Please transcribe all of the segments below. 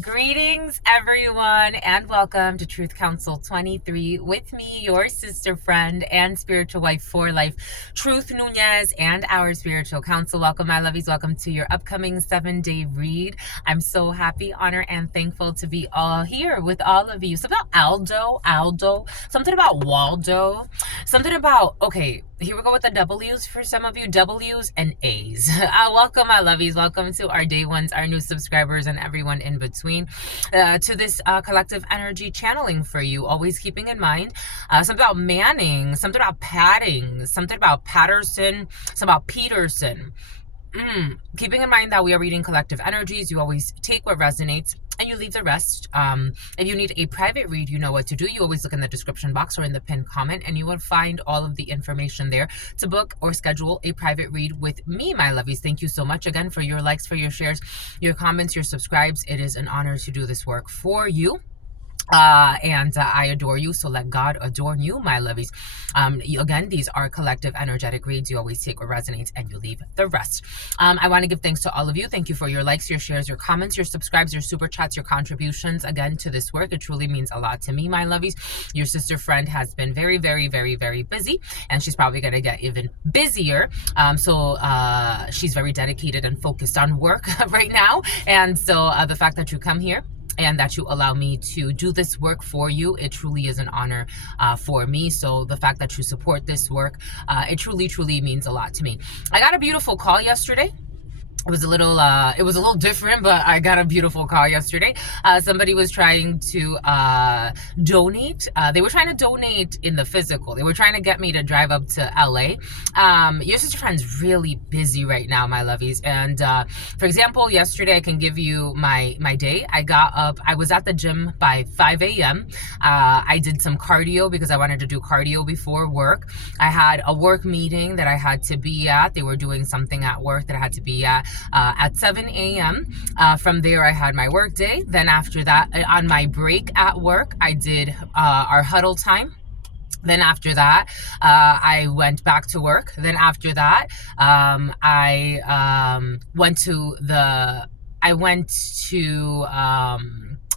Greetings, everyone, and welcome to Truth Council 23 with me, your sister friend and spiritual wife for life, Truth Nunez, and our spiritual council. Welcome, my lovies. Welcome to your upcoming 7-day read. I'm so happy, honored, and thankful to be all here with all of you. Something about Aldo, something about Waldo, something about, okay, here we go with the W's for some of you, W's and A's. Welcome, my lovies. Welcome to our day ones, our new subscribers, and everyone in between to this collective energy channeling for you. Always keeping in mind something about Manning, something about Padding, something about Patterson, something about Peterson. Keeping in mind that we are reading collective energies, you always take what resonates and you leave the rest. If you need a private read, you know what to do. You always look in the description box or in the pinned comment and you will find all of the information there to book or schedule a private read with me, my lovies. Thank you so much again for your likes, for your shares, your comments, your subscribes. It is an honor to do this work for you. And I adore you, so let God adorn you, my lovies. Again, these are collective energetic reads. You always take what resonates and you leave the rest. I want to give thanks to all of you. Thank you for your likes, your shares, your comments, your subscribes, your super chats, your contributions again to this work. It truly means a lot to me, my lovies. Your sister friend has been very, very, very, very busy, and she's probably going to get even busier. So she's very dedicated and focused on work right now. And so the fact that you come here and that you allow me to do this work for you, it truly is an honor for me. So the fact that you support this work, it truly, truly means a lot to me. I got a beautiful call yesterday. It was a little different, but I got a beautiful call yesterday. Somebody was trying to donate. They were trying to donate in the physical. They were trying to get me to drive up to LA. Your sister friend's really busy right now, my lovies. And for example, yesterday, I can give you my day. I got up, I was at the gym by 5 a.m. I did some cardio because I wanted to do cardio before work. I had a work meeting that I had to be at. They were doing something at work that I had to be at 7 a.m. From there, I had my work day. Then after that, on my break at work, I did our huddle time. Then after that, I went back to work. Then after that, I went to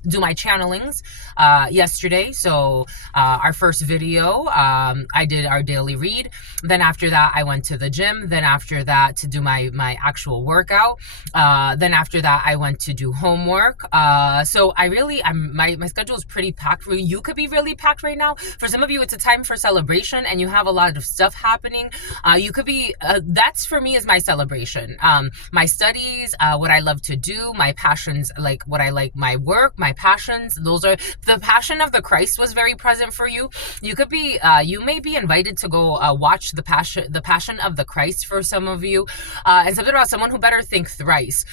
do my channelings yesterday. So our first video, I did our daily read. Then after that, I went to the gym. Then after that, to do my actual workout. Then after that, I went to do homework. So my schedule is pretty packed. You could be really packed right now. For some of you, it's a time for celebration and you have a lot of stuff happening. You could be, that's for me is my celebration. My studies, what I love to do, my passions, like what I like, my work, my passions, those are the passion of the Christ was very present for you. You could be, you may be invited to go watch the passion of the Christ for some of you, and something about someone who better think thrice.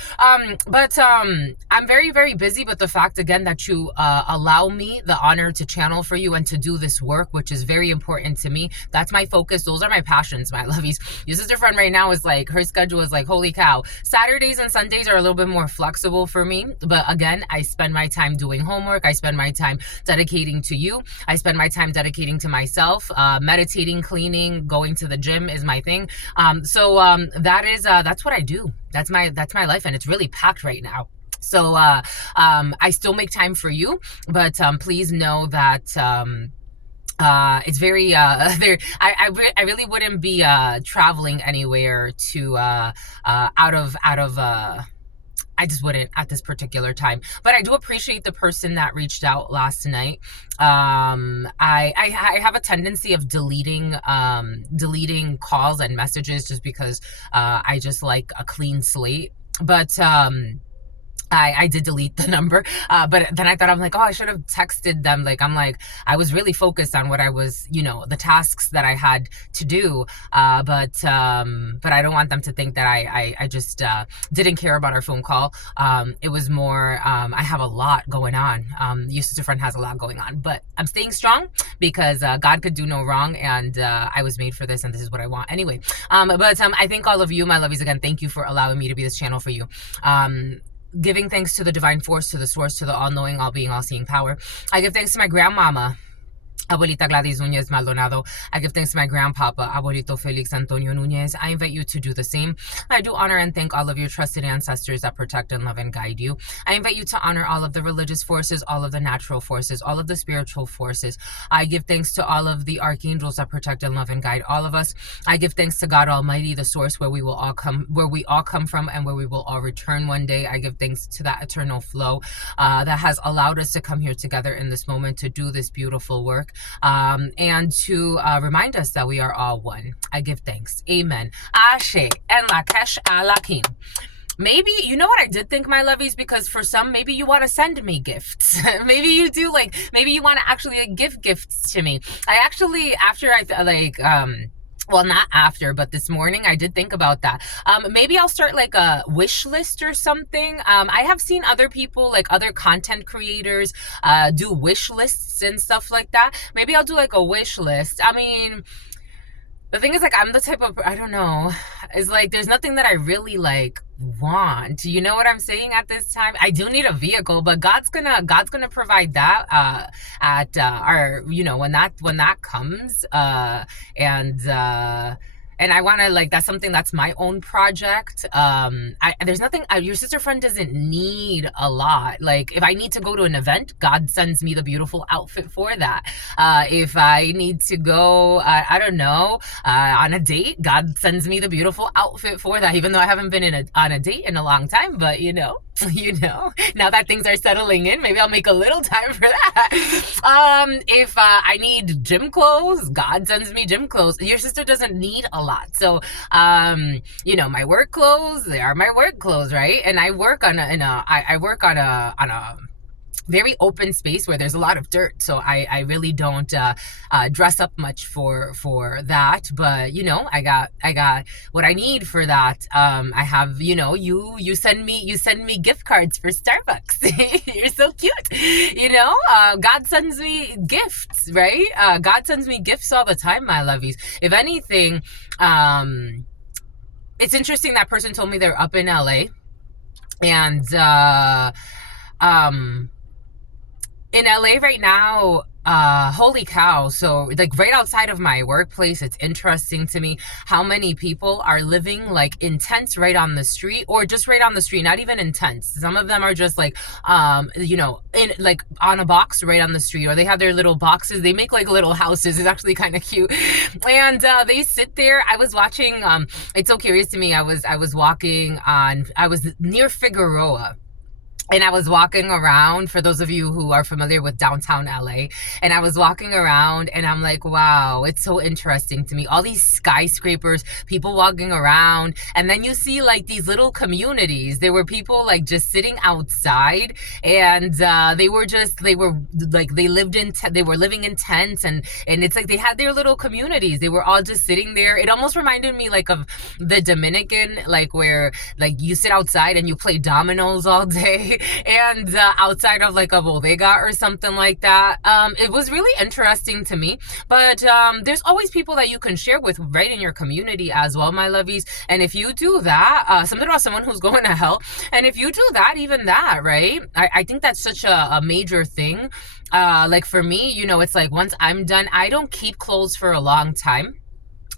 But I'm very, very busy. But the fact again that you allow me the honor to channel for you and to do this work, which is very important to me. That's my focus. Those are my passions, my lovies. Your sister friend right now is like, her schedule is like, holy cow. Saturdays and Sundays are a little bit more flexible for me. But again, I spend my time doing homework. I spend my time dedicating to you. I spend my time dedicating to myself. Meditating, cleaning, going to the gym is my thing. That's what I do. That's my life, and it's really packed right now. So I still make time for you, but please know that it's very I really wouldn't be traveling anywhere to out of I just wouldn't at this particular time. But I do appreciate the person that reached out last night. I have a tendency of deleting calls and messages just because I just like a clean slate. But I did delete the number, but then I thought, I'm like, oh, I should have texted them. Like, I was really focused on what I was, the tasks that I had to do. But I don't want them to think that I just didn't care about our phone call. It was more, I have a lot going on. Your sister friend has a lot going on, but I'm staying strong because God could do no wrong, and I was made for this, and this is what I want anyway. But I thank all of you, my lovies, again. Thank you for allowing me to be this channel for you. Giving thanks to the divine force, to the source, to the all-knowing, all-being, all-seeing power. I give thanks to my grandmama. Abuelita Gladys Nunez Maldonado. I give thanks to my grandpapa, Abuelito Felix Antonio Nunez. I invite you to do the same. I do honor and thank all of your trusted ancestors that protect and love and guide you. I invite you to honor all of the religious forces, all of the natural forces, all of the spiritual forces. I give thanks to all of the archangels that protect and love and guide all of us. I give thanks to God Almighty, the source where we all come from and where we will all return one day. I give thanks to that eternal flow that has allowed us to come here together in this moment to do this beautiful work. And to remind us that we are all one. I give thanks. Amen. Ashe and Lakesh Alakim. Maybe, you know what I did think, my lovies, because for some, maybe you want to send me gifts. Maybe you do, like, maybe you want to actually give gifts to me. I actually, after well, not after, but this morning I did think about that. Maybe I'll start like a wish list or something. I have seen other people, like other content creators, do wish lists and stuff like that. Maybe I'll do like a wish list. I mean, the thing is, like, I'm the type of, I don't know, it's like there's nothing that I really like want, you know what I'm saying, at this time. I do need a vehicle, but God's gonna provide that at our, you know, when that comes, and I want to, like, that's something that's my own project. There's nothing, your sister friend doesn't need a lot. Like, if I need to go to an event, God sends me the beautiful outfit for that. If I need to go, I don't know, on a date, God sends me the beautiful outfit for that, even though I haven't been on a date in a long time. But you know, now that things are settling in, maybe I'll make a little time for that. If I need gym clothes, God sends me gym clothes. Your sister doesn't need a lot. So, you know, my work clothes, they are my work clothes, right? And I work on a very open space where there's a lot of dirt, so I really don't dress up much for that. But you know, I got what I need for that. I have, you know, you send me gift cards for Starbucks. You're so cute. You know, God sends me gifts, right? God sends me gifts all the time, my lovies. If anything, it's interesting, that person told me they're up in LA, and in LA right now, holy cow. So, like, right outside of my workplace, it's interesting to me how many people are living like in tents right on the street, or just right on the street, not even in tents. Some of them are just like, you know, in like on a box right on the street, or they have their little boxes. They make like little houses. It's actually kind of cute. And they sit there. I was watching, it's so curious to me. I was near Figueroa. And I was walking around, for those of you who are familiar with downtown LA, and I was walking around and I'm like, wow, it's so interesting to me. All these skyscrapers, people walking around, and then you see like these little communities. There were people like just sitting outside, and they were living in tents, and it's like they had their little communities. They were all just sitting there. It almost reminded me like of the Dominican, like where like you sit outside and you play dominoes all day. And outside of like a bodega or something like that. It was really interesting to me. But there's always people that you can share with right in your community as well, my lovies. And if you do that, something about someone who's going to hell, and if you do that, even that, right? I think that's such a major thing. Like for me, you know, it's like once I'm done, I don't keep clothes for a long time.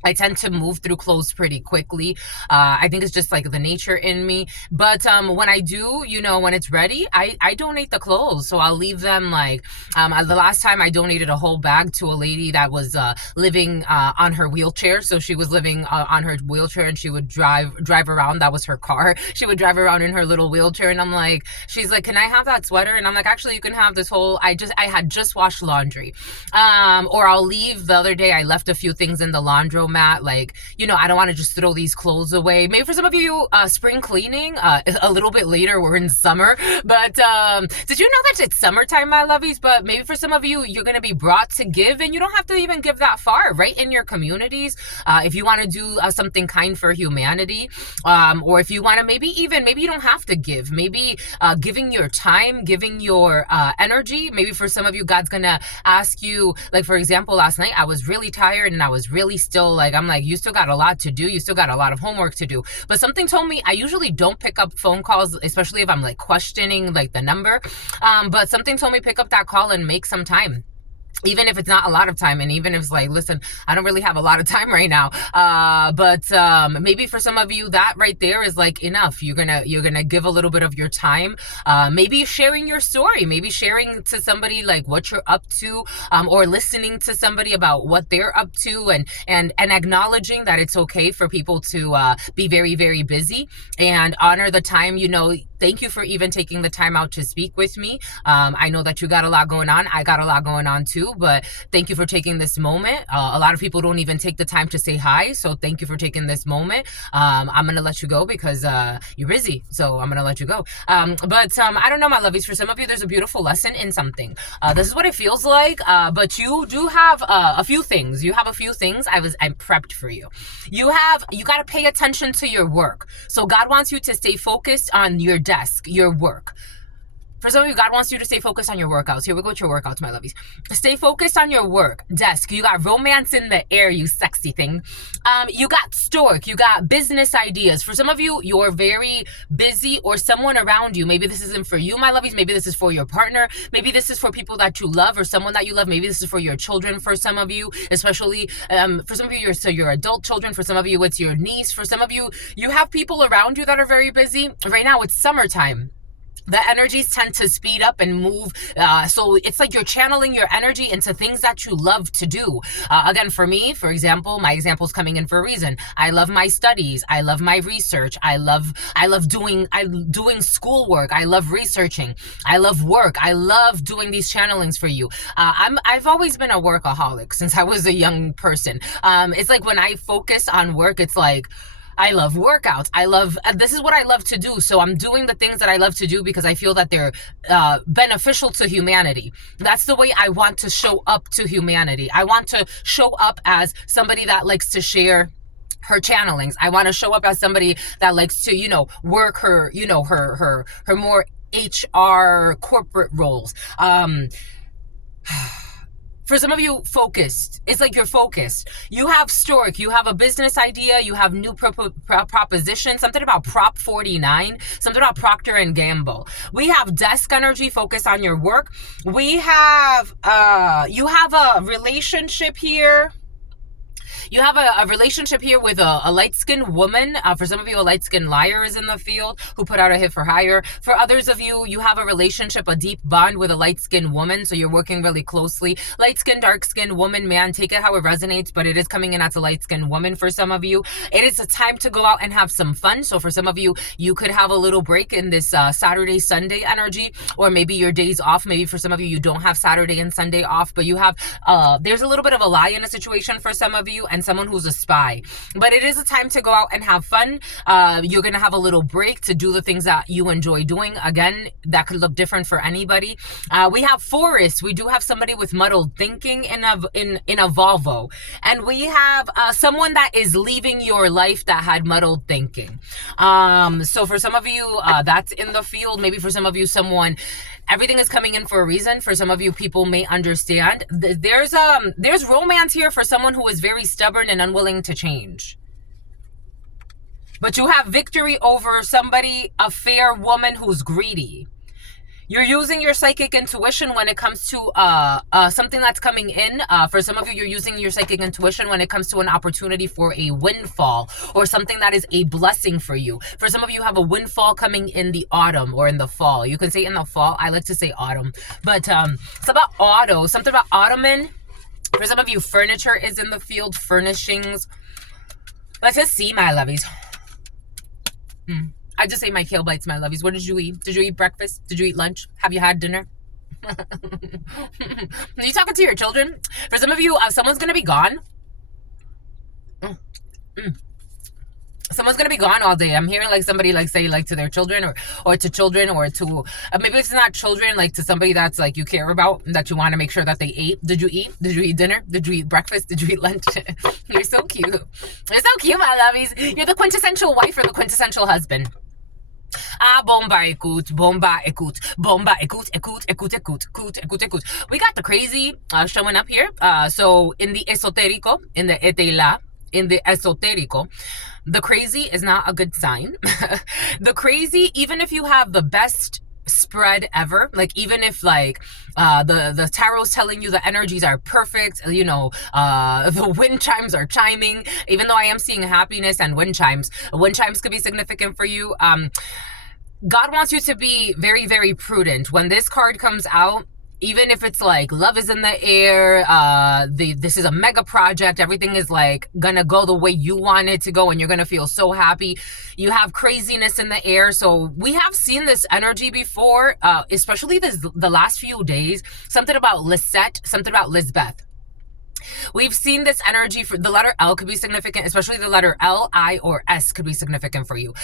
I tend to move through clothes pretty quickly. I think it's just like the nature in me. But when I do, you know, when it's ready, I donate the clothes. So I'll leave them like, the last time I donated a whole bag to a lady that was living on her wheelchair. So she was living on her wheelchair, and she would drive around. That was her car. She would drive around in her little wheelchair. And I'm like, she's like, can I have that sweater? And I'm like, actually, you can have this whole, I had just washed laundry. Or I'll leave. The other day, I left a few things in the laundromat. Like, you know, I don't want to just throw these clothes away. Maybe for some of you, spring cleaning, a little bit later, we're in summer. But did you know that it's summertime, my lovies? But maybe for some of you, you're going to be brought to give, and you don't have to even give that far, right in your communities. If you want to do something kind for humanity, or if you want to maybe you don't have to give. Maybe giving your time, giving your energy. Maybe for some of you, God's going to ask you, like, for example, last night, I was really tired, and I was really still like, I'm like, you still got a lot to do. You still got a lot of homework to do. But something told me, I usually don't pick up phone calls, especially if I'm like questioning like the number. But something told me pick up that call and make some time. even if it's not a lot of time, and even if it's like, listen, I don't really have a lot of time right now, but maybe for some of you that right there is like enough. You're gonna give a little bit of your time, maybe sharing your story, maybe sharing to somebody like what you're up to, or listening to somebody about what they're up to, and acknowledging that it's okay for people to be very, very busy, and honor the time. Thank you for even taking the time out to speak with me. I know that you got a lot going on. I got a lot going on too, but thank you for taking this moment. A lot of people don't even take the time to say hi, so thank you for taking this moment. I'm gonna let you go because you're busy, so I'm gonna let you go. But I don't know, my lovies. For some of you, there's a beautiful lesson in something. This is what it feels like, but you do have a few things. You have a few things. I'm prepped for you. You got to pay attention to your work. So God wants you to stay focused on your desk, your work. For some of you, God wants you to stay focused on your workouts. Here we go with your workouts, my lovies. Stay focused on your work desk. You got romance in the air, you sexy thing. You got stork. You got business ideas. For some of you, you're very busy, or someone around you. Maybe this isn't for you, my lovies. Maybe this is for your partner. Maybe this is for people that you love or someone that you love. Maybe this is for your children. For some of you, especially for some of you, your adult children. For some of you, it's your niece. For some of you, you have people around you that are very busy. Right now, it's summertime. The energies tend to speed up and move. So it's like you're channeling your energy into things that you love to do. Again, for me, for example, my example's coming in for a reason. I love my studies. I love my research. I love doing schoolwork. I love researching. I love work. I love doing these channelings for you. I've always been a workaholic since I was a young person. It's like when I focus on work, it's like, I love workouts. This is what I love to do. So I'm doing the things that I love to do because I feel that they're beneficial to humanity. That's the way I want to show up to humanity. I want to show up as somebody that likes to share her channelings. I want to show up as somebody that likes to, work her, her more HR corporate roles. For some of you, focused. It's like you're focused. You have stork. You have a business idea. You have new proposition. Something about Prop 49. Something about Procter and Gamble. We have desk energy. Focus on your work. We have, you have a relationship here. You have a relationship here with a light-skinned woman. For some of you, a light-skinned liar is in the field who put out a hit for hire. For others of you, you have a relationship, a deep bond with a light-skinned woman, so you're working really closely. Light-skinned, dark-skinned woman, man, take it how it resonates, but it is coming in as a light-skinned woman for some of you. It is a time to go out and have some fun. So for some of you, you could have a little break in this Saturday, Sunday energy, or maybe your days off. Maybe for some of you, you don't have Saturday and Sunday off, but you have, there's a little bit of a lie in a situation for some of you, and someone who's a spy. But it is a time to go out and have fun. You're going to have a little break to do the things that you enjoy doing. Again, that could look different for anybody. We have forest. We do have somebody with muddled thinking in a Volvo. And we have someone that is leaving your life that had muddled thinking. So for some of you, that's in the field. Maybe for some of you, everything is coming in for a reason. For some of you, people may understand. There's romance here for someone who is very stubborn and unwilling to change. But you have victory over somebody, a fair woman who's greedy. You're using your psychic intuition when it comes to something that's coming in. For some of you, you're using your psychic intuition when it comes to an opportunity for a windfall or something that is a blessing for you. For some of you, have a windfall coming in the autumn or in the fall. You can say in the fall. I like to say autumn. But it's about auto, something about ottoman. For some of you, furniture is in the field, furnishings. Let's just see, my lovies. I just ate my kale bites, my lovies. What did you eat? Did you eat breakfast? Did you eat lunch? Have you had dinner? Are you talking to your children? For some of you, someone's going to be gone. Someone's going to be gone all day. I'm hearing like somebody like say like to their children or to children or to maybe it's not children, like to somebody that's like you care about, that you want to make sure that they ate. Did you eat? Did you eat dinner? Did you eat breakfast? Did you eat lunch? You're so cute. You're so cute, my lovies. You're the quintessential wife or the quintessential husband. Bomba, écoute, bomba, écoute, bomba, écoute, écoute, écoute, écoute, écoute, écoute, écoute. We got the crazy showing up here. So in the esotérico, in the etela, in the esotérico, the crazy is not a good sign. The crazy, even if you have the best spread ever. Like, even if like the tarot's telling you the energies are perfect, the wind chimes are chiming, even though I am seeing happiness and wind chimes could be significant for you. God wants you to be very, very prudent. When this card comes out, even if it's like love is in the air, this is a mega project, everything is like gonna go the way you want it to go, and you're gonna feel so happy. You have craziness in the air. So we have seen this energy before, especially the last few days. Something about Lisette, something about Lisbeth. We've seen this energy. For the letter L could be significant, especially the letter L, I, or S could be significant for you.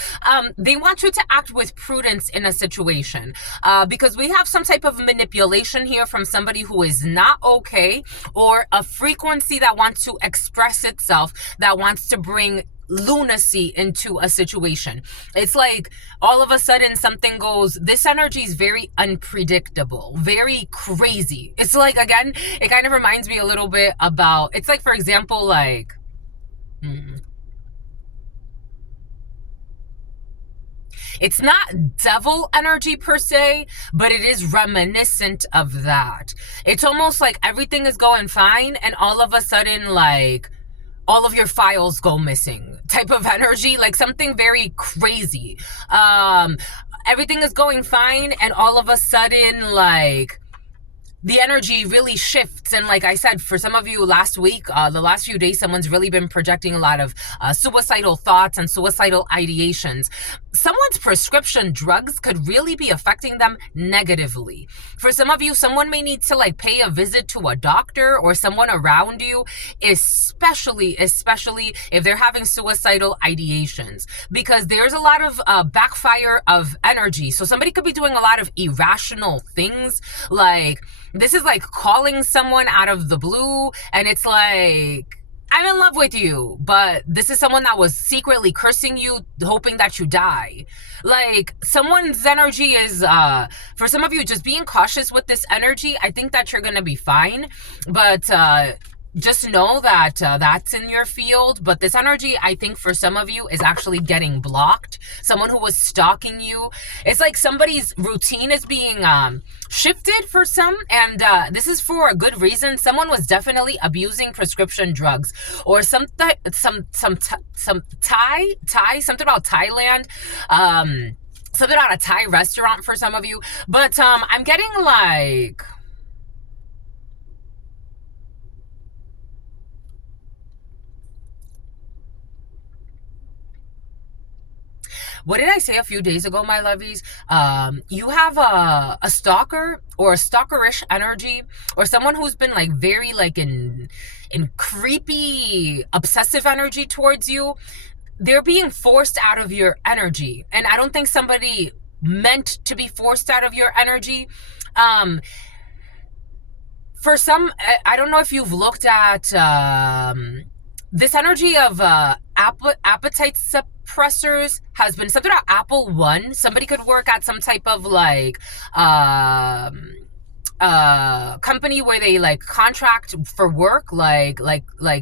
They want you to act with prudence in a situation, because we have some type of manipulation here from somebody who is not okay, or a frequency that wants to express itself, that wants to bring lunacy into a situation. It's like all of a sudden something goes, this energy is very unpredictable, very crazy. It's like, again, it kind of reminds me a little bit about, it's like, for example, like it's not devil energy per se, but it is reminiscent of that. It's almost like everything is going fine, and all of a sudden, like, all of your files go missing type of energy, like something very crazy. Everything is going fine, and all of a sudden, like, the energy really shifts. And like I said, for some of you last week, the last few days, someone's really been projecting a lot of suicidal thoughts and suicidal ideations. Someone's prescription drugs could really be affecting them negatively. For some of you, someone may need to like pay a visit to a doctor or someone around you, especially if they're having suicidal ideations, because there's a lot of backfire of energy. So somebody could be doing a lot of irrational things, like, this is like calling someone out of the blue, and it's like, I'm in love with you, but this is someone that was secretly cursing you, hoping that you die. Like, someone's energy is, for some of you, just being cautious with this energy. I think that you're gonna be fine, but just know that that's in your field. But this energy, I think for some of you, is actually getting blocked. Someone who was stalking you. It's like somebody's routine is being shifted for some, and this is for a good reason. Someone was definitely abusing prescription drugs, or something about Thailand, something about a Thai restaurant for some of you. But I'm getting like, what did I say a few days ago, my lovies? You have a stalker or a stalkerish energy, or someone who's been like very like in creepy, obsessive energy towards you. They're being forced out of your energy. And I don't think somebody meant to be forced out of your energy. For some, I don't know if you've looked at this energy of appetite suppressors has been something about Apple One. Somebody could work at some type of like company where they like contract for work, like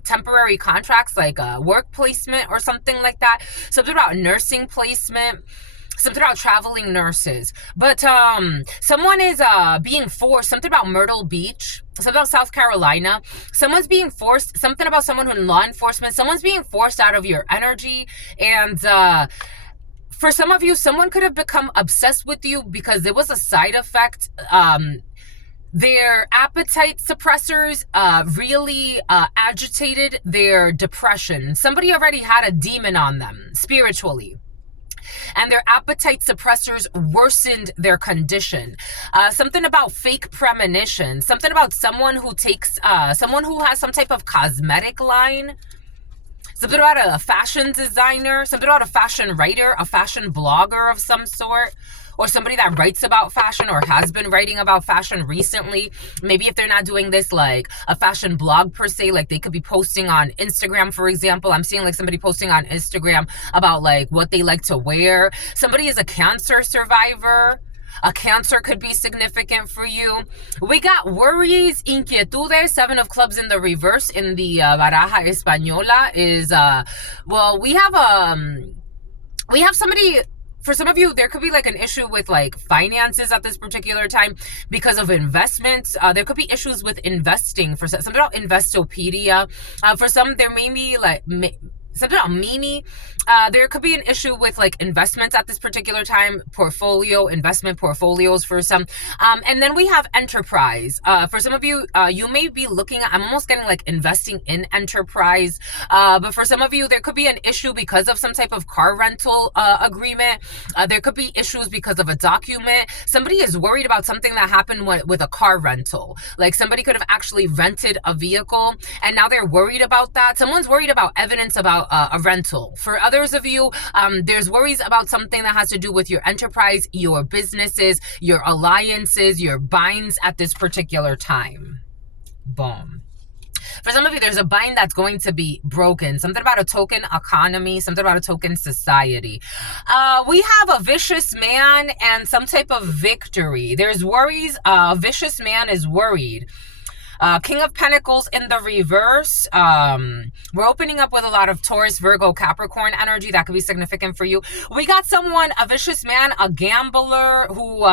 temporary contracts, like work placement or something like that. Something about nursing placement. Something about traveling nurses. But someone is being forced. Something about Myrtle Beach. Something about South Carolina. Someone's being forced. Something about someone who in law enforcement. Someone's being forced out of your energy. And for some of you, someone could have become obsessed with you because there was a side effect. Their appetite suppressors really agitated their depression. Somebody already had a demon on them spiritually, and their appetite suppressors worsened their condition. Something about fake premonitions. Something about someone who takes, someone who has some type of cosmetic line. Something about a fashion designer. Something about a fashion writer, a fashion blogger of some sort. Or somebody that writes about fashion or has been writing about fashion recently. Maybe if they're not doing this like a fashion blog per se, like they could be posting on Instagram, for example. I'm seeing like somebody posting on Instagram about like what they like to wear. Somebody is a cancer survivor. A cancer could be significant for you. We got worries, inquietudes, 7 of clubs in the reverse in the Baraja Española is, well, we have somebody For some of you, there could be like an issue with like finances at this particular time because of investments. There could be issues with investing. For something about Investopedia. For some, there may be like something about Mimi. There could be an issue with like investments at this particular time, investment portfolios for some. And then we have enterprise. For some of you, you may be looking at, I'm almost getting like investing in enterprise. But for some of you, there could be an issue because of some type of car rental agreement. There could be issues because of a document. Somebody is worried about something that happened with a car rental. Like somebody could have actually rented a vehicle and now they're worried about that. Someone's worried about evidence about a rental. For others of you, there's worries about something that has to do with your enterprise, your businesses, your alliances, your binds at this particular time. Boom. For some of you, there's a bind that's going to be broken. Something about a token economy, something about a token society. We have a vicious man and some type of victory. There's worries. A vicious man is worried. King of Pentacles in the reverse. We're opening up with a lot of Taurus, Virgo, Capricorn energy. That could be significant for you. We got someone, a vicious man, a gambler who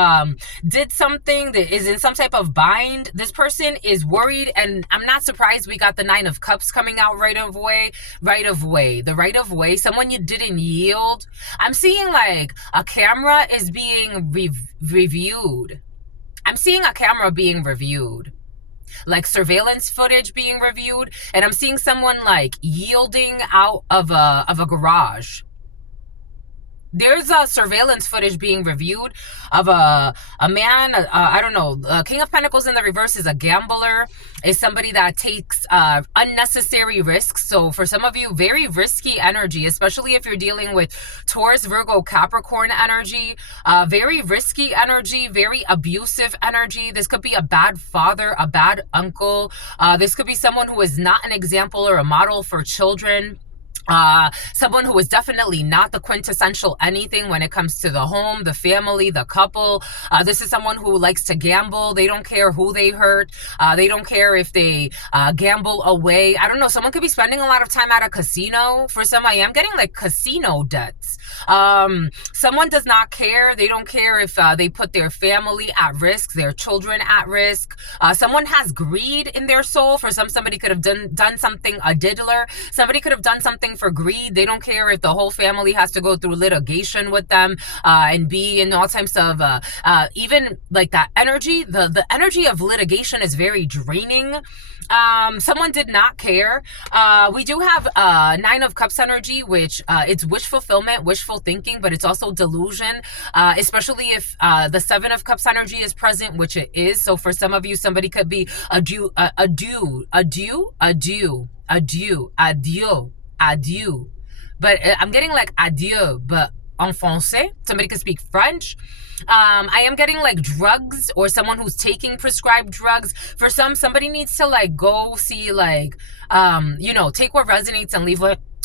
did something that is in some type of bind. This person is worried, and I'm not surprised we got the Nine of Cups coming out right of way. The right of way. Someone you didn't yield. I'm seeing like a camera is being reviewed. I'm seeing a camera being reviewed. Like surveillance footage being reviewed, and I'm seeing someone like yielding out of a garage. There's a surveillance footage being reviewed of a man, I don't know, King of Pentacles in the reverse is a gambler, is somebody that takes unnecessary risks. So for some of you, very risky energy, especially if you're dealing with Taurus, Virgo, Capricorn energy, very risky energy, very abusive energy. This could be a bad father, a bad uncle. This could be someone who is not an example or a model for children. Someone who is definitely not the quintessential anything when it comes to the home, the family, the couple. This is someone who likes to gamble. They don't care who they hurt. They don't care if they gamble away. I don't know. Someone could be spending a lot of time at a casino. For some, I am getting like casino debts. Someone does not care. They don't care if they put their family at risk, their children at risk. Someone has greed in their soul. For some, somebody could have done something, a diddler. Somebody could have done something for greed. They don't care if the whole family has to go through litigation with them and be in all types of even like that energy. The energy of litigation is very draining. Someone did not care. We do have Nine of Cups energy, which it's wish fulfillment, wishful thinking, but it's also delusion, especially if the Seven of Cups energy is present, which it is. So for some of you, somebody could be adieu. But I'm getting like adieu, but en français. Somebody can speak French. I am getting like drugs or someone who's taking prescribed drugs. For some, somebody needs to like go see like, you know, take what resonates and leave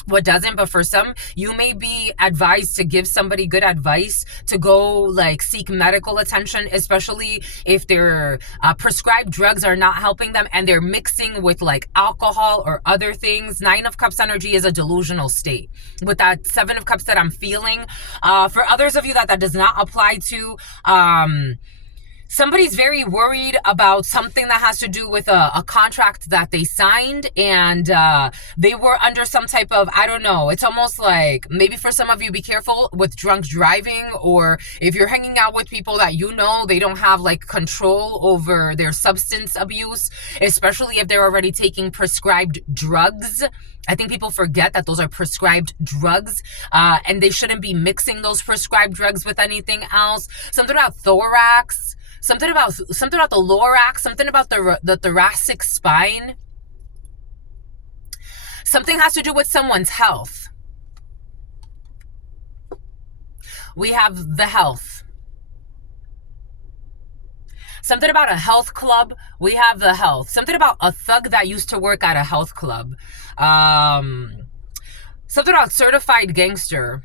what doesn't. But for some, you may be advised to give somebody good advice to go like seek medical attention, especially if their prescribed drugs are not helping them and they're mixing with like alcohol or other things. Nine of Cups energy is a delusional state. With that Seven of Cups that I'm feeling, for others of you that does not apply to, somebody's very worried about something that has to do with a contract that they signed, and they were under some type of, I don't know, it's almost like, maybe for some of you, be careful with drunk driving, or if you're hanging out with people that you know they don't have like control over their substance abuse, especially if they're already taking prescribed drugs. I think people forget that those are prescribed drugs, and they shouldn't be mixing those prescribed drugs with anything else. Something about thorax. Something about the thorax, something about the thoracic spine. Something has to do with someone's health. We have the health. Something about a health club. We have the health. Something about a thug that used to work at a health club. Something about certified gangster.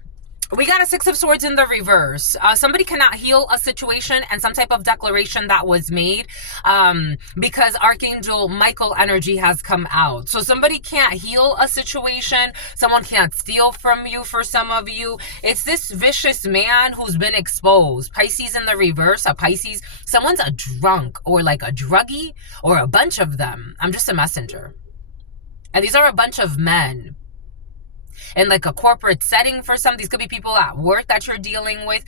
We got a Six of Swords in the reverse. Somebody cannot heal a situation and some type of declaration that was made because Archangel Michael energy has come out. So somebody can't heal a situation. Someone can't steal from you for some of you. It's this vicious man who's been exposed. Pisces in the reverse, a Pisces. Someone's a drunk or like a druggie or a bunch of them. I'm just a messenger. And these are a bunch of men. In like a corporate setting for some. These could be people at work that you're dealing with.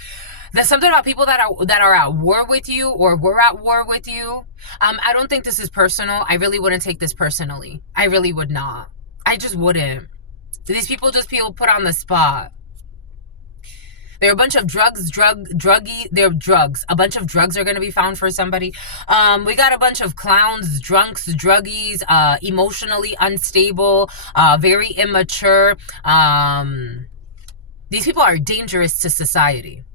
There's something about people that are at war with you or were at war with you. I don't think this is personal. I really wouldn't take this personally. I really would not. I just wouldn't. These people just people put on the spot. There are a bunch of they're drugs. A bunch of drugs are going to be found for somebody. We got a bunch of clowns, drunks, druggies, emotionally unstable, very immature. These people are dangerous to society.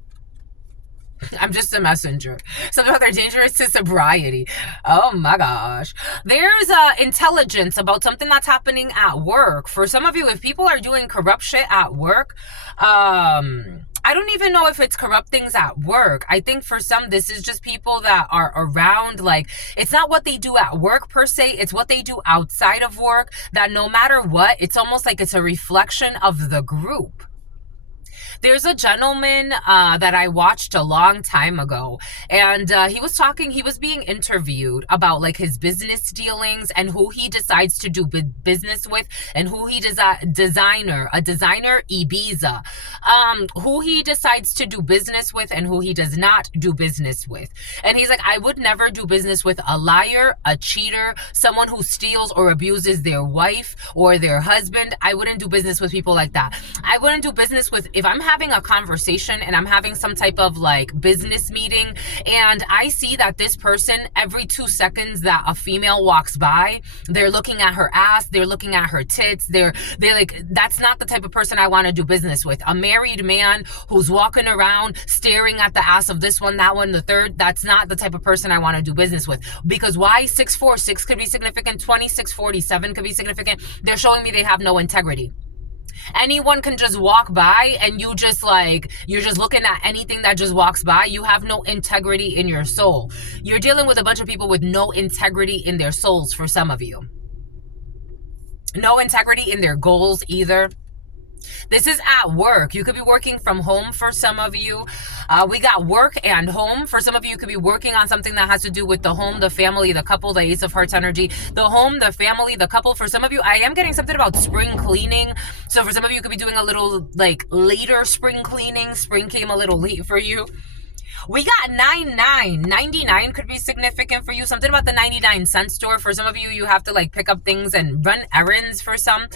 I'm just a messenger. Something about they're dangerous to sobriety. Oh my gosh. There's intelligence about something that's happening at work. For some of you, if people are doing corrupt shit at work, I don't even know if it's corrupt things at work. I think for some, this is just people that are around. Like, it's not what they do at work per se. It's what they do outside of work, that no matter what, it's almost like it's a reflection of the group. There's a gentleman that I watched a long time ago, and he was being interviewed about like his business dealings and who he decides to do business with, and who he designer Ibiza, who he decides to do business with and who he does not do business with. And he's like, I would never do business with a liar, a cheater, someone who steals or abuses their wife or their husband. I wouldn't do business with people like that. I wouldn't do business with, if I'm having a conversation and I'm having some type of like business meeting and I see that this person, every 2 seconds that a female walks by, they're looking at her ass, they're looking at her tits, they're like, that's not the type of person I want to do business with. A married man who's walking around staring at the ass of this one, that one, the third, that's not the type of person I want to do business with. Because why? 646 could be significant, 2647 could be significant. They're showing me they have no integrity. Anyone can just walk by and you're just looking at anything that just walks by. You have no integrity in your soul. You're dealing with a bunch of people with no integrity in their souls for some of you. No integrity in their goals either. This is at work. You could be working from home for some of you. We got work and home. For some of you, you could be working on something that has to do with the home, the family, the couple, the Ace of Hearts energy, the home, the family, the couple. For some of you, I am getting something about spring cleaning. So for some of you, you could be doing a little like later spring cleaning. Spring came a little late for you. We got 99 could be significant for you. Something about the 99 cent store. For some of you, you have to like pick up things and run errands for some.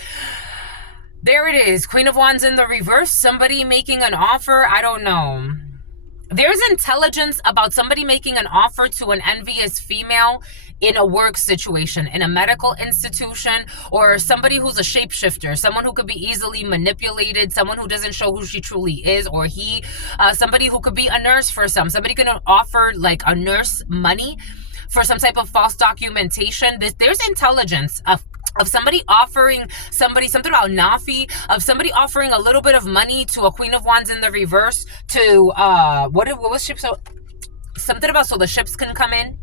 There it is. Queen of Wands in the reverse. Somebody making an offer. I don't know. There's intelligence about somebody making an offer to an envious female in a work situation, in a medical institution, or somebody who's a shapeshifter, someone who could be easily manipulated, someone who doesn't show who she truly is, or he, somebody who could be a nurse for some. Somebody can offer like a nurse money for some type of false documentation. There's intelligence of somebody offering somebody something about Nafi, of somebody offering a little bit of money to a Queen of Wands in the reverse to what was ship? So something about so the ships can come in.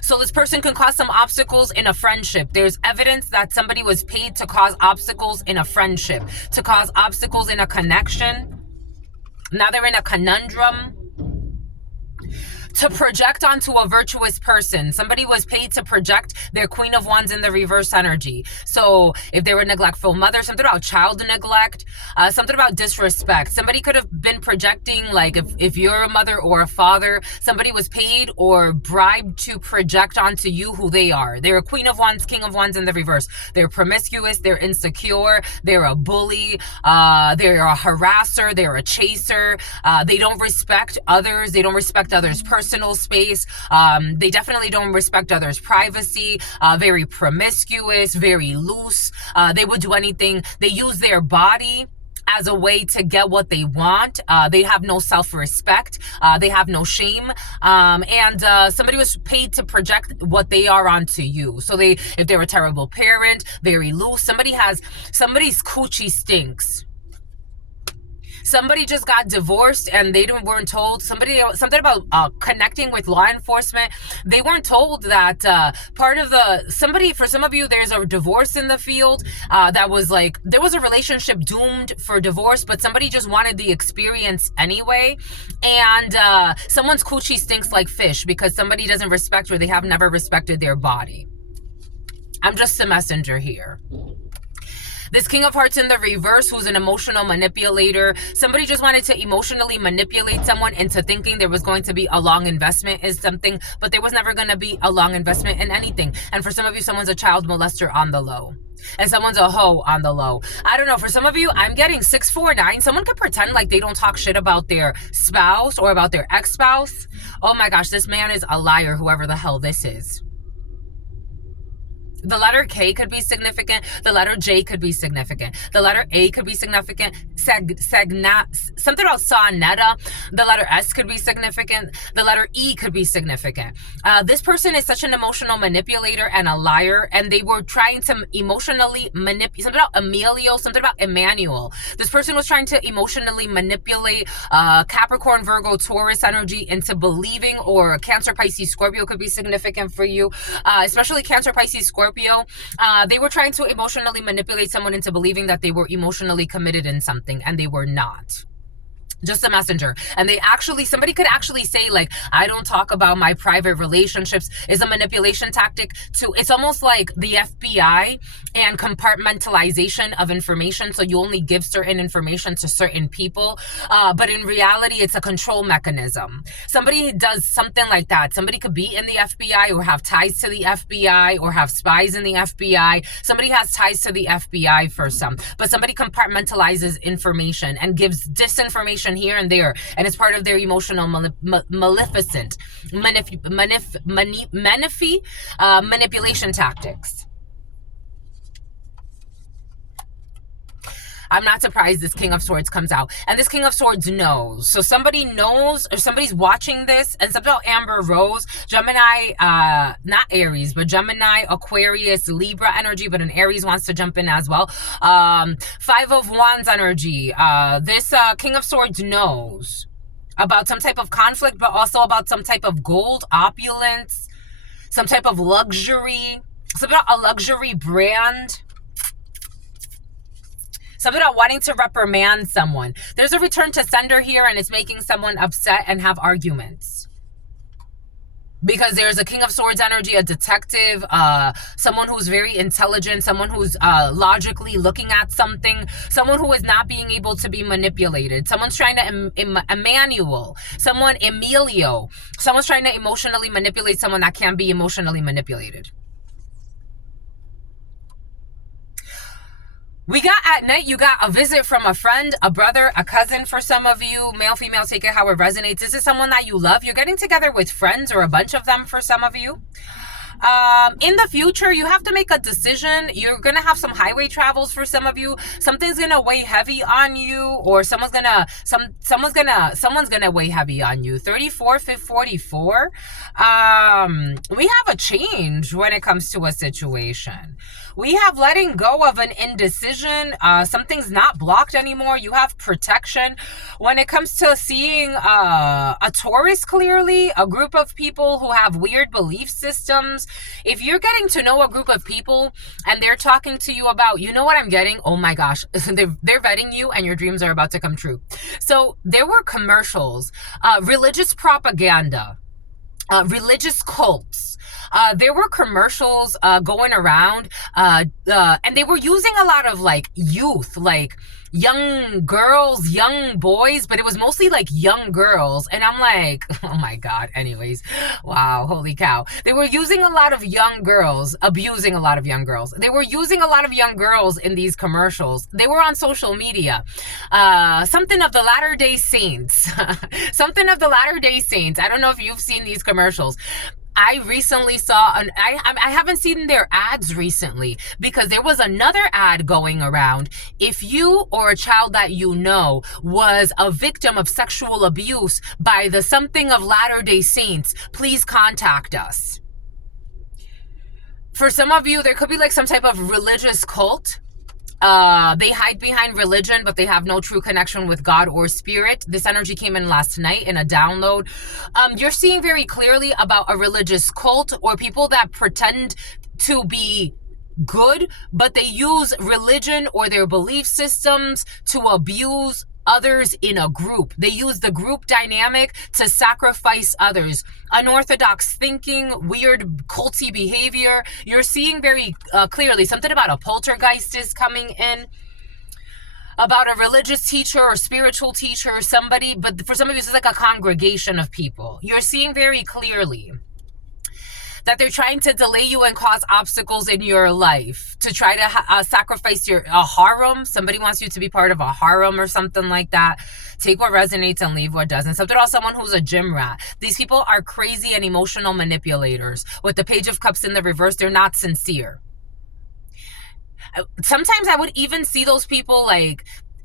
So this person can cause some obstacles in a friendship. There's evidence that somebody was paid to cause obstacles in a friendship, to cause obstacles in a connection. Now they're in a conundrum. To project onto a virtuous person. Somebody was paid to project their Queen of Wands in the reverse energy. So if they were a neglectful mother, something about child neglect, something about disrespect. Somebody could have been projecting, like if you're a mother or a father, somebody was paid or bribed to project onto you who they are. They're a Queen of Wands, King of Wands in the reverse. They're promiscuous, they're insecure, they're a bully, they're a harasser, they're a chaser, they don't respect others, they don't respect others' personal space. They definitely don't respect others' privacy. Very promiscuous, very loose. They would do anything. They use their body as a way to get what they want. They have no self-respect. They have no shame. And somebody was paid to project what they are onto you. So if they're a terrible parent, very loose. Somebody's coochie stinks. Somebody just got divorced and they weren't told. Something about connecting with law enforcement. They weren't told that for some of you, there's a divorce in the field that was like, there was a relationship doomed for divorce, but somebody just wanted the experience anyway. And someone's coochie stinks like fish because somebody doesn't respect or they have never respected their body. I'm just the messenger here. This King of Hearts in the reverse, who's an emotional manipulator. Somebody just wanted to emotionally manipulate someone into thinking there was going to be a long investment in something, but there was never going to be a long investment in anything. And for some of you, someone's a child molester on the low. And someone's a hoe on the low. I don't know. For some of you, I'm getting 649. Someone could pretend like they don't talk shit about their spouse or about their ex-spouse. Oh my gosh, this man is a liar, whoever the hell this is. The letter K could be significant. The letter J could be significant. The letter A could be significant. Something about sonetta. The letter S could be significant. The letter E could be significant. This person is such an emotional manipulator and a liar, and they were trying to emotionally manipulate. Something about Emilio, something about Emmanuel. This person was trying to emotionally manipulate Capricorn, Virgo, Taurus energy into believing, or Cancer, Pisces, Scorpio could be significant for you, especially Cancer, Pisces, Scorpio. They were trying to emotionally manipulate someone into believing that they were emotionally committed in something, and they were not. Just a messenger. And somebody could actually say, like, I don't talk about my private relationships, is a manipulation tactic to, it's almost like the FBI and compartmentalization of information. So you only give certain information to certain people. But in reality, it's a control mechanism. Somebody does something like that. Somebody could be in the FBI or have ties to the FBI or have spies in the FBI. Somebody has ties to the FBI for some, but somebody compartmentalizes information and gives disinformation here and there, and it's part of their emotional manipulation tactics. I'm not surprised this King of Swords comes out. And this King of Swords knows. So somebody knows, or somebody's watching this, and something about Amber Rose, Gemini, not Aries, but Gemini, Aquarius, Libra energy, but an Aries wants to jump in as well. Five of Wands energy. This King of Swords knows about some type of conflict, but also about some type of gold, opulence, some type of luxury, something about a luxury brand. Something about wanting to reprimand someone. There's a return to sender here, and it's making someone upset and have arguments. Because there's a King of Swords energy, a detective, someone who's very intelligent, someone who's logically looking at something, someone who is not being able to be manipulated. Someone's trying to, Emmanuel, Emilio. Someone's trying to emotionally manipulate someone that can't be emotionally manipulated. We got at night, you got a visit from a friend, a brother, a cousin for some of you. Male, female, take it how it resonates. This is someone that you love. You're getting together with friends or a bunch of them for some of you. In the future, you have to make a decision. You're going to have some highway travels for some of you. Something's going to weigh heavy on you, or someone's going to weigh heavy on you. 34, 44. We have a change when it comes to a situation. We have letting go of an indecision. Something's not blocked anymore. You have protection. When it comes to seeing a Taurus clearly, a group of people who have weird belief systems, if you're getting to know a group of people and they're talking to you about, you know what I'm getting? Oh my gosh, they're vetting you and your dreams are about to come true. So there were commercials, religious propaganda, religious cults. There were commercials going around, and they were using a lot of like youth, like young girls, young boys, but it was mostly like young girls. And I'm like, oh my God. Anyways, wow, holy cow. They were using a lot of young girls, abusing a lot of young girls. They were using a lot of young girls in these commercials. They were on social media. Something of the Latter-day Saints. Something of the Latter-day Saints. I don't know if you've seen these commercials. I recently saw I haven't seen their ads recently, because there was another ad going around. If you or a child that you know was a victim of sexual abuse by the something of Latter-day Saints, please contact us. For some of you, there could be like some type of religious cult. They hide behind religion, but they have no true connection with God or spirit. This energy came in last night in a download. You're seeing very clearly about a religious cult or people that pretend to be good, but they use religion or their belief systems to abuse others in a group. They use the group dynamic to sacrifice others. Unorthodox thinking, weird culty behavior. You're seeing very clearly something about a poltergeist is coming in, about a religious teacher or spiritual teacher or somebody, but for some of you, it's like a congregation of people. You're seeing very clearly that they're trying to delay you and cause obstacles in your life to try to sacrifice a harem. Somebody wants you to be part of a harem or something like that. Take what resonates and leave what doesn't. Something about someone who's a gym rat. These people are crazy and emotional manipulators. With the Page of Cups in the reverse, they're not sincere. Sometimes I would even see those people like,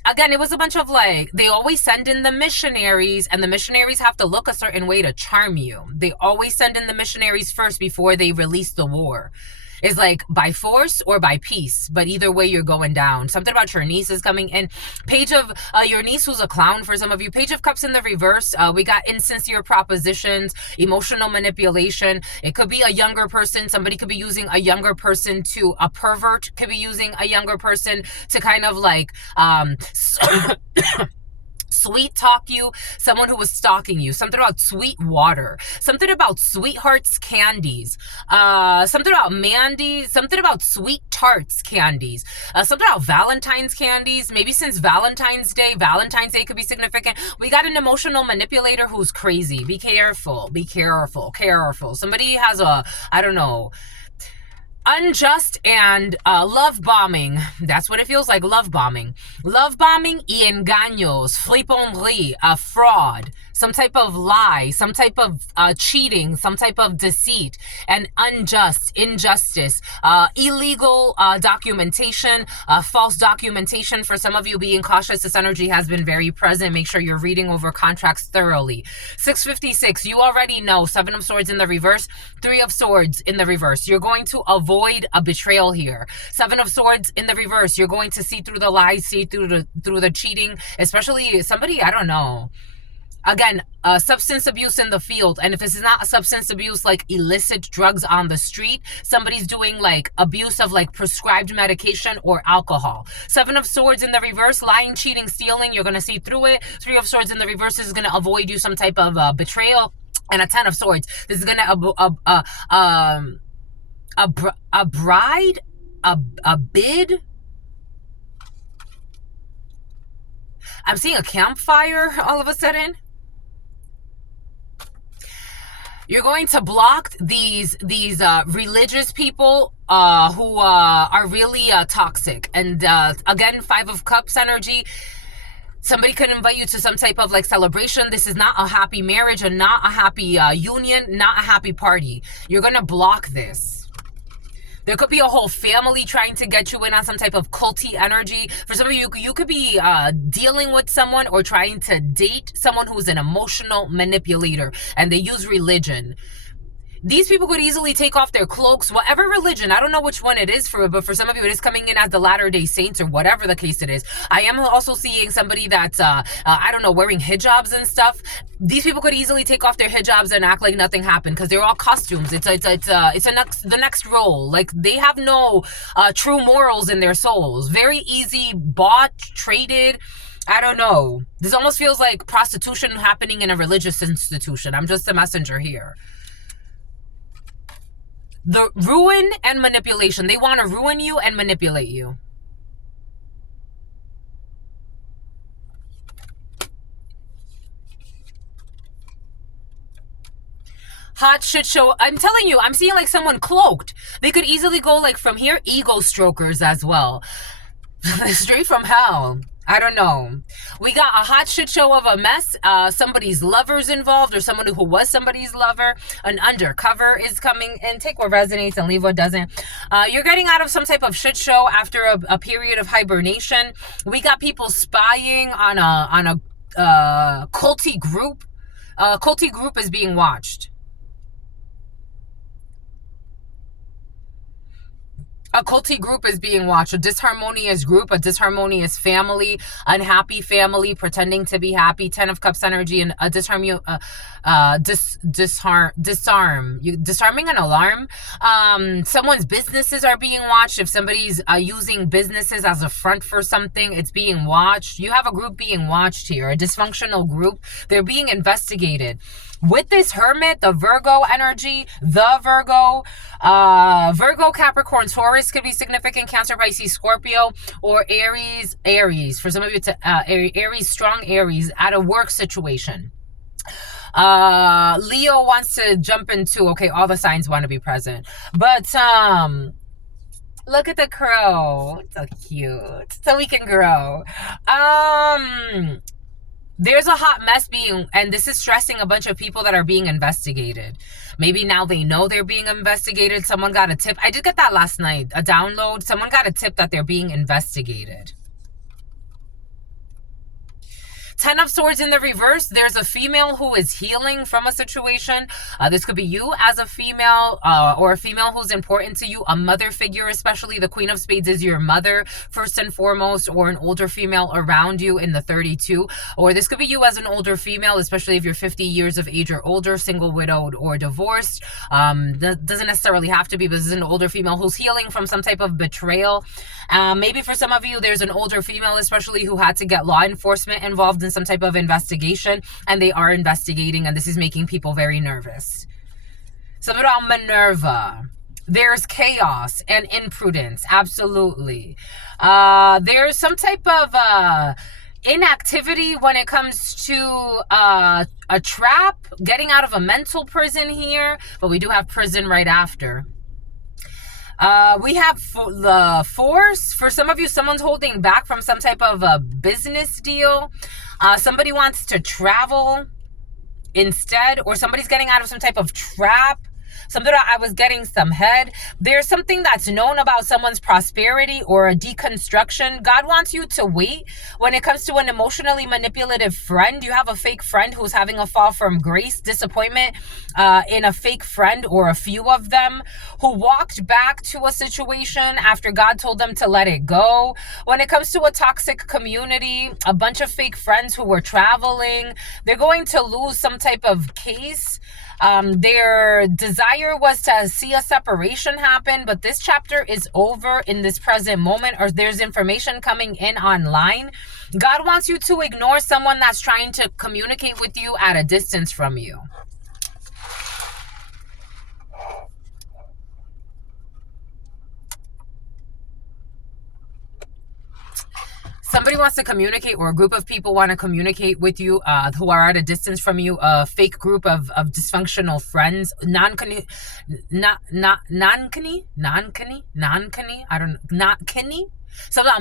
again, it was a bunch of like, they always send in the missionaries, and the missionaries have to look a certain way to charm you. They always send in the missionaries first before they release the war. It's like by force or by peace, but either way you're going down. Something about your niece is coming in. Page of your niece who's a clown for some of you. Page of Cups in the reverse. We got insincere propositions, emotional manipulation. It could be a younger person. Somebody could be using a younger person to, a pervert could be using a younger person to kind of like sweet talk you, someone who was stalking you, something about sweet water, something about sweethearts candies, something about Mandy, something about sweet tarts candies, something about Valentine's candies. Maybe since Valentine's Day could be significant. We got an emotional manipulator who's crazy. Be careful, be careful, careful. Somebody has a, I don't know, unjust and love bombing. That's what it feels like, love bombing. Love bombing y engaños, fliponnerie, a fraud, some type of lie, some type of cheating, some type of deceit, and injustice, illegal documentation, false documentation. For some of you, being cautious, this energy has been very present. Make sure you're reading over contracts thoroughly. 656, you already know. 7 of Swords in the reverse, 3 of Swords in the reverse. You're going to avoid a betrayal here. 7 of Swords in the reverse, you're going to see through the lies, see through the cheating, especially somebody, I don't know. Again, substance abuse in the field. And if this is not a substance abuse like illicit drugs on the street, somebody's doing like abuse of like prescribed medication or alcohol. 7 of Swords in the reverse, lying, cheating, stealing, you're going to see through it. 3 of Swords in the reverse is going to avoid you some type of betrayal. And a 10 of Swords, this is going to a bride, a bid. I'm seeing a campfire all of a sudden. You're going to block these religious people who are really toxic. And again, 5 of Cups energy. Somebody could invite you to some type of like celebration. This is not a happy marriage and not a happy union, not a happy party. You're going to block this. There could be a whole family trying to get you in on some type of culty energy. For some of you, you could be dealing with someone or trying to date someone who's an emotional manipulator, and they use religion. These people could easily take off their cloaks, whatever religion. I don't know which one it is for, but for some of you, it is coming in as the Latter-day Saints or whatever the case it is. I am also seeing somebody that's, I don't know, wearing hijabs and stuff. These people could easily take off their hijabs and act like nothing happened because they're all costumes. It's the next role. Like they have no true morals in their souls. Very easy bought, traded. I don't know. This almost feels like prostitution happening in a religious institution. I'm just a messenger here. The ruin and manipulation. They want to ruin you and manipulate you. Hot shit show. I'm telling you, I'm seeing like someone cloaked. They could easily go like from here, ego strokers as well. Straight from hell. I don't know. We got a hot shit show of a mess. Somebody's lover's involved or someone who was somebody's lover. An undercover is coming in. Take what resonates and leave what doesn't. You're getting out of some type of shit show after a period of hibernation. We got people spying on a culty group. Culty group is being watched. A culty group is being watched, a disharmonious group, a disharmonious family, unhappy family pretending to be happy. 10 of Cups energy, and a disarming an alarm. Someone's businesses are being watched. If somebody's using businesses as a front for something, it's being watched. You have a group being watched here, a dysfunctional group. They're being investigated. With this Hermit, the Virgo energy, Virgo, Capricorn, Taurus could be significant, Cancer, Pisces, Scorpio, or Aries. For some of you, it's Aries, strong Aries at a work situation. Leo wants to jump into, okay, all the signs want to be present. But, look at the crow. It's so cute. So we can grow. There's a hot mess and this is stressing a bunch of people that are being investigated. Maybe now they know they're being investigated. Someone got a tip. I did get that last night, a download. Someone got a tip that they're being investigated. 10 of Swords in the reverse. There's a female who is healing from a situation. This could be you as a female, or a female who's important to you, a mother figure especially. The Queen of Spades is your mother, first and foremost, or an older female around you in the 32. Or this could be you as an older female, especially if you're 50 years of age or older, single, widowed, or divorced. That doesn't necessarily have to be, but this is an older female who's healing from some type of betrayal. Maybe for some of you, there's an older female especially who had to get law enforcement involved in some type of investigation, and they are investigating, and this is making people very nervous. Something about Minerva. There's chaos and imprudence, absolutely. There's some type of inactivity when it comes to a trap, getting out of a mental prison here, but we do have prison right after. We have the Force. For some of you, someone's holding back from some type of a business deal. Somebody wants to travel instead, or somebody's getting out of some type of trap. Something I was getting some head. There's something that's known about someone's prosperity or a deconstruction. God wants you to wait. When it comes to an emotionally manipulative friend, you have a fake friend who's having a fall from grace, disappointment in a fake friend or a few of them who walked back to a situation after God told them to let it go. When it comes to a toxic community, a bunch of fake friends who were traveling, they're going to lose some type of case. Their desire was to see a separation happen, but this chapter is over in this present moment, or there's information coming in online. God wants you to ignore someone that's trying to communicate with you at a distance from you. Somebody wants to communicate, or a group of people want to communicate with you who are at a distance from you, a fake group of dysfunctional friends, non-kini, something about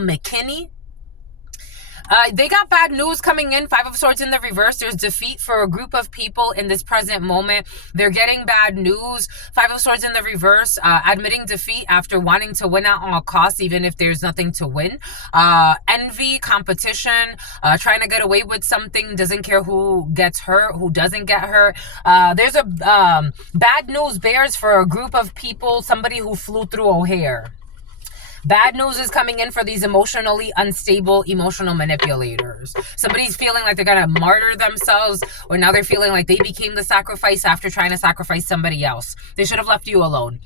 McKinney. They got bad news coming in. 5 of Swords in the reverse. There's defeat for a group of people in this present moment. They're getting bad news. 5 of Swords in the reverse. Admitting defeat after wanting to win at all costs, even if there's nothing to win. Envy, competition, trying to get away with something. Doesn't care who gets hurt, who doesn't get hurt. There's a bad news bears for a group of people. Somebody who flew through O'Hare. Bad news is coming in for these emotionally unstable, emotional manipulators. Somebody's feeling like they're going to martyr themselves, or now they're feeling like they became the sacrifice after trying to sacrifice somebody else. They should have left you alone.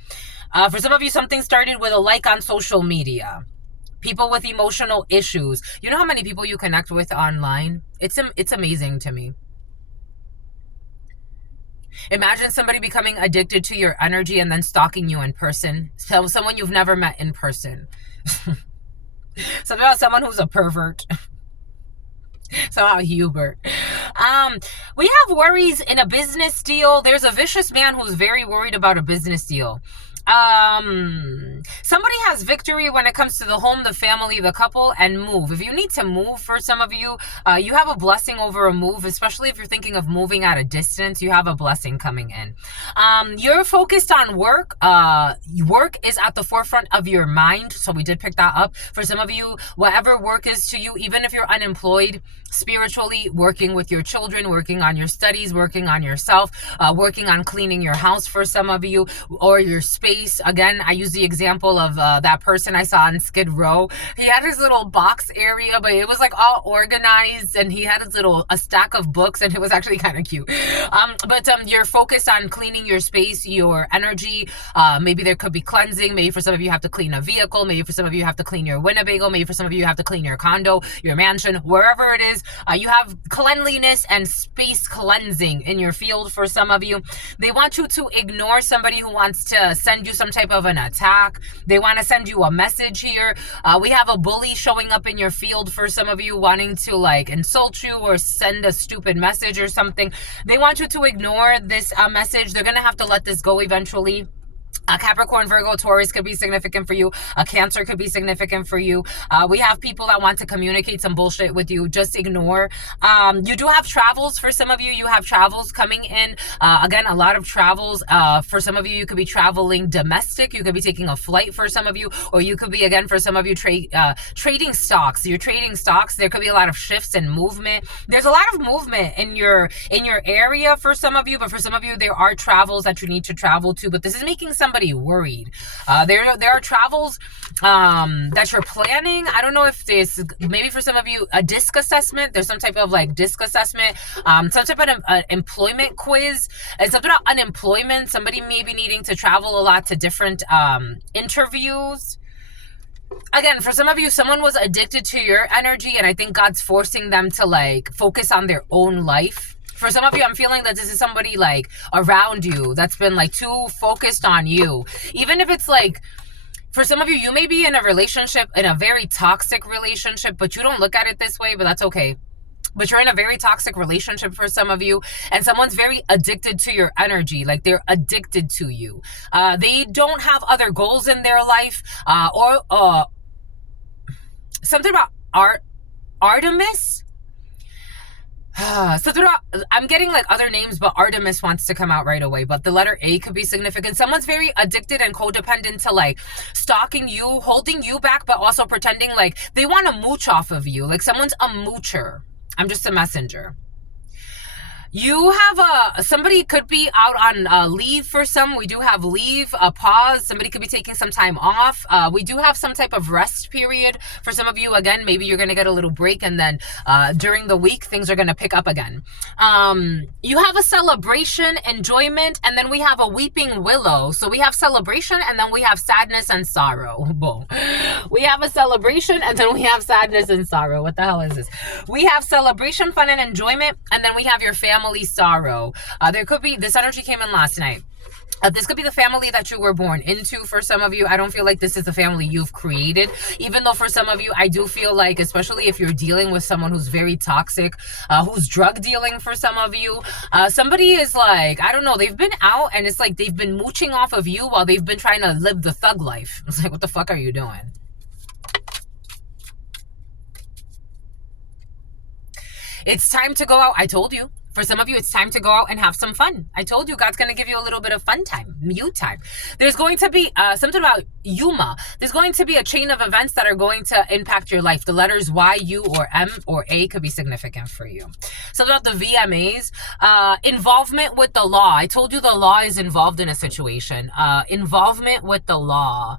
For some of you, something started with a like on social media. People with emotional issues. You know how many people you connect with online? It's amazing to me. Imagine somebody becoming addicted to your energy and then stalking you in person. So someone you've never met in person. Something about someone who's a pervert. Somehow Hubert. We have worries in a business deal. There's a vicious man who's very worried about a business deal. Somebody has victory when it comes to the home, the family, the couple, and move. If you need to move, for some of you, you have a blessing over a move, especially if you're thinking of moving at a distance. You have a blessing coming in. You're focused on work. Work is at the forefront of your mind, so we did pick that up. For some of you, whatever work is to you, even if you're unemployed, spiritually, working with your children, working on your studies, working on yourself, working on cleaning your house for some of you, or your space, space. Again, I use the example of that person I saw on Skid Row. He had his little box area, but it was like all organized, and he had a stack of books, and it was actually kind of cute. But you're focused on cleaning your space, your energy. Maybe there could be cleansing. Maybe for some of you have to clean a vehicle. Maybe for some of you have to clean your Winnebago. Maybe for some of you have to clean your condo, your mansion, wherever it is. You have cleanliness and space cleansing in your field. For some of you, they want you to ignore somebody who wants to send you some type of an attack. They want to send you a message here. We have a bully showing up in your field for some of you, wanting to like insult you or send a stupid message or something. They want you to ignore this message. They're going to have to let this go eventually. A Capricorn, Virgo, Taurus could be significant for you. A Cancer could be significant for you. We have people that want to communicate some bullshit with you. Just ignore. You do have travels for some of you. You have travels coming in. Again, a lot of travels. For some of you, you could be traveling domestic. You could be taking a flight for some of you. Or you could be, again, for some of you, trading stocks. You're trading stocks. There could be a lot of shifts and movement. There's a lot of movement in your area for some of you. But for some of you, there are travels that you need to travel to. But this is making somebody worried. There are travels that you're planning. I don't know if there's, maybe for some of you, a disc assessment. There's some type of like disc assessment, some type of employment quiz. It's something about unemployment. Somebody may be needing to travel a lot to different interviews. Again, for some of you, someone was addicted to your energy, and I think God's forcing them to like focus on their own life. For some of you, I'm feeling that this is somebody like around you that's been like too focused on you. Even if it's like, for some of you, you may be in a relationship, in a very toxic relationship, but you don't look at it this way, but that's okay. But you're in a very toxic relationship for some of you, and someone's very addicted to your energy. Like they're addicted to you. They don't have other goals in their life, or something about Artemis. So I'm getting like other names, but Artemis wants to come out right away. But the letter A could be significant. Someone's very addicted and codependent to like stalking you, holding you back, but also pretending like they want to mooch off of you. Like someone's a moocher. I'm just a messenger. You have somebody could be out on leave for some. We do have leave, a pause. Somebody could be taking some time off. We do have some type of rest period for some of you. Again, maybe you're going to get a little break, and then during the week, things are going to pick up again. You have a celebration, enjoyment, and then we have a weeping willow. So we have celebration, and then we have sadness and sorrow. Boom. We have a celebration, and then we have sadness and sorrow. What the hell is this? We have celebration, fun, and enjoyment, and then we have your family sorrow. There could be, this energy came in last night. This could be the family that you were born into for some of you. I don't feel like this is the family you've created. Even though for some of you, I do feel like, especially if you're dealing with someone who's very toxic, who's drug dealing for some of you, somebody is like, I don't know, they've been out and it's like they've been mooching off of you while they've been trying to live the thug life. It's like, what the fuck are you doing? It's time to go out. I told you. For some of you, it's time to go out and have some fun. I told you God's going to give you a little bit of fun time, you time. There's going to be something about Yuma. There's going to be a chain of events that are going to impact your life. The letters Y, U, or M, or A could be significant for you. Something about the VMAs. Involvement with the law. I told you the law is involved in a situation. Involvement with the law.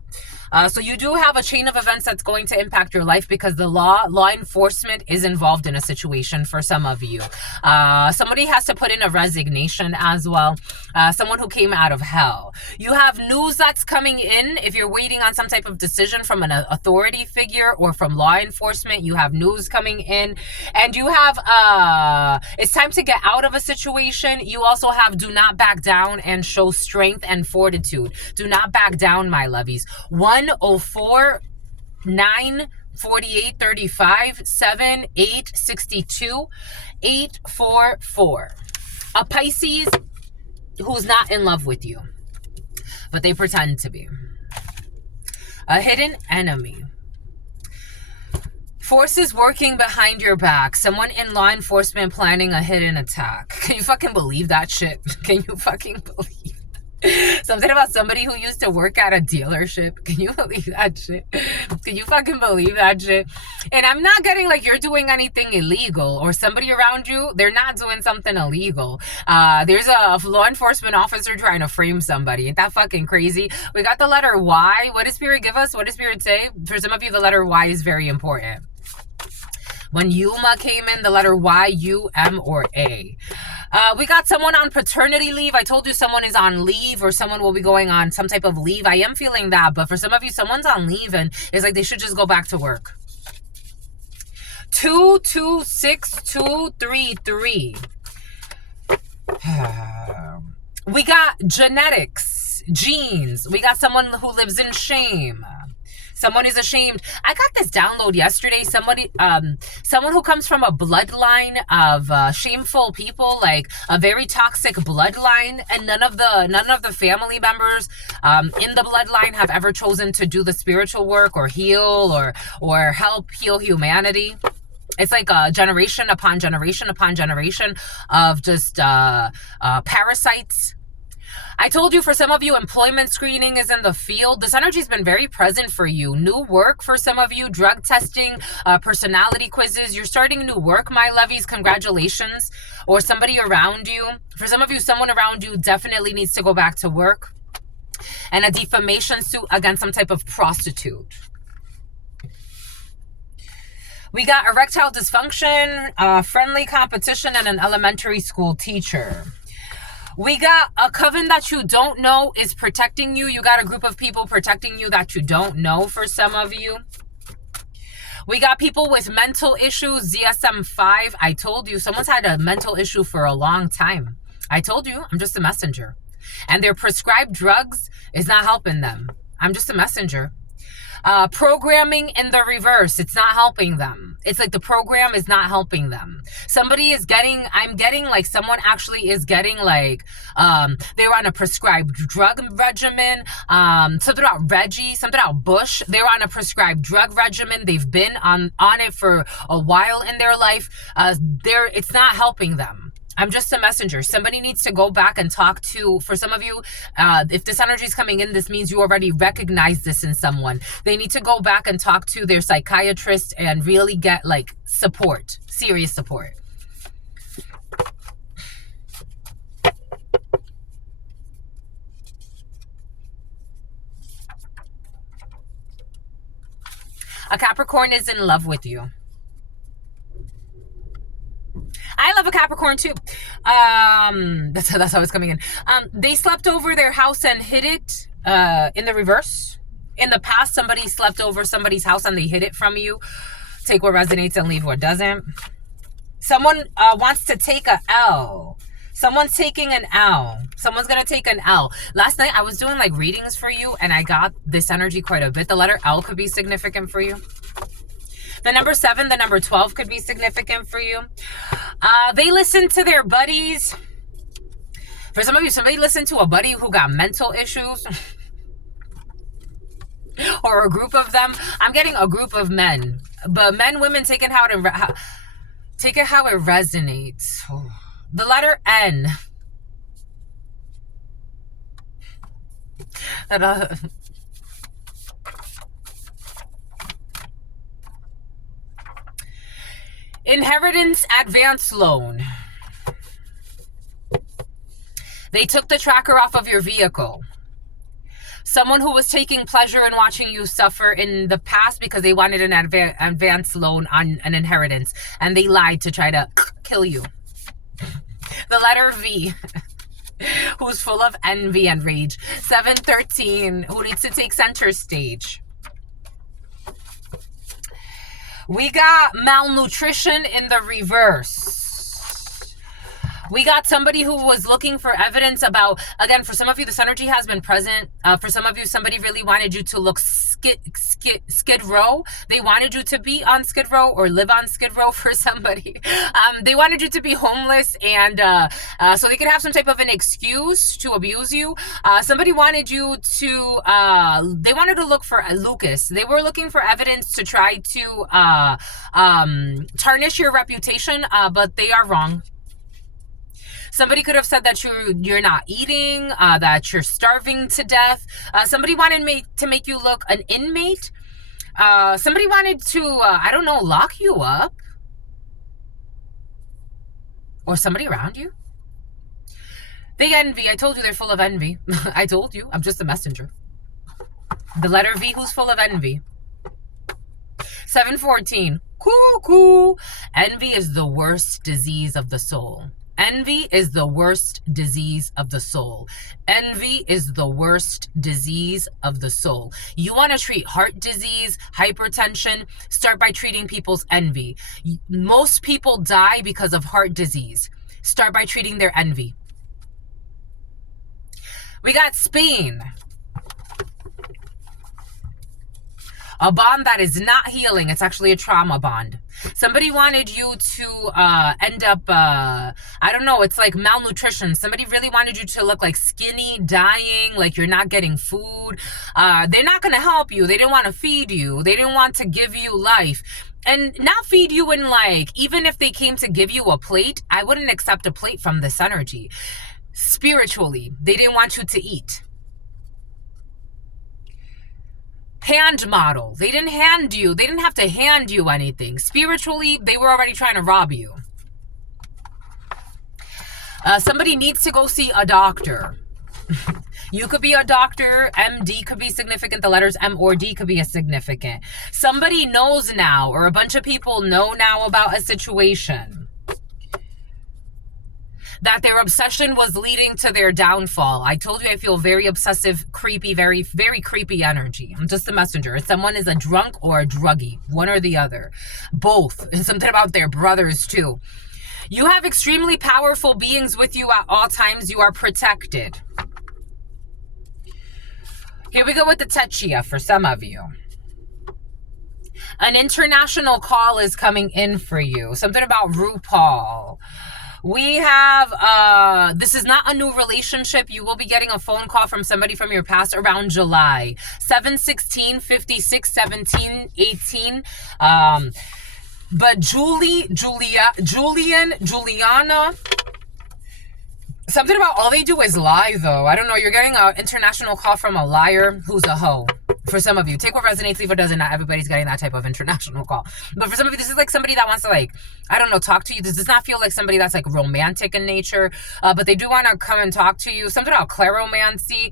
So you do have a chain of events that's going to impact your life because the law enforcement is involved in a situation for some of you. Somebody has to put in a resignation as well. Someone who came out of hell. You have news that's coming in. If you're waiting on some type of decision from an authority figure or from law enforcement, you have news coming in. And you have, it's time to get out of a situation. You also have do not back down and show strength and fortitude. Do not back down, my lovies. 104 9 48 35 7 8 62 844. A Pisces who's not in love with you, but they pretend to be. A hidden enemy. Forces working behind your back. Someone in law enforcement planning a hidden attack. Can you fucking believe that shit? Can you fucking believe? Something about somebody who used to work at a dealership. Can you believe that shit? Can you fucking believe that shit? And I'm not getting like you're doing anything illegal or somebody around you, they're not doing something illegal. There's a law enforcement officer trying to frame somebody. Ain't that fucking crazy? We got the letter Y. What does Spirit give us? What does Spirit say? For some of you, the letter Y is very important. When Yuma came in, the letter Y, U, M, or A. We got someone on paternity leave. I told you someone is on leave or someone will be going on some type of leave. I am feeling that, but for some of you, someone's on leave and it's like they should just go back to work. 226233. We got genetics, genes. We got someone who lives in shame. Someone is ashamed. I got this download yesterday. Someone who comes from a bloodline of shameful people, like a very toxic bloodline, and none of the family members in the bloodline have ever chosen to do the spiritual work or heal or help heal humanity. It's like a generation upon generation upon generation of just parasites. I told you for some of you, employment screening is in the field. This energy has been very present for you. New work for some of you, drug testing, personality quizzes. You're starting new work, my lovies. Congratulations. Or somebody around you. For some of you, someone around you definitely needs to go back to work. And a defamation suit against some type of prostitute. We got erectile dysfunction, friendly competition, and an elementary school teacher. We got a coven that you don't know is protecting you. You got a group of people protecting you that you don't know for some of you. We got people with mental issues, ZSM5. I told you, someone's had a mental issue for a long time. I told you, I'm just a messenger. And their prescribed drugs is not helping them. I'm just a messenger. Programming in the reverse, it's not helping them. It's like the program is not helping them. I'm getting like someone actually is getting like, they're on a prescribed drug regimen, something about Reggie, something about Bush. They're on a prescribed drug regimen. They've been on it for a while in their life. It's not helping them. I'm just a messenger. Somebody needs to go back and talk to, for some of you, if this energy is coming in, this means you already recognize this in someone. They need to go back and talk to their psychiatrist and really get like support, serious support. A Capricorn is in love with you. I love a Capricorn too. That's how it's coming in. They slept over their house and hid it in the reverse. In the past, somebody slept over somebody's house and they hid it from you. Take what resonates and leave what doesn't. Someone wants to take a L. Someone's taking an L. Someone's going to take an L. Last night, I was doing like readings for you and I got this energy quite a bit. The letter L could be significant for you. The number 7, the number 12 could be significant for you. They listen to their buddies. For some of you, somebody listened to a buddy who got mental issues. Or a group of them. I'm getting a group of men. But men, women, take it how it resonates. The letter N. Inheritance advance loan. They took the tracker off of your vehicle. Someone who was taking pleasure in watching you suffer in the past because they wanted an advance loan on an inheritance. And they lied to try to kill you. The letter V. Who's full of envy and rage. 713. Who needs to take center stage. We got malnutrition in the reverse. We got somebody who was looking for evidence about, again, for some of you, this energy has been present. For some of you, somebody really wanted you to look Skid Row. They wanted you to be on Skid Row or live on Skid Row for somebody. They wanted you to be homeless and so they could have some type of an excuse to abuse you. Somebody wanted you to, they wanted to look for Lucas. They were looking for evidence to try to tarnish your reputation, but they are wrong. Somebody could have said that you're not eating, that you're starving to death. Somebody wanted to make you look an inmate. Somebody wanted to, I don't know, lock you up. Or somebody around you. They envy. I told you they're full of envy. I told you. I'm just a messenger. The letter V, who's full of envy. 714. Cuckoo. Envy is the worst disease of the soul. Envy is the worst disease of the soul. Envy is the worst disease of the soul. You want to treat heart disease, hypertension, start by treating people's envy. Most people die because of heart disease. Start by treating their envy. We got Spain. A bond that is not healing. It's actually a trauma bond. Somebody wanted you to end up, I don't know, it's like malnutrition. Somebody really wanted you to look like skinny, dying, like you're not getting food. They're not going to help you. They didn't want to feed you. They didn't want to give you life. And not feed you in like, even if they came to give you a plate, I wouldn't accept a plate from this energy. Spiritually, they didn't want you to eat. Hand model. They didn't have to hand you anything. Spiritually, they were already trying to rob you. Somebody needs to go see a doctor. You could be a doctor. MD could be significant. The letters M or D could be a significant. Somebody knows now, or a bunch of people know now about a situation that their obsession was leading to their downfall. I told you I feel very obsessive, creepy, very, very creepy energy. I'm just a messenger. Someone is a drunk or a druggie, one or the other. Both. And something about their brothers too. You have extremely powerful beings with you at all times. You are protected. Here we go with the Techia for some of you. An international call is coming in for you. Something about RuPaul. We have, this is not a new relationship. You will be getting a phone call from somebody from your past around July. 7/16, 56, 17, 18. But Juliana, something about all they do is lie, though. I don't know. You're getting an international call from a liar who's a hoe. For some of you, take what resonates, leave what doesn't. Not everybody's getting that type of international call. But for some of you, this is like somebody that wants to, like, I don't know, talk to you. This does not feel like somebody that's like romantic in nature, but they do want to come and talk to you. Something about claromancy.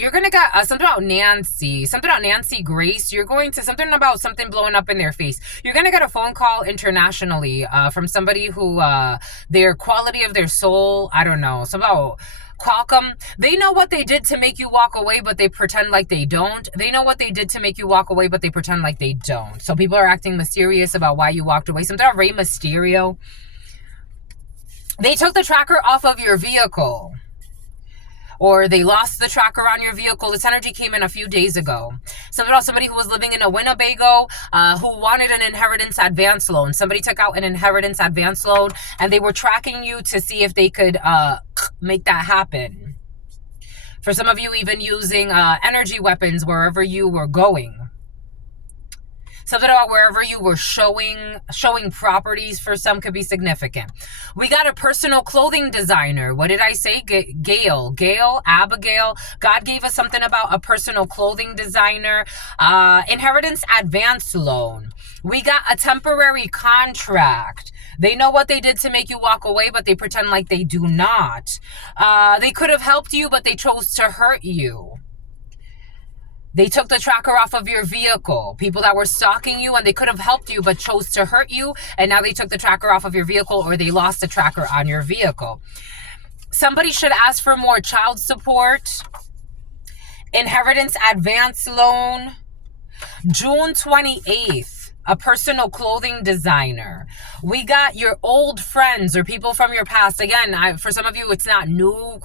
You're going to get something about Nancy. Something about Nancy Grace. You're going to, something about something blowing up in their face. You're going to get a phone call internationally from somebody who, their quality of their soul, I don't know, something about Qualcomm. They know what they did to make you walk away, but they pretend like they don't. They know what they did to make you walk away, but they pretend like they don't. So people are acting mysterious about why you walked away. Something about Rey Mysterio. They took the tracker off of your vehicle. Or they lost the tracker on your vehicle. This energy came in a few days ago. Something about somebody who was living in a Winnebago who wanted an inheritance advance loan. Somebody took out an inheritance advance loan and they were tracking you to see if they could make that happen. For some of you, even using energy weapons wherever you were going. Something about wherever you were showing properties for some could be significant. We got a personal clothing designer. What did I say? Gail, Abigail. God gave us something about a personal clothing designer. Inheritance advance loan. We got a temporary contract. They know what they did to make you walk away, but they pretend like they do not. They could have helped you, but they chose to hurt you. They took the tracker off of your vehicle. People that were stalking you and they could have helped you but chose to hurt you. And now they took the tracker off of your vehicle or they lost the tracker on your vehicle. Somebody should ask for more child support. Inheritance advance loan. June 28th. A personal clothing designer. We got your old friends or people from your past. Again, for some of you, it's not new.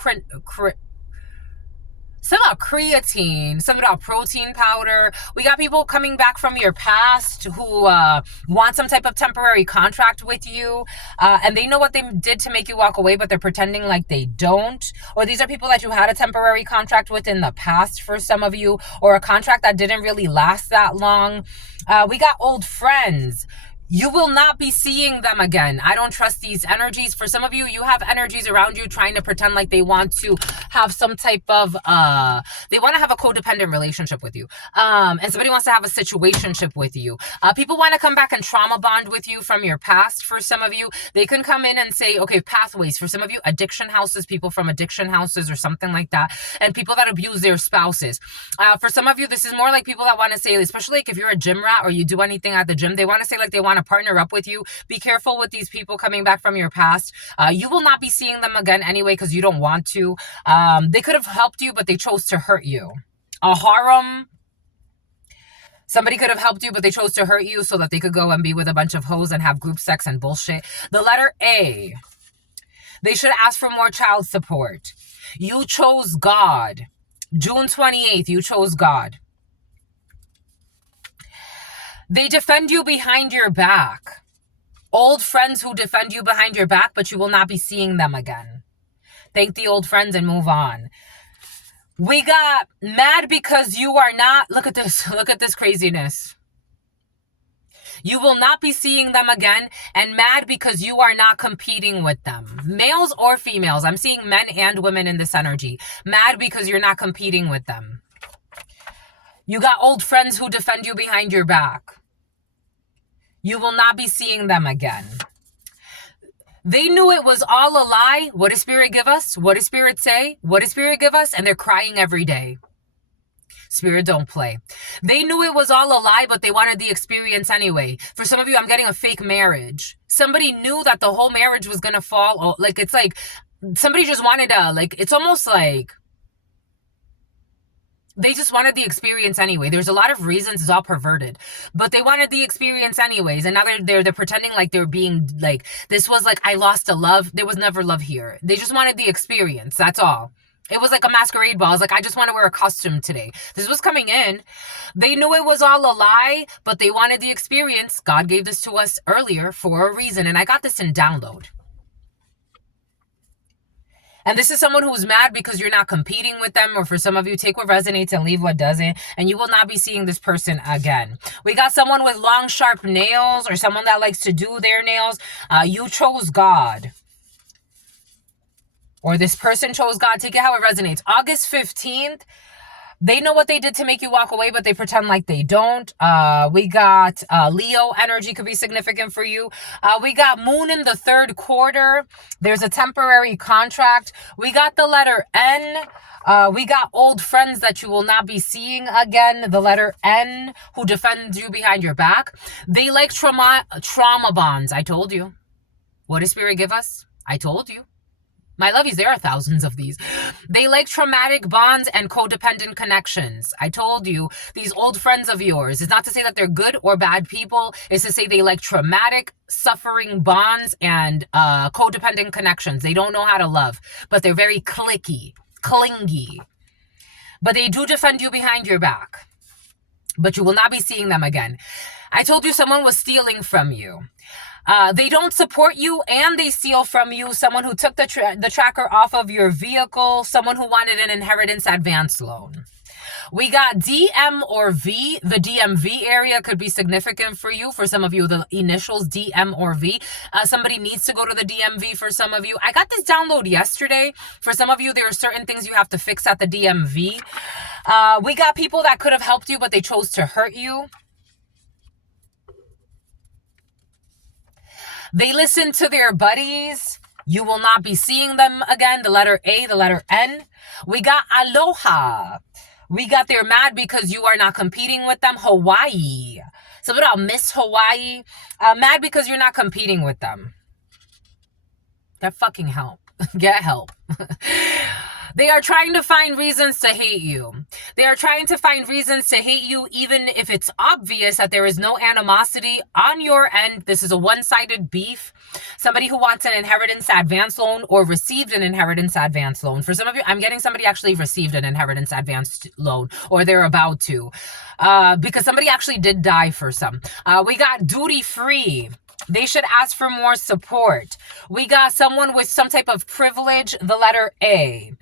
Something about creatine, something about protein powder. We got people coming back from your past who want some type of temporary contract with you. And they know what they did to make you walk away, but they're pretending like they don't. Or these are people that you had a temporary contract with in the past for some of you. Or a contract that didn't really last that long. We got old friends. You will not be seeing them again. I don't trust these energies. For some of you, you have energies around you trying to pretend like they want to have some type of, they want to have a codependent relationship with you. And somebody wants to have a situationship with you. People want to come back and trauma bond with you from your past. For some of you, they can come in and say, okay, pathways. For some of you, addiction houses, people from addiction houses or something like that. And people that abuse their spouses. For some of you, this is more like people that want to say, especially like if you're a gym rat or you do anything at the gym, they want to say like they want to partner up with you. Be careful with these people coming back from your past. You will not be seeing them again anyway because you don't want to. They could have helped you, but they chose to hurt you. A harem. Somebody could have helped you, but they chose to hurt you so that they could go and be with a bunch of hoes and have group sex and bullshit. The letter A. They should ask for more child support. You chose God. June 28th, you chose God. They defend you behind your back. Old friends who defend you behind your back, but you will not be seeing them again. Thank the old friends and move on. We got mad because you are not... Look at this. Look at this craziness. You will not be seeing them again, and mad because you are not competing with them. Males or females. I'm seeing men and women in this energy. Mad because you're not competing with them. You got old friends who defend you behind your back. You will not be seeing them again. They knew it was all a lie. What does Spirit give us? What does Spirit say? What does Spirit give us? And they're crying every day. Spirit, don't play. They knew it was all a lie, but they wanted the experience anyway. For some of you, I'm getting a fake marriage. Somebody knew that the whole marriage was going to fall. Like, it's like somebody just wanted to, like, it's almost like they just wanted the experience anyway. There's a lot of reasons, it's all perverted, but they wanted the experience anyways. And now they're pretending like they're being like, this was like, I lost a love. There was never love here. They just wanted the experience. That's all. It was like a masquerade ball. I was like, I just want to wear a costume today. This was coming in. They knew it was all a lie, but they wanted the experience. God gave this to us earlier for a reason. And I got this in download. And this is someone who's mad because you're not competing with them, or for some of you, take what resonates and leave what doesn't, and you will not be seeing this person again. We got someone with long, sharp nails, or someone that likes to do their nails. You chose God. Or this person chose God. Take it how it resonates. August 15th. They know what they did to make you walk away, but they pretend like they don't. We got Leo energy could be significant for you. We got Moon in the third quarter. There's a temporary contract. We got the letter N. We got old friends that you will not be seeing again. The letter N, who defend you behind your back. They like trauma bonds. I told you. What does Spirit give us? I told you. My lovies, there are thousands of these. They like traumatic bonds and codependent connections. I told you, these old friends of yours, it's not to say that they're good or bad people. It's to say they like traumatic, suffering bonds and codependent connections. They don't know how to love, but they're very clicky, clingy. But they do defend you behind your back. But you will not be seeing them again. I told you someone was stealing from you. They don't support you and they steal from you. Someone who took the tracker off of your vehicle. Someone who wanted an inheritance advance loan. We got DM or V. The DMV area could be significant for you. For some of you, the initials DM or V. Somebody needs to go to the DMV for some of you. I got this download yesterday. For some of you, there are certain things you have to fix at the DMV. We got people that could have helped you, but they chose to hurt you. They listen to their buddies. You will not be seeing them again. The letter A, the letter N. We got Aloha. We got they're mad because you are not competing with them. Hawaii. Something about Miss Hawaii. Mad because you're not competing with them. Get fucking help. Get help. They are trying to find reasons to hate you. They are trying to find reasons to hate you, even if it's obvious that there is no animosity on your end. This is a one-sided beef. Somebody who wants an inheritance advance loan or received an inheritance advance loan. For some of you, I'm getting somebody actually received an inheritance advance loan, or they're about to, because somebody actually did die for some. We got duty-free. They should ask for more support. We got someone with some type of privilege, the letter A.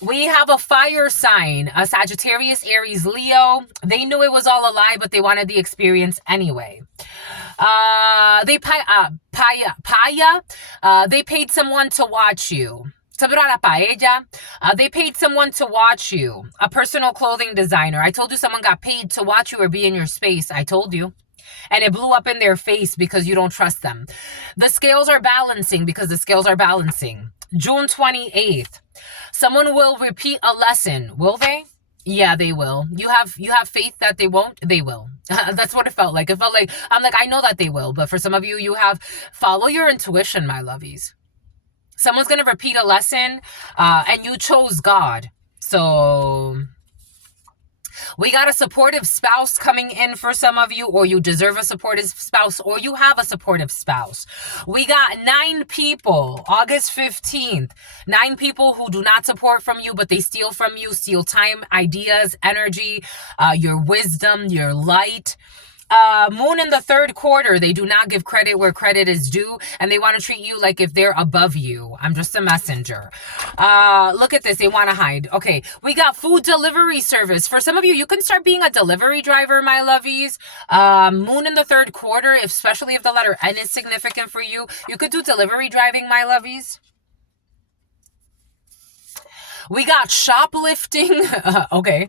We have a fire sign, a Sagittarius, Aries, Leo. They knew it was all a lie, but they wanted the experience anyway. They paid someone to watch you. Sabi na paella. They paid someone to watch you. A personal clothing designer. I told you someone got paid to watch you or be in your space. I told you. And it blew up in their face because you don't trust them. The scales are balancing because the scales are balancing. June 28th. Someone will repeat a lesson. Will they? Yeah, they will. You have faith that they won't? They will. That's what it felt like. It felt like, I'm like, I know that they will. But for some of you, you have, follow your intuition, my lovies. Someone's going to repeat a lesson, and you chose God. So we got a supportive spouse coming in for some of you, or you deserve a supportive spouse, or you have a supportive spouse. We got 9 people, August 15th, 9 people who do not support from you, but they steal from you, steal time, ideas, energy, your wisdom, your light. Moon in the 3rd quarter, they do not give credit where credit is due, and they want to treat you like if they're above you. I'm just a messenger. Look at this. They want to hide. Okay, we got food delivery service. For some of you, you can start being a delivery driver, my lovies. Moon in the 3rd quarter, especially if the letter N is significant for you, you could do delivery driving, my lovies. We got shoplifting. Okay.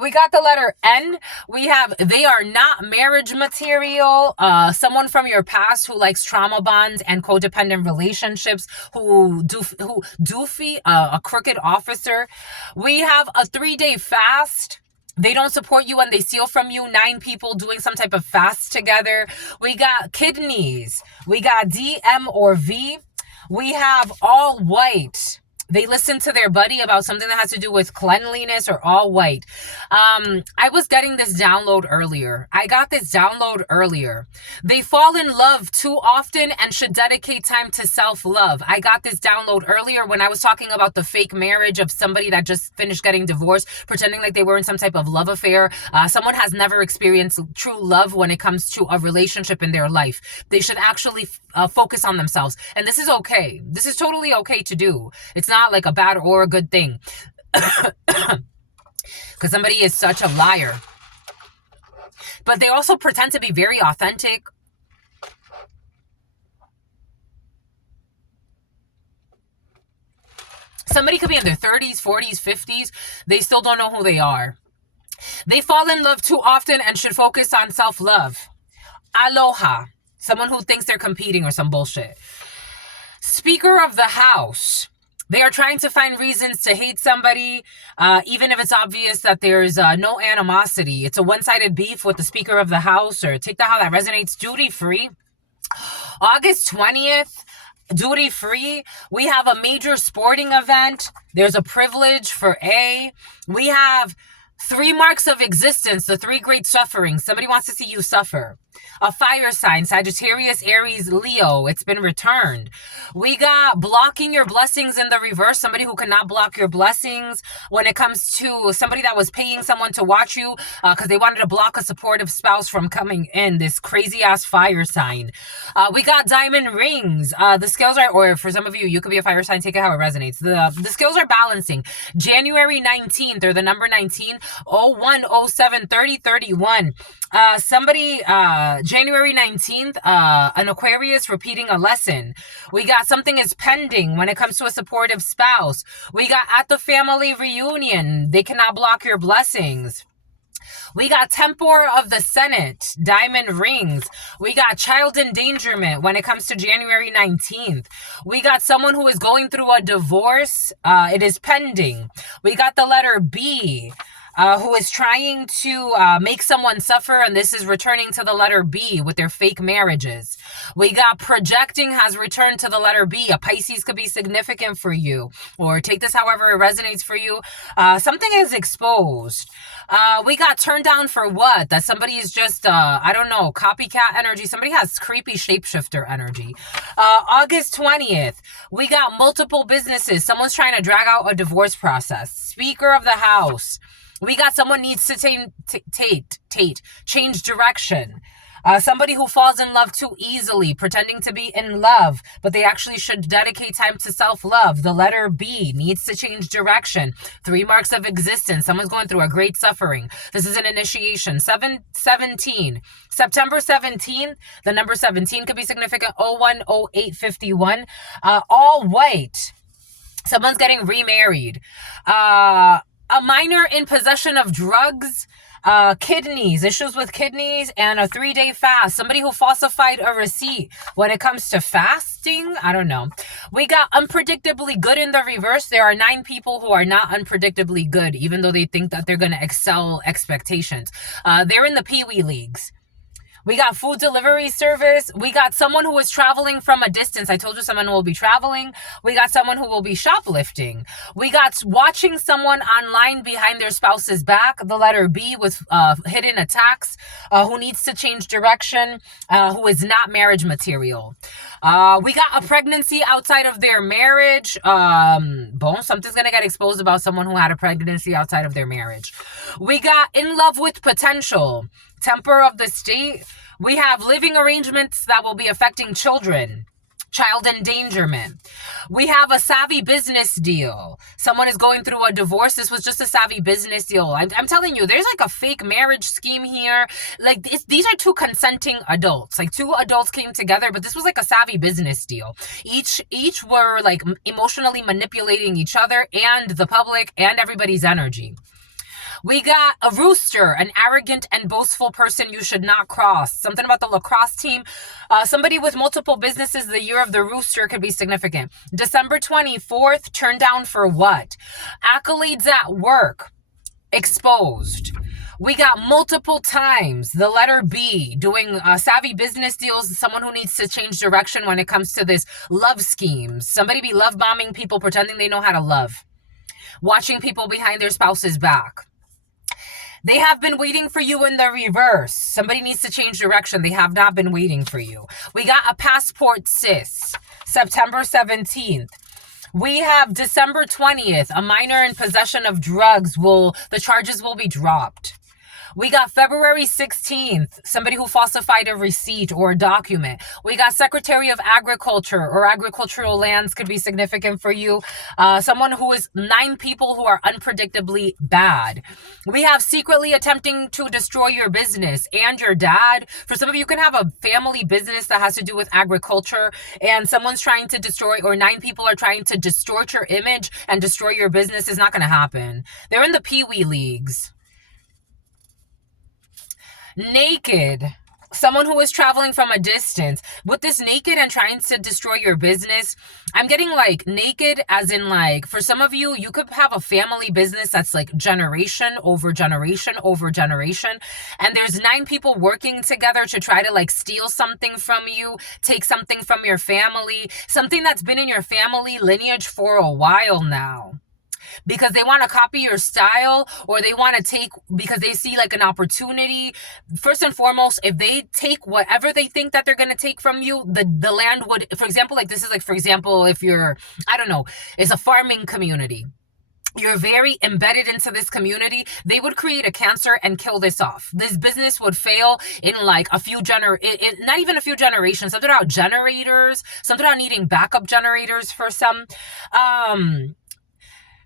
We got the letter N. We have, they are not marriage material. Someone from your past who likes trauma bonds and codependent relationships, who doofy, a crooked officer. We have a 3-day fast. They don't support you and they steal from you. 9 people doing some type of fast together. We got kidneys. We got D, M, or V. We have all white. They listen to their buddy about something that has to do with cleanliness or all white. I was getting this download earlier. I got this download earlier. They fall in love too often and should dedicate time to self-love. I got this download earlier when I was talking about the fake marriage of somebody that just finished getting divorced, pretending like they were in some type of love affair. Someone has never experienced true love when it comes to a relationship in their life. They should actually focus on themselves. And this is okay. This is totally okay to do. It's not like a bad or a good thing. Because somebody is such a liar. But they also pretend to be very authentic. Somebody could be in their 30s, 40s, 50s. They still don't know who they are. They fall in love too often and should focus on self-love. Aloha. Someone who thinks they're competing or some bullshit. Speaker of the House. They are trying to find reasons to hate somebody, even if it's obvious that there's no animosity. It's a one-sided beef with the Speaker of the House, or take that how that resonates. Duty-free. August 20th, duty-free. We have a major sporting event. There's a privilege for A. We have 3 marks of existence, the 3 great sufferings. Somebody wants to see you suffer. A fire sign, Sagittarius, Aries, Leo. It's been returned. We got blocking your blessings in the reverse. Somebody who cannot block your blessings. When it comes to somebody that was paying someone to watch you because they wanted to block a supportive spouse from coming in. This crazy ass fire sign. We got diamond rings. The scales are, or for some of you, you could be a fire sign. Take it how it resonates. The scales are balancing. January 19th, or the number 19, 01, 07, 30, 31. January 19th, an Aquarius repeating a lesson. We got something is pending when it comes to a supportive spouse. We got at the family reunion. They cannot block your blessings. We got Tempor of the Senate, diamond rings. We got child endangerment when it comes to January 19th. We got someone who is going through a divorce. It is pending. We got the letter B. Who is trying to make someone suffer, and this is returning to the letter B with their fake marriages. We got projecting has returned to the letter B. A Pisces could be significant for you, or take this however it resonates for you. Something is exposed. We got turned down for what? That somebody is just, I don't know, copycat energy. Somebody has creepy shapeshifter energy. August 20th, we got multiple businesses. Someone's trying to drag out a divorce process. Speaker of the House. We got someone needs to change direction. Somebody who falls in love too easily, pretending to be in love, but they actually should dedicate time to self-love. The letter B needs to change direction. 3 marks of existence. Someone's going through a great suffering. This is an initiation. 17. September 17th, the number 17 could be significant. 010851. All white. Someone's getting remarried. A minor in possession of drugs, kidneys, issues with kidneys, and a 3-day fast. Somebody who falsified a receipt. When it comes to fasting, I don't know. We got unpredictably good in the reverse. There are 9 people who are not unpredictably good, even though they think that they're going to excel expectations. They're in the Pee-wee leagues. We got food delivery service. We got someone who is traveling from a distance. I told you someone will be traveling. We got someone who will be shoplifting. We got watching someone online behind their spouse's back. The letter B with hidden attacks. Who needs to change direction. Who is not marriage material. We got a pregnancy outside of their marriage. Something's going to get exposed about someone who had a pregnancy outside of their marriage. We got in love with potential. Temper of the state. We have living arrangements that will be affecting children. Child endangerment. We have a savvy business deal. Someone is going through a divorce. This was just a savvy business deal. I'm telling you, there's like a fake marriage scheme here. Like these are 2 consenting adults. Like 2 adults came together, but this was like a savvy business deal. Each were like emotionally manipulating each other and the public and everybody's energy. We got a rooster, an arrogant and boastful person you should not cross. Something about the lacrosse team. Somebody with multiple businesses, the year of the rooster could be significant. December 24th, turned down for what? Accolades at work. Exposed. We got multiple times the letter B, doing savvy business deals, someone who needs to change direction when it comes to this love schemes. Somebody be love bombing people, pretending they know how to love. Watching people behind their spouse's back. They have been waiting for you in the reverse. Somebody needs to change direction. They have not been waiting for you. We got a passport sis, September 17th. We have December 20th, a minor in possession of drugs. The charges will be dropped. We got February 16th, somebody who falsified a receipt or a document. We got Secretary of Agriculture or agricultural lands could be significant for you. Someone who is 9 people who are unpredictably bad. We have secretly attempting to destroy your business and your dad. For some of you can have a family business that has to do with agriculture and someone's trying to destroy, or 9 people are trying to distort your image and destroy your business. Is not going to happen. They're in the Pee-wee leagues. Naked. Someone who is traveling from a distance. With this naked and trying to destroy your business, I'm getting like naked as in like, for some of you, you could have a family business that's like generation over generation over generation. And there's 9 people working together to try to like steal something from you, take something from your family, something that's been in your family lineage for a while now. Because they want to copy your style, or they want to take, because they see like an opportunity. First and foremost, if they take whatever they think that they're going to take from you, the land would, for example, like this is like, for example, if you're, I don't know, it's a farming community. You're very embedded into this community. They would create a cancer and kill this off. This business would fail in like a few not even a few generations. Something about generators, something about needing backup generators for some.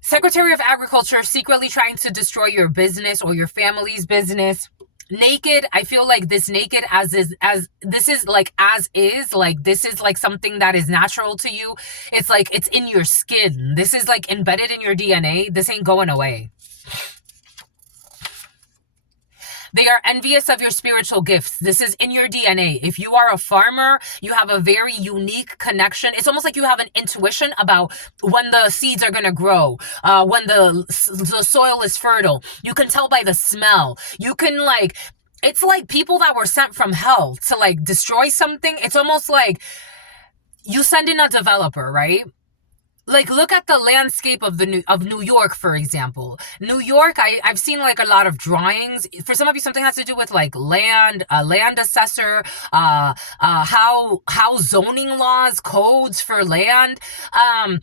Secretary of Agriculture secretly trying to destroy your business or your family's business. Naked, I feel like this naked this is like as is, like this is like something that is natural to you. It's like it's in your skin. This is like embedded in your DNA. This ain't going away. They are envious of your spiritual gifts. This is in your DNA. If you are a farmer, you have a very unique connection. It's almost like you have an intuition about when the seeds are going to grow, when the soil is fertile. You can tell by the smell. You can like, it's like people that were sent from hell to like destroy something. It's almost like you send in a developer, right? like, look at the landscape of New York, for example. New York, I've seen like a lot of drawings. For some of you, something has to do with like land, land assessor, how zoning laws, codes for land. And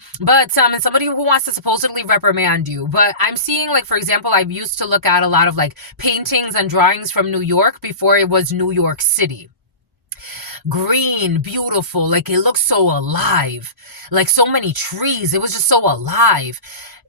somebody who wants to supposedly reprimand you. But I'm seeing, like, for example, I used to look at a lot of like paintings and drawings from New York before it was New York City. Green, beautiful, like it looks so alive, like so many trees. It was just so alive.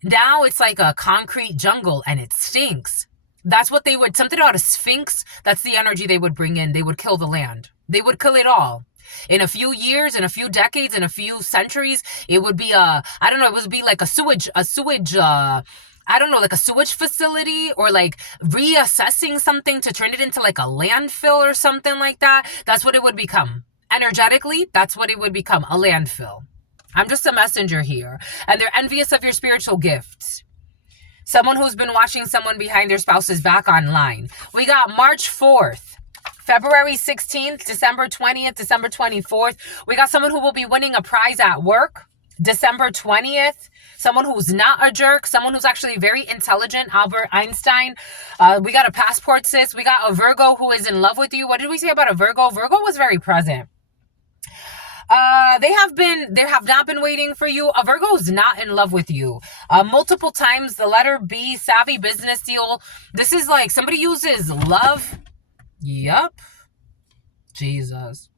Now it's like a concrete jungle and it stinks. That's what they would, something about a sphinx, that's the energy they would bring in. They would kill the land. They would kill it all. In a few years, in a few decades, in a few centuries, it would be I don't know, it would be like a sewage, I don't know, like a sewage facility, or like reassessing something to turn it into like a landfill or something like that. That's what it would become. Energetically, that's what it would become, a landfill. I'm just a messenger here. And they're envious of your spiritual gifts. Someone who's been watching someone behind their spouse's back online. We got March 4th. February 16th, December 20th, December 24th. We got someone who will be winning a prize at work. December 20th, someone who's not a jerk, someone who's actually very intelligent, Albert Einstein. We got a passport sis. We got a Virgo who is in love with you. What did we say about a Virgo? Virgo was very present. They have not been waiting for you. A Virgo is not in love with you. Multiple times, the letter B, savvy business deal. This is like somebody uses love. Yup. Jesus.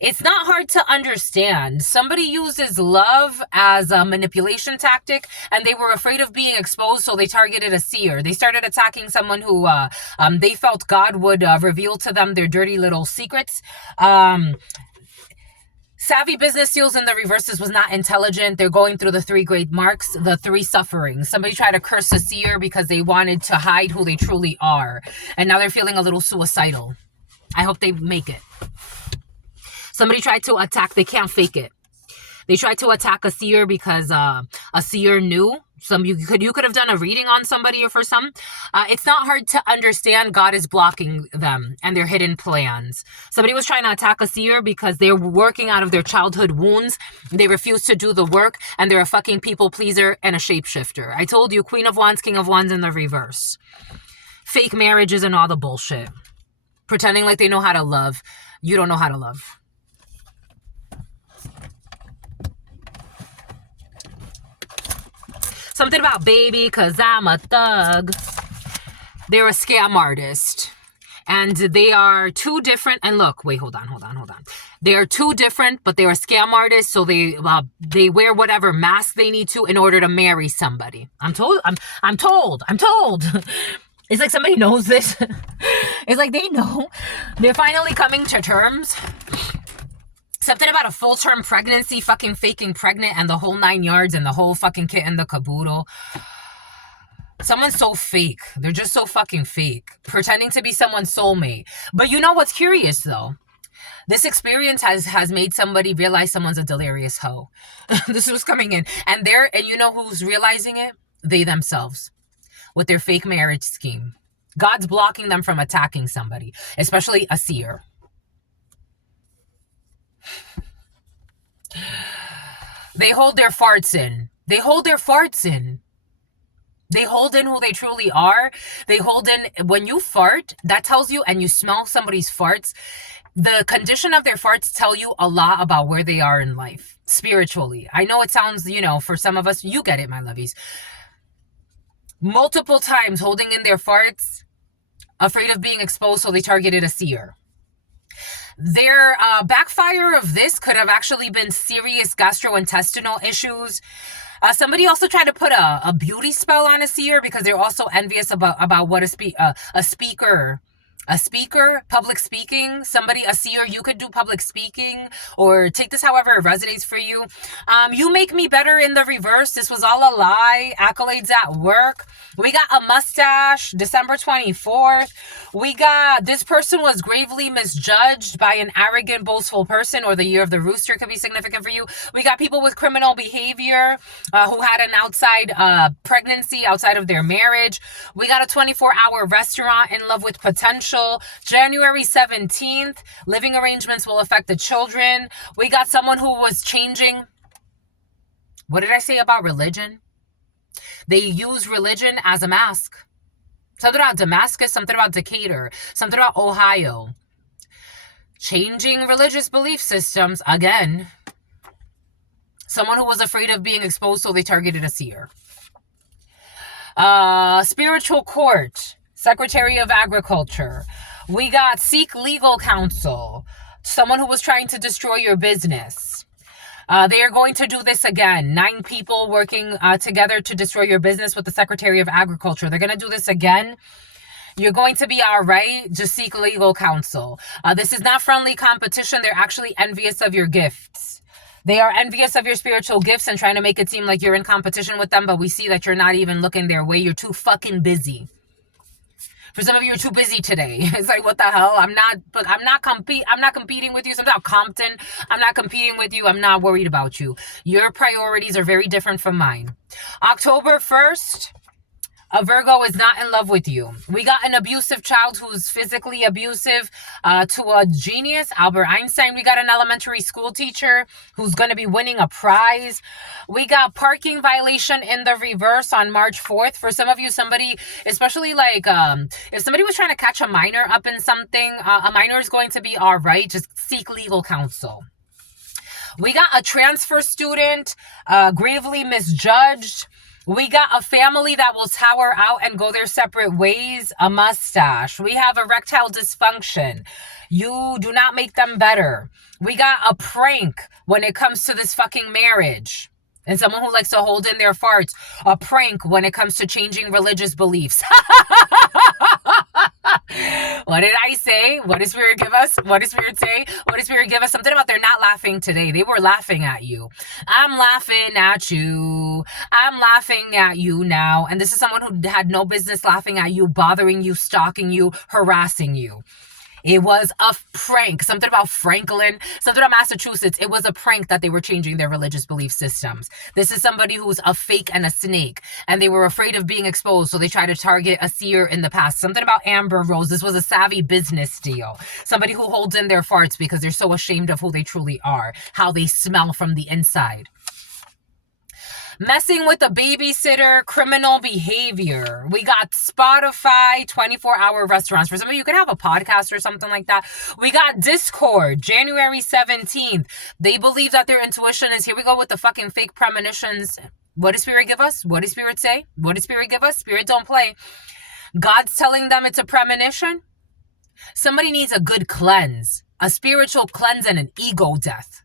It's not hard to understand. Somebody uses love as a manipulation tactic, and they were afraid of being exposed, so they targeted a seer. They started attacking someone who they felt God would reveal to them their dirty little secrets. Savvy business seals in the reverses was not intelligent. They're going through the 3 great marks, the 3 sufferings. Somebody tried to curse a seer because they wanted to hide who they truly are, and now they're feeling a little suicidal. I hope they make it. Somebody tried to attack, they can't fake it. They tried to attack a seer because a seer knew. You could have done a reading on somebody or for some. It's not hard to understand. God is blocking them and their hidden plans. Somebody was trying to attack a seer because they're working out of their childhood wounds. They refuse to do the work, and they're a fucking people pleaser and a shapeshifter. I told you, Queen of Wands, King of Wands in the reverse. Fake marriages and all the bullshit. Pretending like they know how to love. You don't know how to love. Something about baby, because I'm a thug. They're a scam artist. And they are 2 different. And look, wait, hold on. They are 2 different, but they're a scam artist. So they wear whatever mask they need to in order to marry somebody. I'm told. It's like somebody knows this. It's like they know. They're finally coming to terms. Something about a full-term pregnancy, fucking faking pregnant, and the whole 9 yards, and the whole fucking kit and the caboodle. Someone's so fake. They're just so fucking fake. Pretending to be someone's soulmate. But you know what's curious, though? This experience has made somebody realize someone's a delirious hoe. This was coming in. And you know who's realizing it? They themselves. With their fake marriage scheme. God's blocking them from attacking somebody. Especially a seer. They hold their farts in. They hold in who they truly are. They hold in, when you fart, that tells you, and you smell somebody's farts, the condition of their farts tell you a lot about where they are in life, spiritually. I know it sounds, for some of us, you get it, my lovies. Multiple times holding in their farts, afraid of being exposed, so they targeted a seer. Their backfire of this could have actually been serious gastrointestinal issues. Somebody also tried to put a beauty spell on a seer because they're also envious about what a speaker, public speaking, a seer, you could do public speaking, or take this however it resonates for you. You make me better in the reverse. This was all a lie. Accolades at work. We got a mustache, December 24th. We got, this person was gravely misjudged by an arrogant, boastful person, or the year of the rooster could be significant for you. We got people with criminal behavior who had an outside pregnancy outside of their marriage. We got a 24-hour restaurant in love with potential. January 17th, living arrangements will affect the children. We got someone who was changing What did I say about religion? They use religion as a mask. Something about Damascus, something about Decatur, something about Ohio. Changing religious belief systems, again. Someone who was afraid of being exposed, so they targeted a seer. Spiritual court, Secretary of Agriculture. We got seek legal counsel, someone who was trying to destroy your business. They are going to do this again. 9 people working together to destroy your business with the Secretary of Agriculture. They're going to do this again. You're going to be all right. Just seek legal counsel. This is not friendly competition. They're actually envious of your gifts. They are envious of your spiritual gifts and trying to make it seem like you're in competition with them, but we see that you're not even looking their way. You're too fucking busy. For some of you, you're too busy today. It's like, what the hell? I'm not competing with you. Something about Compton. I'm not competing with you. I'm not worried about you. Your priorities are very different from mine. October 1st, a Virgo is not in love with you. We got an abusive child who's physically abusive to a genius, Albert Einstein. We got an elementary school teacher who's going to be winning a prize. We got parking violation in the reverse on March 4th. For some of you, somebody, especially like if somebody was trying to catch a minor up in something, a minor is going to be all right. Just seek legal counsel. We got a transfer student gravely misjudged. We got a family that will tower out and go their separate ways, a mustache. We have erectile dysfunction. You do not make them better. We got a prank when it comes to this fucking marriage. And someone who likes to hold in their farts. A prank when it comes to changing religious beliefs. What did I say? What did Spirit give us? What did Spirit say? What did Spirit give us? Something about they're not laughing today. They were laughing at you. I'm laughing at you. I'm laughing at you now. And this is someone who had no business laughing at you, bothering you, stalking you, harassing you. It was a prank. Something about Franklin, something about Massachusetts. It was a prank that they were changing their religious belief systems. This is somebody who's a fake and a snake, and they were afraid of being exposed, so they tried to target a seer in the past. Something about Amber Rose. This was a savvy business deal. Somebody who holds in their farts because they're so ashamed of who they truly are, how they smell from the inside. Messing with a babysitter, criminal behavior. We got Spotify, 24-hour restaurants. For some of you, you can have a podcast or something like that. We got Discord, January 17th. They believe that their intuition is, here we go with the fucking fake premonitions. What does Spirit give us? What does Spirit say? What does Spirit give us? Spirit don't play. God's telling them it's a premonition. Somebody needs a good cleanse, a spiritual cleanse and an ego death.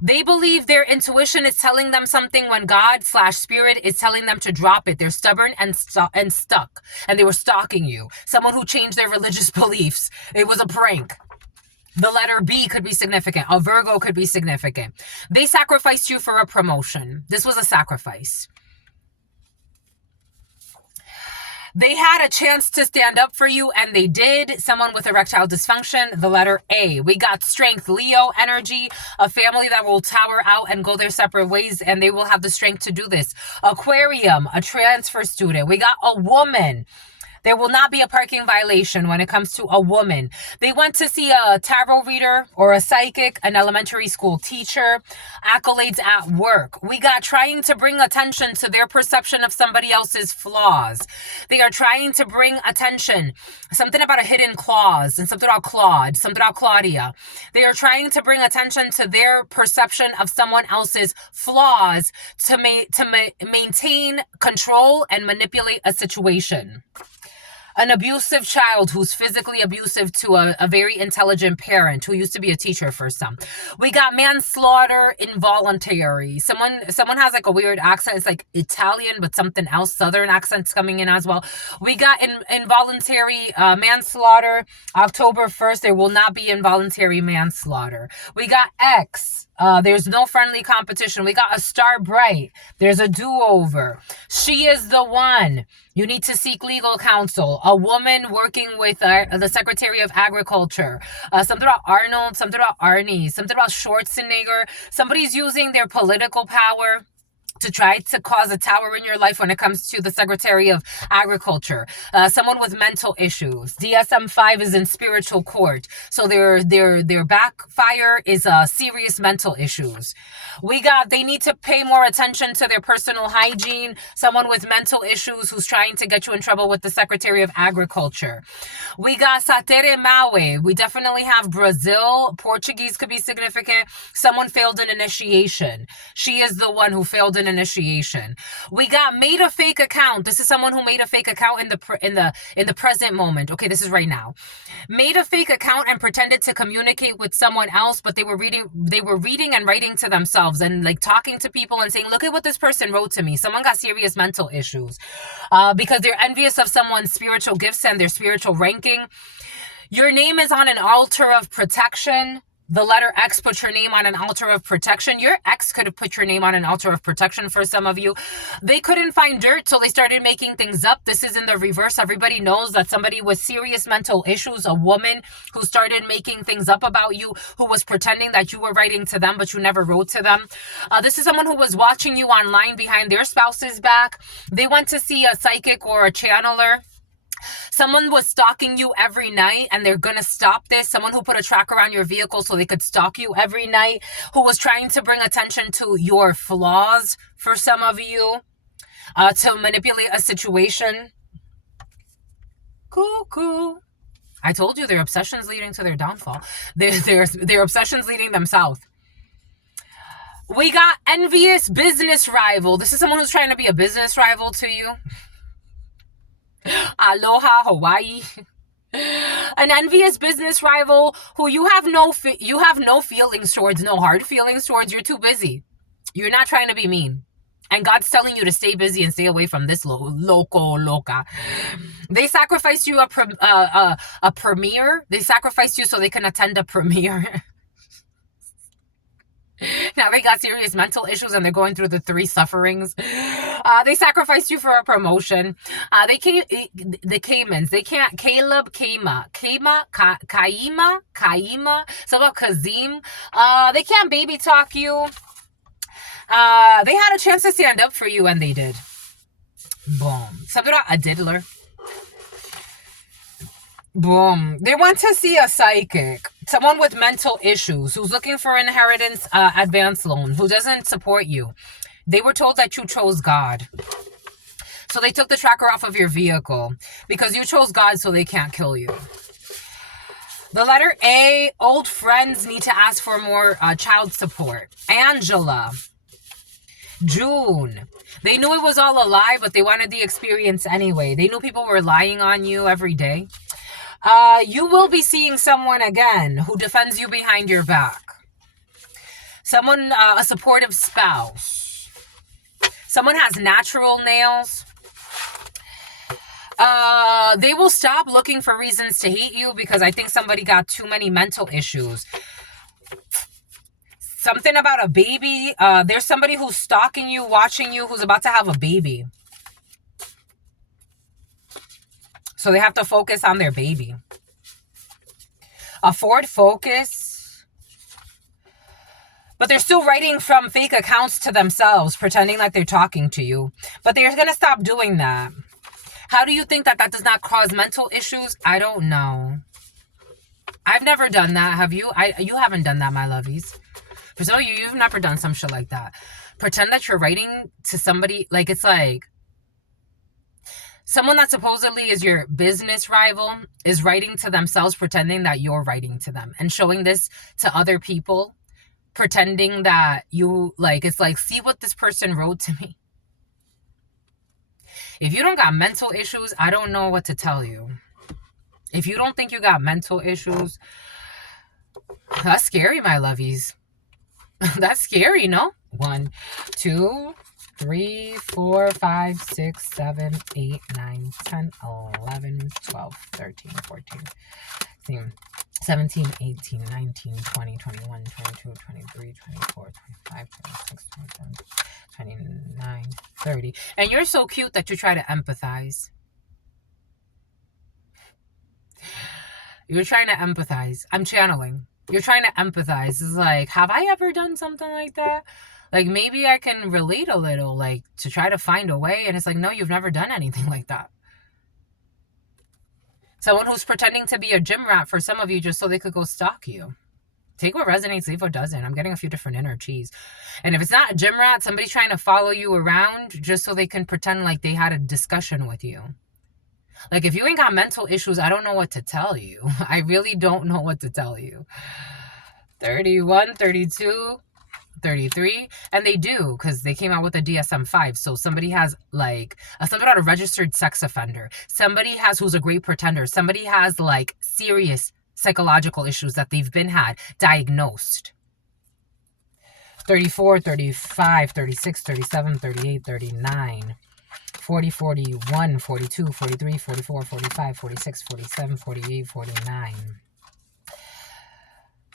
They believe their intuition is telling them something when God/Spirit is telling them to drop it. They're stubborn and stuck. And they were stalking you. Someone who changed their religious beliefs. It was a prank. The letter B could be significant. A Virgo could be significant. They sacrificed you for a promotion. This was a sacrifice. They had a chance to stand up for you, and they did. Someone with erectile dysfunction, the letter A. We got strength, Leo energy, a family that will tower out and go their separate ways, and they will have the strength to do this. Aquarium, a transfer student. We got a woman. There will not be a parking violation when it comes to a woman. They went to see a tarot reader or a psychic, an elementary school teacher, accolades at work. We got trying to bring attention to their perception of somebody else's flaws. They are trying to bring attention, something about a hidden clause, and something about Claude, something about Claudia. They are trying to bring attention to their perception of someone else's flaws to maintain control and manipulate a situation. An abusive child who's physically abusive to a very intelligent parent who used to be a teacher for some. We got manslaughter, involuntary. Someone has like a weird accent. It's like Italian, but something else. Southern accents coming in as well. We got involuntary manslaughter. October 1st, there will not be involuntary manslaughter. We got X. There's no friendly competition. We got a star bright. There's a do-over. She is the one. You need to seek legal counsel. A woman working with the Secretary of Agriculture. Something about Arnold. Something about Arnie. Something about Schwarzenegger. Somebody's using their political power to try to cause a tower in your life when it comes to the Secretary of Agriculture. Someone with mental issues. DSM-5 is in spiritual court. So their backfire is serious mental issues. We got, they need to pay more attention to their personal hygiene. Someone with mental issues who's trying to get you in trouble with the Secretary of Agriculture. We got Satere Mawe. We definitely have Brazil. Portuguese could be significant. Someone failed an initiation. She is the one who failed an initiation. We got made a fake account. This is someone who made a fake account in the present moment. Okay, this is right now. Made a fake account and pretended to communicate with someone else, but they were reading and writing to themselves and like talking to people and saying, look at what this person wrote to me. Someone got serious mental issues because they're envious of someone's spiritual gifts and their spiritual ranking. Your name is on an altar of protection. The letter X put your name on an altar of protection. Your ex could have put your name on an altar of protection for some of you. They couldn't find dirt, so they started making things up. This is in the reverse. Everybody knows that somebody with serious mental issues, a woman who started making things up about you, who was pretending that you were writing to them, but you never wrote to them. This is someone who was watching you online behind their spouse's back. They went to see a psychic or a channeler. Someone was stalking you every night and they're gonna stop this. Someone who put a tracker on your vehicle so they could stalk you every night, who was trying to bring attention to your flaws for some of you, to manipulate a situation. Cuckoo. I told you their obsessions leading to their downfall. Their obsessions leading them south. We got envious business rival. This is someone who's trying to be a business rival to you. Aloha, Hawaii. An envious business rival who you have no feelings towards, no hard feelings towards. You're too busy. You're not trying to be mean. And God's telling you to stay busy and stay away from this loca. They sacrificed you a premiere. They sacrificed you so they can attend a premiere. Now they got serious mental issues and they're going through the 3 sufferings. They sacrificed you for a promotion. The Caymans. They can't. Caleb, Kaima, so about Kazim. They can't baby talk you. They had a chance to stand up for you and they did. Boom. Something about a diddler. Boom. They went to see a psychic. Someone with mental issues who's looking for inheritance advance loan, who doesn't support you. They were told that you chose God. So they took the tracker off of your vehicle because you chose God, so they can't kill you. The letter A, old friends need to ask for more child support. Angela. June. They knew it was all a lie, but they wanted the experience anyway. They knew people were lying on you every day. You will be seeing someone again who defends you behind your back. Someone, a supportive spouse. Someone has natural nails. They will stop looking for reasons to hate you because I think somebody got too many mental issues. Something about a baby. There's somebody who's stalking you, watching you, who's about to have a baby. So they have to focus on their baby. A Ford Focus. But they're still writing from fake accounts to themselves, pretending like they're talking to you. But they're going to stop doing that. How do you think that does not cause mental issues? I don't know. I've never done that. Have you? You haven't done that, my lovies. For some of you, you've never done some shit like that. Pretend that you're writing to somebody. Like, it's like someone that supposedly is your business rival is writing to themselves, pretending that you're writing to them and showing this to other people, pretending that you, like, it's like, see what this person wrote to me. If you don't got mental issues, I don't know what to tell you. If you don't think you got mental issues, that's scary, my lovies. That's scary, no? 1, 2, 3, 4, 5, 6, 7, 8, 9, 10, 11, 12, 13, 14, 15, 17, 18, 19, 20, 21, 22, 23, 24, 25, 26, 27, 29, 30. And you're so cute that you try to empathize. You're trying to empathize. I'm channeling. You're trying to empathize. It's like, have I ever done something like that? Like, maybe I can relate a little, like, to try to find a way. And it's like, no, you've never done anything like that. Someone who's pretending to be a gym rat for some of you just so they could go stalk you. Take what resonates, leave what doesn't. I'm getting a few different energies. And if it's not a gym rat, somebody's trying to follow you around just so they can pretend like they had a discussion with you. Like, if you ain't got mental issues, I don't know what to tell you. I really don't know what to tell you. 31, 32, 33, and they do, because they came out with a DSM-5. So somebody has like something about a registered sex offender. Somebody has who's a great pretender. Somebody has like serious psychological issues that they've been diagnosed. 34, 35, 36, 37, 38, 39, 40, 41, 42, 43, 44, 45, 46, 47, 48, 49.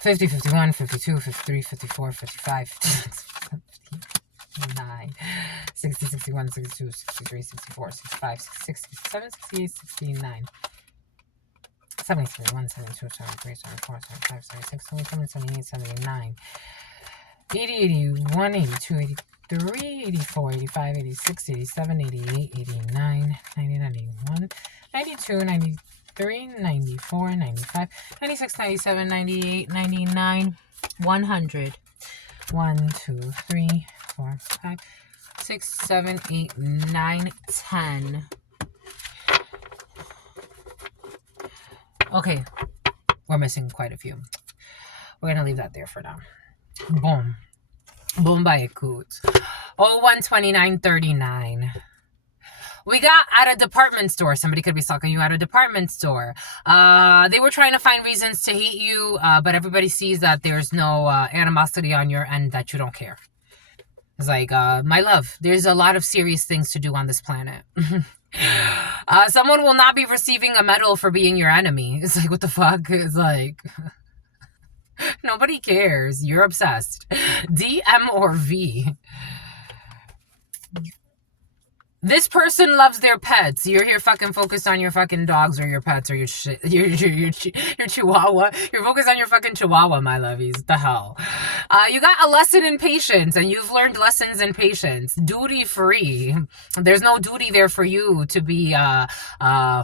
50, 51, 52, 53, 54, 55, 59, 60, 61, 62, 63, 64, 65, 66, 67, 68, 69, 70, 71, 72, 73, 74, 75, 76, 77, 78, 79, 80, 81, 82, 83, 84, 85, 86, 87, 88, 89, 90, 91, 92, 93, 94, 95, 96, 97, 98, 99, 100. 1, 2, 3, 4, 5, 6, 7, 8, 9, 10. Okay, we're missing quite a few. We're going to leave that there for now. Boom. Boom by écoute. 012939. We got at a department store. Somebody could be stalking you at a department store. They were trying to find reasons to hate you, but everybody sees that there's no animosity on your end, that you don't care. It's like, my love, there's a lot of serious things to do on this planet. Someone will not be receiving a medal for being your enemy. It's like, what the fuck? It's like, nobody cares. You're obsessed. D, M, or V. This person loves their pets. You're here fucking focused on your fucking dogs or your pets or your shit. Your chihuahua. You're focused on your fucking chihuahua, my lovies. What the hell? You got a lesson in patience, and you've learned lessons in patience. Duty free. There's no duty there for you to be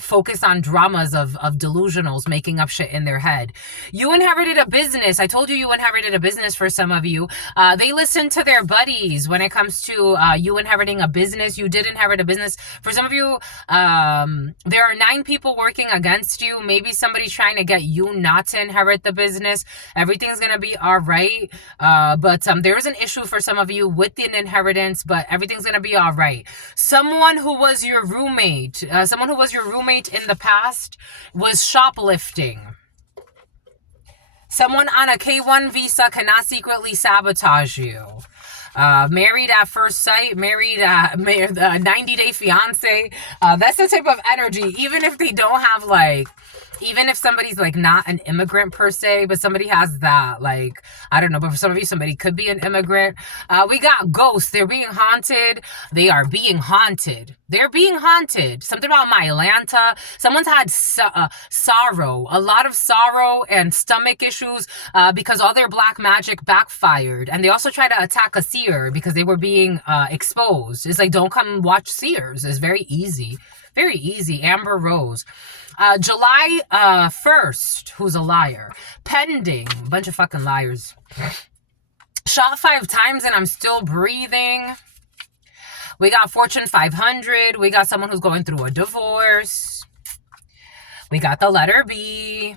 focused on dramas of delusionals making up shit in their head. You inherited a business. I told you you inherited a business for some of you. They listen to their buddies when it comes to you inheriting a business. You did inherit a business. For some of you, there are 9 people working against you. Maybe somebody's trying to get you not to inherit the business. Everything's gonna be all right. But there is an issue for some of you with the inheritance, but everything's gonna be all right. Someone who was your roommate, in the past was shoplifting. Someone on a K1 visa cannot secretly sabotage you. Married at first sight, married 90-day fiance. That's the type of energy. Even if they don't have like, even if somebody's like not an immigrant per se, but somebody has that, like, I don't know, but for some of you, somebody could be an immigrant. We got ghosts. They're being haunted. They are being haunted. They're being haunted. Something about my Atlanta. Someone's had sorrow, a lot of sorrow and stomach issues because all their black magic backfired. And they also tried to attack a seer because they were being exposed. It's like, don't come watch seers. It's very easy. Very easy. Amber Rose. July 1st, who's a liar? Pending. A bunch of fucking liars. Shot 5 times and I'm still breathing. We got Fortune 500. We got someone who's going through a divorce. We got the letter B.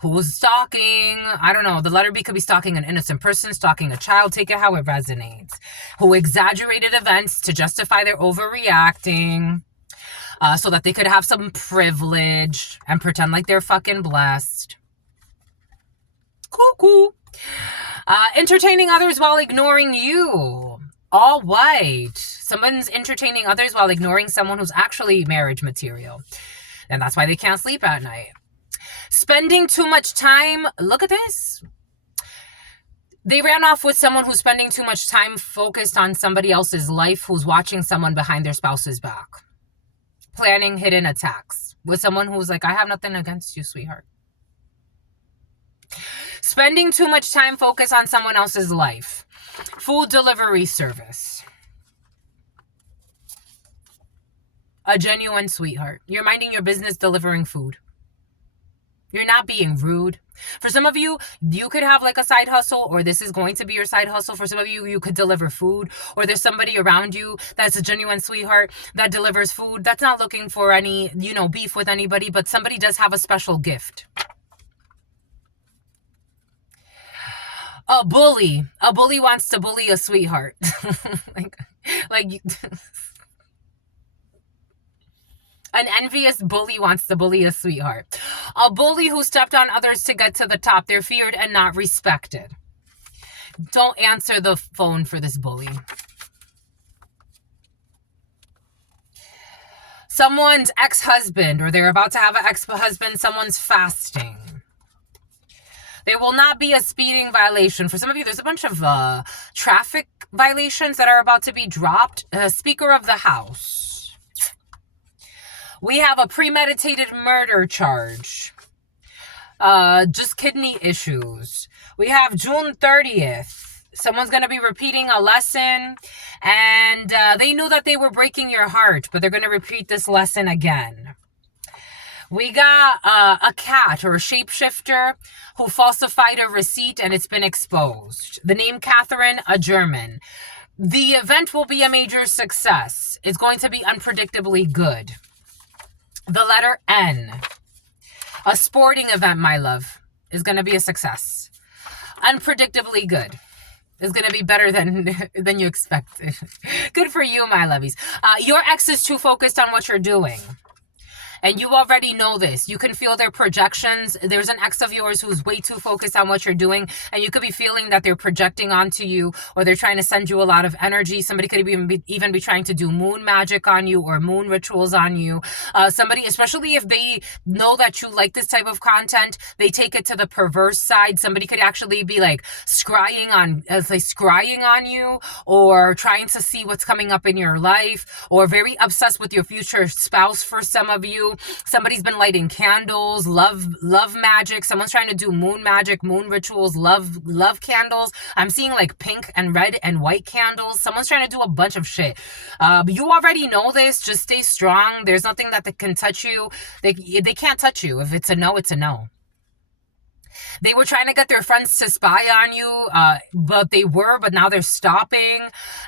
Who's stalking? I don't know. The letter B could be stalking an innocent person, stalking a child. Take it how it resonates. Who exaggerated events to justify their overreacting. So that they could have some privilege and pretend like they're fucking blessed. Cuckoo. Entertaining others while ignoring you. All white. Someone's entertaining others while ignoring someone who's actually marriage material. And that's why they can't sleep at night. Spending too much time. Look at this. They ran off with someone who's spending too much time focused on somebody else's life, who's watching someone behind their spouse's back. Planning hidden attacks with someone who's like, I have nothing against you, sweetheart. Spending too much time focused on someone else's life. Food delivery service. A genuine sweetheart. You're minding your business delivering food. You're not being rude. For some of you, you could have like a side hustle, or this is going to be your side hustle. For some of you, you could deliver food, or there's somebody around you that's a genuine sweetheart that delivers food, that's not looking for any, beef with anybody, but somebody does have a special gift. A bully. A bully wants to bully a sweetheart. like An envious bully wants to bully a sweetheart. A bully who stepped on others to get to the top. They're feared and not respected. Don't answer the phone for this bully. Someone's ex-husband, or they're about to have an ex-husband, someone's fasting. There will not be a speeding violation. For some of you, there's a bunch of traffic violations that are about to be dropped. Speaker of the House. We have a premeditated murder charge. Just kidney issues. We have June 30th. Someone's going to be repeating a lesson, and they knew that they were breaking your heart, but they're going to repeat this lesson again. We got a cat or a shapeshifter who falsified a receipt, and it's been exposed. The name Catherine, a German. The event will be a major success. It's going to be unpredictably good. The letter N. A sporting event, my love, is going to be a success. Unpredictably good. It's going to be better than you expected. Good for you, my lovies. Your ex is too focused on what you're doing. And you already know this. You can feel their projections. There's an ex of yours who's way too focused on what you're doing, and you could be feeling that they're projecting onto you, or they're trying to send you a lot of energy. Somebody could even be trying to do moon magic on you or moon rituals on you. Somebody, especially if they know that you like this type of content, they take it to the perverse side. Somebody could actually be like scrying on you, or trying to see what's coming up in your life, or very obsessed with your future spouse. For some of you, somebody's been lighting candles, love magic. Someone's trying to do moon magic, moon rituals, love candles. I'm seeing like pink and red and white candles. Someone's trying to do a bunch of shit. But you already know this. Just stay strong. There's nothing that they can touch you. They can't touch you. If it's a no, it's a no. They were trying to get their friends to spy on you, but now they're stopping.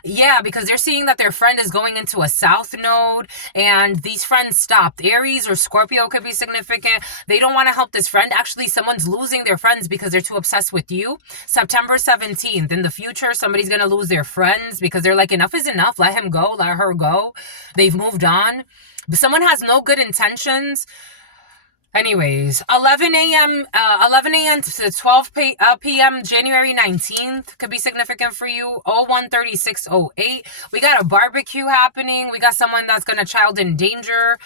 Yeah, because they're seeing that their friend is going into a south node, and these friends stopped. Aries or Scorpio could be significant. They don't want to help this friend. Actually, someone's losing their friends because they're too obsessed with you. September 17th, in the future, somebody's going to lose their friends because they're like, enough is enough. Let him go. Let her go. They've moved on. But someone has no good intentions. Anyways, 11 a.m. to 12 p.m. January 19th could be significant for you. 013608. We got a barbecue happening. We got someone that's going to child endangerment.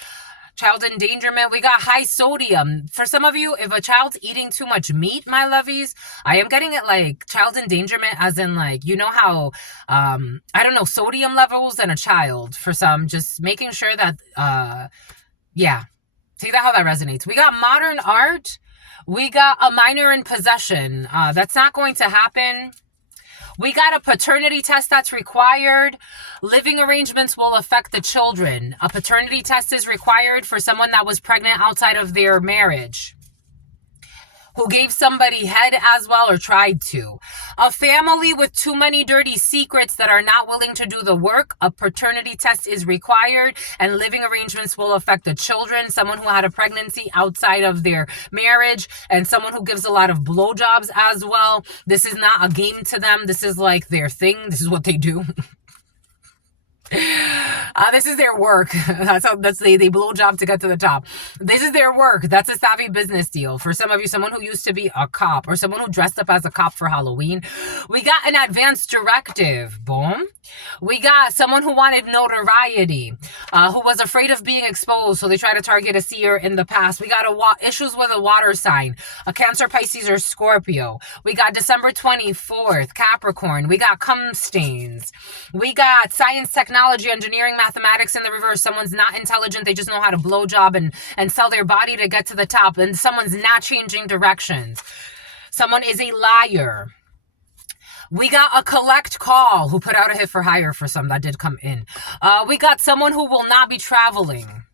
We got high sodium. For some of you, if a child's eating too much meat, my lovies, I am getting it like child endangerment, as in like, you know how, I don't know, sodium levels in a child. For some, just making sure that, yeah. See how that resonates. We got modern art. We got a minor in possession. That's not going to happen. We got a paternity test that's required. Living arrangements will affect the children. A paternity test is required for someone that was pregnant outside of their marriage, who gave somebody head as well or tried to. A family with too many dirty secrets that are not willing to do the work. A paternity test is required, and living arrangements will affect the children. Someone who had a pregnancy outside of their marriage, and someone who gives a lot of blowjobs as well. This is not a game to them. This is like their thing. This is what they do. This is their work. They blow job to get to the top. This is their work. That's a savvy business deal. For some of you, someone who used to be a cop, or someone who dressed up as a cop for Halloween. We got an advance directive. Boom. We got someone who wanted notoriety, who was afraid of being exposed, so they tried to target a seer in the past. We got issues with a water sign, a Cancer, Pisces, or Scorpio. We got December 24th, Capricorn. We got cum stains. We got science, technology, engineering, mathematics in the reverse. Someone's not intelligent. They just know how to blow job and sell their body to get to the top. And someone's not changing directions. Someone is a liar. We got a collect call who put out a hit for hire for some that did come in. We got someone who will not be traveling.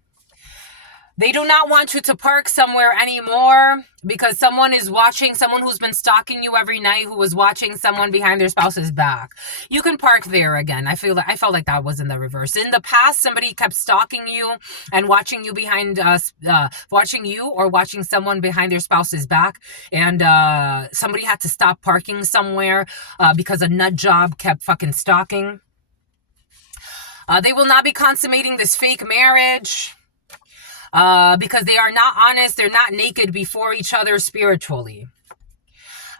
They do not want you to park somewhere anymore because someone is watching, someone who's been stalking you every night, who was watching someone behind their spouse's back. You can park there again. I felt like that was in the reverse. In the past, somebody kept stalking you and watching you watching you or watching someone behind their spouse's back, and somebody had to stop parking somewhere because a nut job kept fucking stalking. They will not be consummating this fake marriage. Because they are not honest, they're not naked before each other spiritually.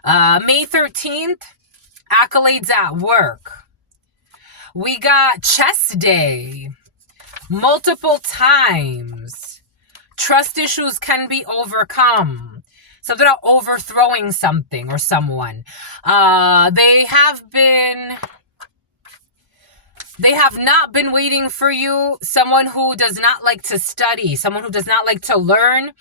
May 13th, accolades at work. We got chess day. Multiple times. Trust issues can be overcome. Something about overthrowing something or someone. They have not been waiting for you. Someone who does not like to study. Someone who does not like to learn.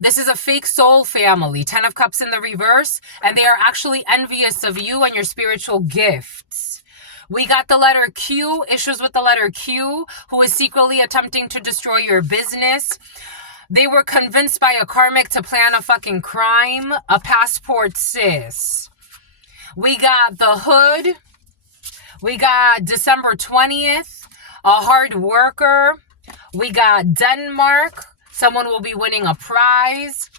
This is a fake soul family. 10 of Cups in the reverse. And they are actually envious of you and your spiritual gifts. We got the letter Q. Issues with the letter Q. Who is secretly attempting to destroy your business. They were convinced by a karmic to plan a fucking crime. A passport sis. We got the Hood. We got December 20th, a hard worker. We got Denmark. Someone will be winning a prize.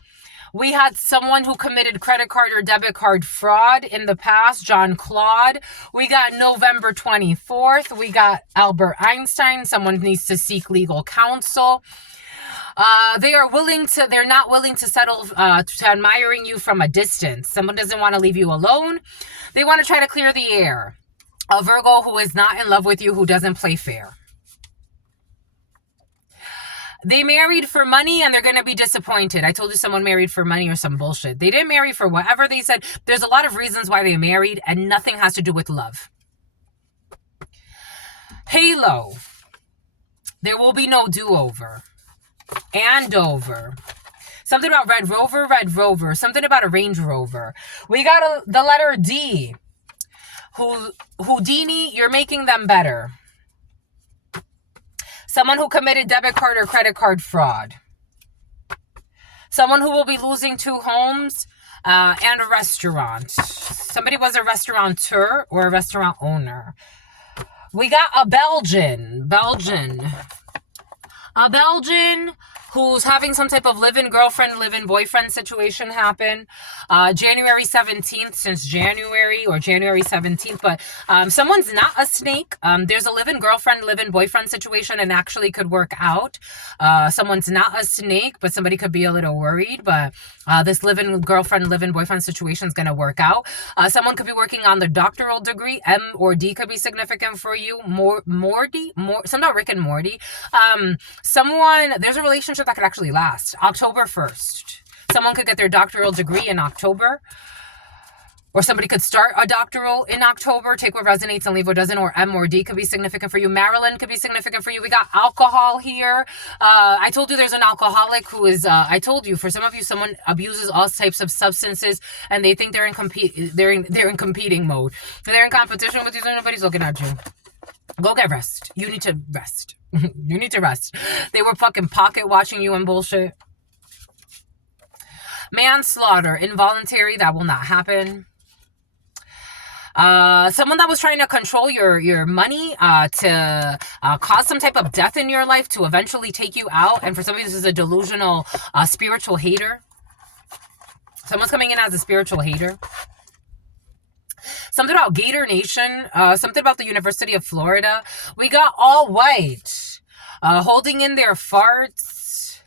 We had someone who committed credit card or debit card fraud in the past, John Claude. We got November 24th. We got Albert Einstein. Someone needs to seek legal counsel. They're not willing to settle to admiring you from a distance. Someone doesn't want to leave you alone. They want to try to clear the air. A Virgo who is not in love with you, who doesn't play fair. They married for money and they're going to be disappointed. I told you someone married for money or some bullshit. They didn't marry for whatever they said. There's a lot of reasons why they married and nothing has to do with love. Halo. There will be no do-over. Andover. Something about Red Rover. Something about a Range Rover. We got the letter D. Houdini, you're making them better. Someone who committed debit card or credit card fraud. Someone who will be losing 2 homes and a restaurant. Somebody was a restaurateur or a restaurant owner. We got a Belgian. A Belgian who's having some type of live-in girlfriend, live-in boyfriend situation happen. January 17th, since January or January 17th. But someone's not a snake. There's a live-in girlfriend, live-in boyfriend situation and actually could work out. Someone's not a snake, but somebody could be a little worried. But this live-in girlfriend, live-in boyfriend situation is going to work out. Someone could be working on their doctoral degree. M or D could be significant for you. Something about Rick and Morty. There's a relationship that could actually last. October 1st. Someone could get their doctoral degree in October. Or somebody could start a doctoral in October. Take what resonates and leave what doesn't. Or M or D could be significant for you. Maryland could be significant for you. We got alcohol here. I told you there's an alcoholic who is, I told you, for some of you, someone abuses all types of substances and they think they're in competing mode. They're in competition with you, so nobody's looking at you. Go get rest. You need to rest. You need to rest. They were fucking pocket watching you and bullshit. Manslaughter, involuntary, that will not happen. Someone that was trying to control your money to cause some type of death in your life to eventually take you out. And for some of you, this is a delusional spiritual hater. Someone's coming in as a spiritual hater. Something about Gator Nation. Something about the University of Florida. We got all white. Holding in their farts.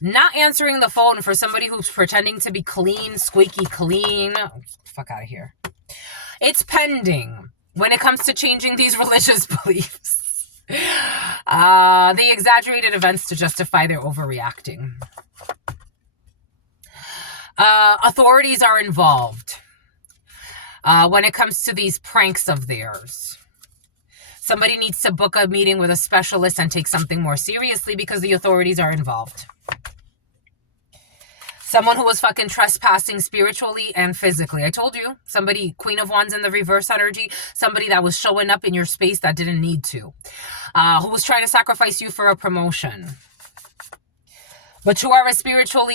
Not answering the phone for somebody who's pretending to be clean, squeaky clean. Oh, fuck out of here. It's pending when it comes to changing these religious beliefs. They exaggerated events to justify their overreacting. Authorities are involved. When it comes to these pranks of theirs. Somebody needs to book a meeting with a specialist and take something more seriously because the authorities are involved. Someone who was fucking trespassing spiritually and physically. I told you, somebody, Queen of Wands in the reverse energy, somebody that was showing up in your space that didn't need to, who was trying to sacrifice you for a promotion. But you are a spiritual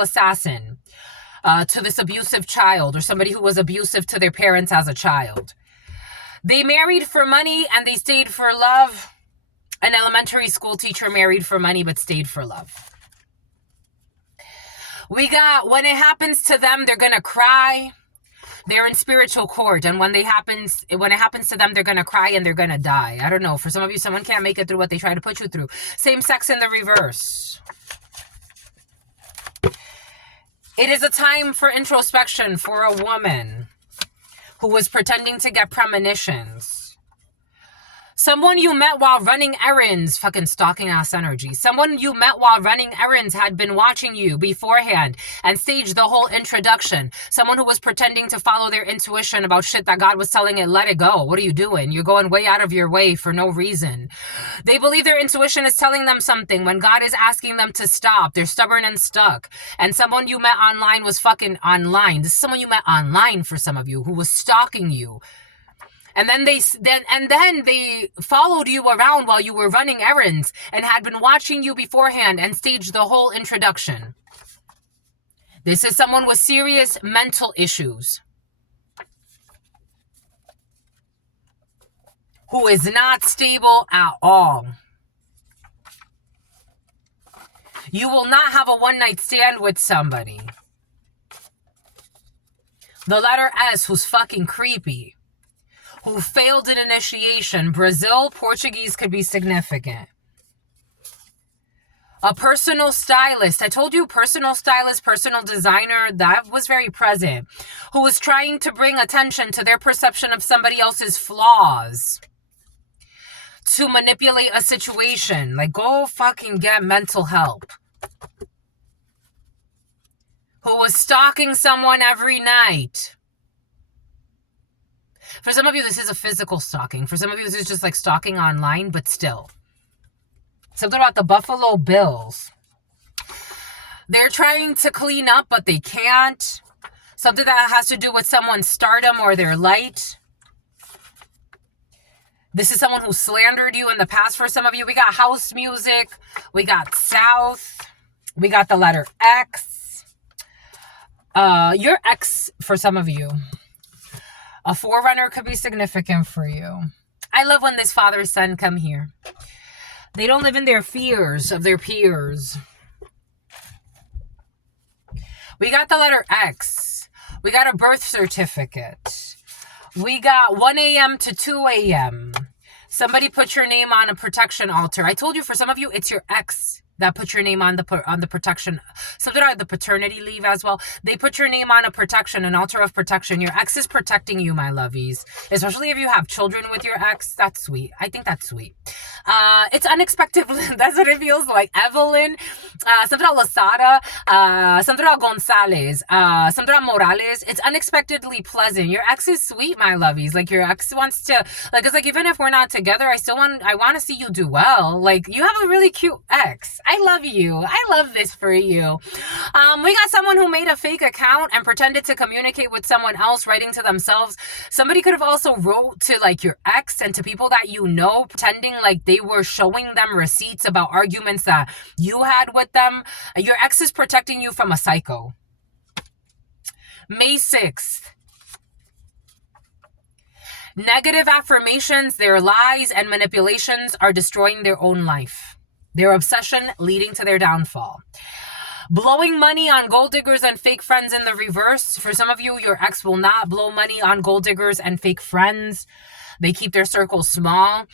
assassin to this abusive child, or somebody who was abusive to their parents as a child. They married for money and they stayed for love. An elementary school teacher married for money but stayed for love. We got, when it happens to them, they're going to cry. They're in spiritual court. And when it happens to them, they're going to cry and they're going to die. I don't know. For some of you, someone can't make it through what they try to put you through. Same sex in the reverse. It is a time for introspection for a woman who was pretending to get premonitions. Someone you met while running errands, fucking stalking ass energy. Someone you met while running errands had been watching you beforehand and staged the whole introduction. Someone who was pretending to follow their intuition about shit that God was telling it, let it go. What are you doing? You're going way out of your way for no reason. They believe their intuition is telling them something when God is asking them to stop. They're stubborn and stuck. And someone you met online was fucking online. This is someone you met online for some of you who was stalking you. And then they followed you around while you were running errands and had been watching you beforehand and staged the whole introduction. This is someone with serious mental issues who is not stable at all. You will not have a one-night stand with somebody. The letter S, who's fucking creepy, who failed an initiation. Brazil, Portuguese could be significant. A personal stylist. I told you, personal stylist, personal designer, that was very present. Who was trying to bring attention to their perception of somebody else's flaws to manipulate a situation. Like, go fucking get mental help. Who was stalking someone every night. For some of you, this is a physical stalking. For some of you, this is just like stalking online, but still. Something about the Buffalo Bills. They're trying to clean up, but they can't. Something that has to do with someone's stardom or their light. This is someone who slandered you in the past for some of you. We got house music. We got South. We got the letter X. Your ex for some of you. A forerunner could be significant for you. I love when this father-son come here. They don't live in their fears of their peers. We got the letter X. We got a birth certificate. We got 1 a.m. to 2 a.m. Somebody put your name on a protection altar. I told you, for some of you, it's your ex that put your name on the protection. Something about the paternity leave as well. They put your name on a protection, an altar of protection. Your ex is protecting you, my lovies. Especially if you have children with your ex. That's sweet. I think that's sweet. It's unexpected. That's what it feels like. Evelyn, something about Lasada, something about Gonzalez, something about Morales. It's unexpectedly pleasant. Your ex is sweet, my lovies. Like, your ex wants to, like, it's like, even if we're not together, I want to see you do well. Like, you have a really cute ex. I love you. I love this for you. We got someone who made a fake account and pretended to communicate with someone else, writing to themselves. Somebody could have also wrote to, like, your ex and to people that you know, pretending like they were showing them receipts about arguments that you had with them. Your ex is protecting you from a psycho. May 6th. Negative affirmations, their lies and manipulations are destroying their own life. Their obsession leading to their downfall. Blowing money on gold diggers and fake friends in the reverse. For some of you, your ex will not blow money on gold diggers and fake friends. They keep their circle small.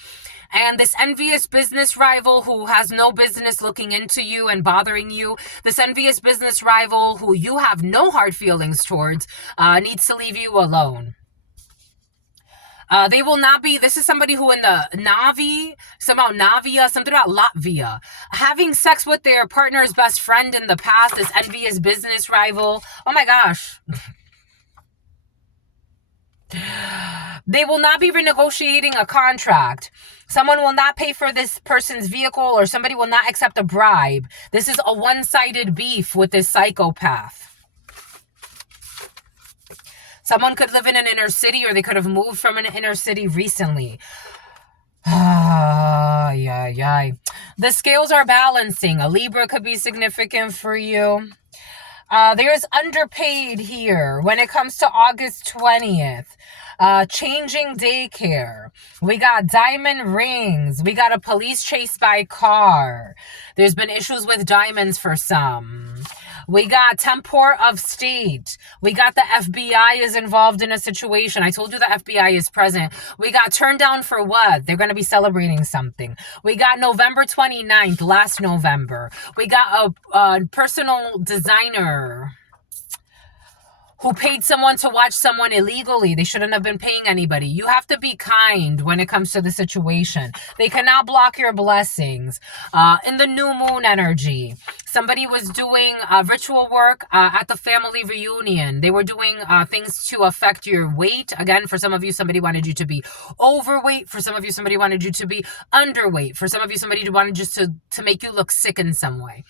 And this envious business rival who has no business looking into you and bothering you. This envious business rival who you have no hard feelings towards needs to leave you alone. They will not be, this is somebody who in the Navi, somehow Navia, something about Latvia, having sex with their partner's best friend in the past, this envious business rival. Oh my gosh. They will not be renegotiating a contract. Someone will not pay for this person's vehicle, or somebody will not accept a bribe. This is a one-sided beef with this psychopath. Someone could live in an inner city, or they could have moved from an inner city recently. Yeah. The scales are balancing. A Libra could be significant for you. There's underpaid here when it comes to August 20th. Changing daycare. We got diamond rings. We got a police chase by car. There's been issues with diamonds for some. We got tempor of state. We got the FBI is involved in a situation. I told you the FBI is present. We got turned down for what? They're going to be celebrating something. We got November 29th, last November. We got a personal designer who paid someone to watch someone illegally. They shouldn't have been paying anybody. You have to be kind when it comes to the situation. They cannot block your blessings. In the new moon energy, somebody was doing ritual work at the family reunion. They were doing things to affect your weight. Again, for some of you, somebody wanted you to be overweight. For some of you, somebody wanted you to be underweight. For some of you, somebody wanted just to make you look sick in some way.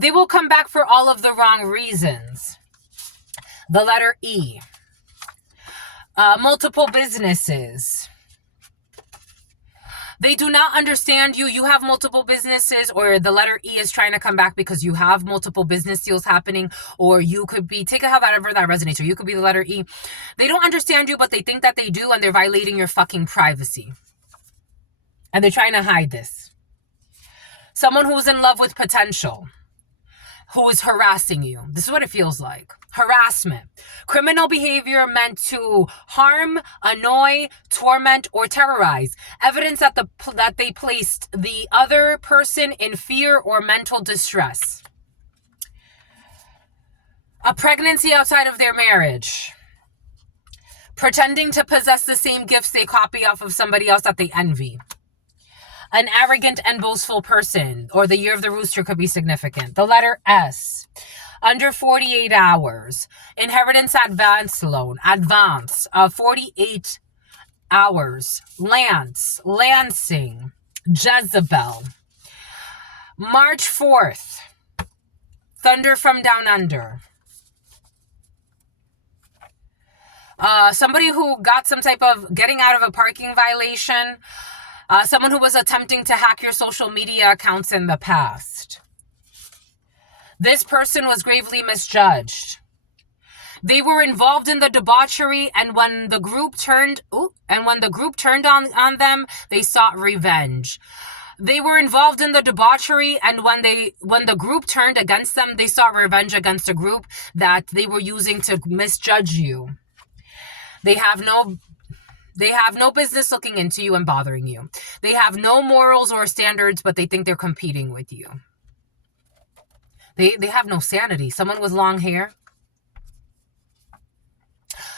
They will come back for all of the wrong reasons. The letter E. Multiple businesses. They do not understand you. You have multiple businesses, or the letter E is trying to come back because you have multiple business deals happening, or you could be, take it however that resonates, or you could be the letter E. They don't understand you, but they think that they do, and they're violating your fucking privacy. And they're trying to hide this. Someone who's in love with potential, who is harassing you. This is what it feels like. Harassment. Criminal behavior meant to harm, annoy, torment, or terrorize. Evidence that they placed the other person in fear or mental distress. A pregnancy outside of their marriage. Pretending to possess the same gifts they copy off of somebody else that they envy. An arrogant and boastful person, or the year of the rooster could be significant. The letter S. Under 48 hours. Inheritance advance loan. Advance. 48 hours. Lansing. Jezebel. March 4th. Thunder from down under. Somebody who got some type of getting out of a parking violation. Someone who was attempting to hack your social media accounts in the past. This person was gravely misjudged. They were involved in the debauchery, and when the group turned on them, they sought revenge. They were involved in the debauchery, and when the group turned against them, they sought revenge against a group that they were using to misjudge you. They have no business looking into you and bothering you. They have no morals or standards, but they think they're competing with you. They have no sanity. Someone with long hair.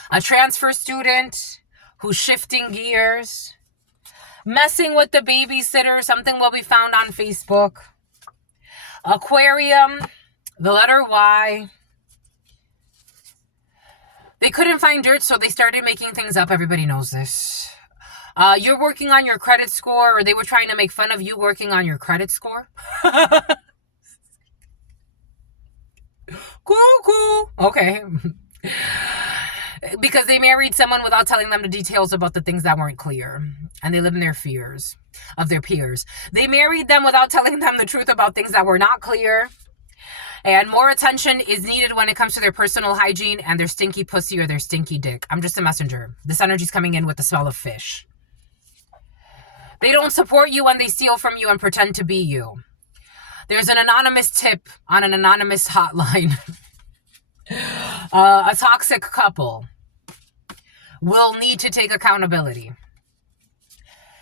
A transfer student who's shifting gears. Messing with the babysitter. Something will be found on Facebook. Aquarium. The letter Y. They couldn't find dirt, so they started making things up. Everybody knows this. You're working on your credit score, or they were trying to make fun of you working on your credit score. Cool. Okay. Because they married someone without telling them the details about the things that weren't clear. And they live in their fears of their peers. They married them without telling them the truth about things that were not clear. And more attention is needed when it comes to their personal hygiene and their stinky pussy or their stinky dick. I'm just a messenger. This energy's coming in with the smell of fish. They don't support you when they steal from you and pretend to be you. There's an anonymous tip on an anonymous hotline. A toxic couple will need to take accountability.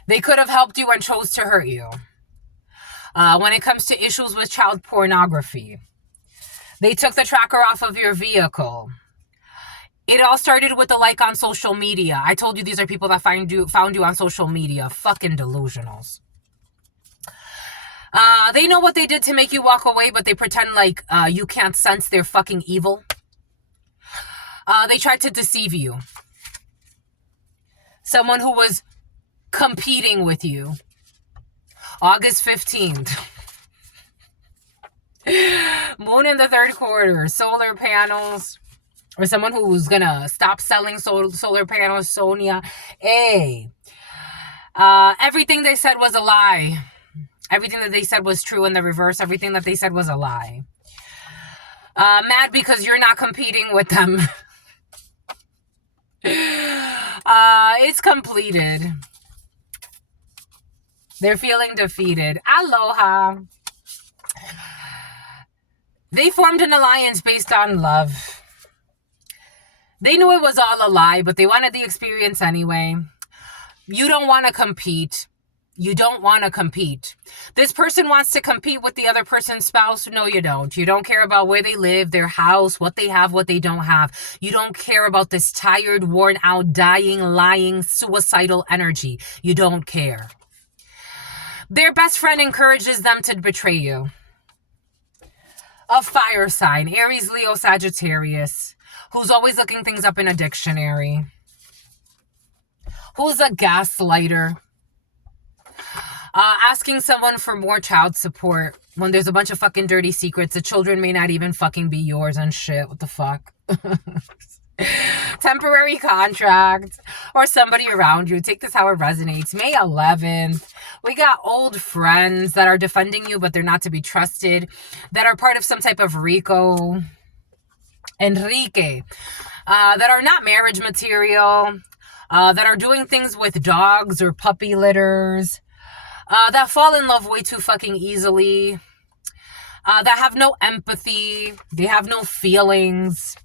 They could have helped you and chose to hurt you. When it comes to issues with child pornography, they took the tracker off of your vehicle. It all started with a like on social media. I told you these are people that found you on social media. Fucking delusionals. They know what they did to make you walk away, but they pretend like you can't sense their fucking evil. They tried to deceive you. Someone who was competing with you. August 15th. Moon in the third quarter. Solar panels. Or someone who's gonna stop selling solar panels. Sonia. Hey. Everything they said was a lie. Everything that they said was true in the reverse. Everything that they said was a lie. Mad because you're not competing with them. It's completed. They're feeling defeated. Aloha. They formed an alliance based on love. They knew it was all a lie, but they wanted the experience anyway. You don't want to compete. You don't want to compete. This person wants to compete with the other person's spouse. No, you don't. You don't care about where they live, their house, what they have, what they don't have. You don't care about this tired, worn out, dying, lying, suicidal energy. You don't care. Their best friend encourages them to betray you. A fire sign, Aries, Leo, Sagittarius, who's always looking things up in a dictionary. Who's a gaslighter? Asking someone for more child support when there's a bunch of fucking dirty secrets. The children may not even fucking be yours and shit. What the fuck? Temporary contract or somebody around you. Take this how it resonates. May 11th. We got old friends that are defending you, but they're not to be trusted. That are part of some type of Enrique. That are not marriage material. That are doing things with dogs or puppy litters. That fall in love way too fucking easily. That have no empathy. They have no feelings.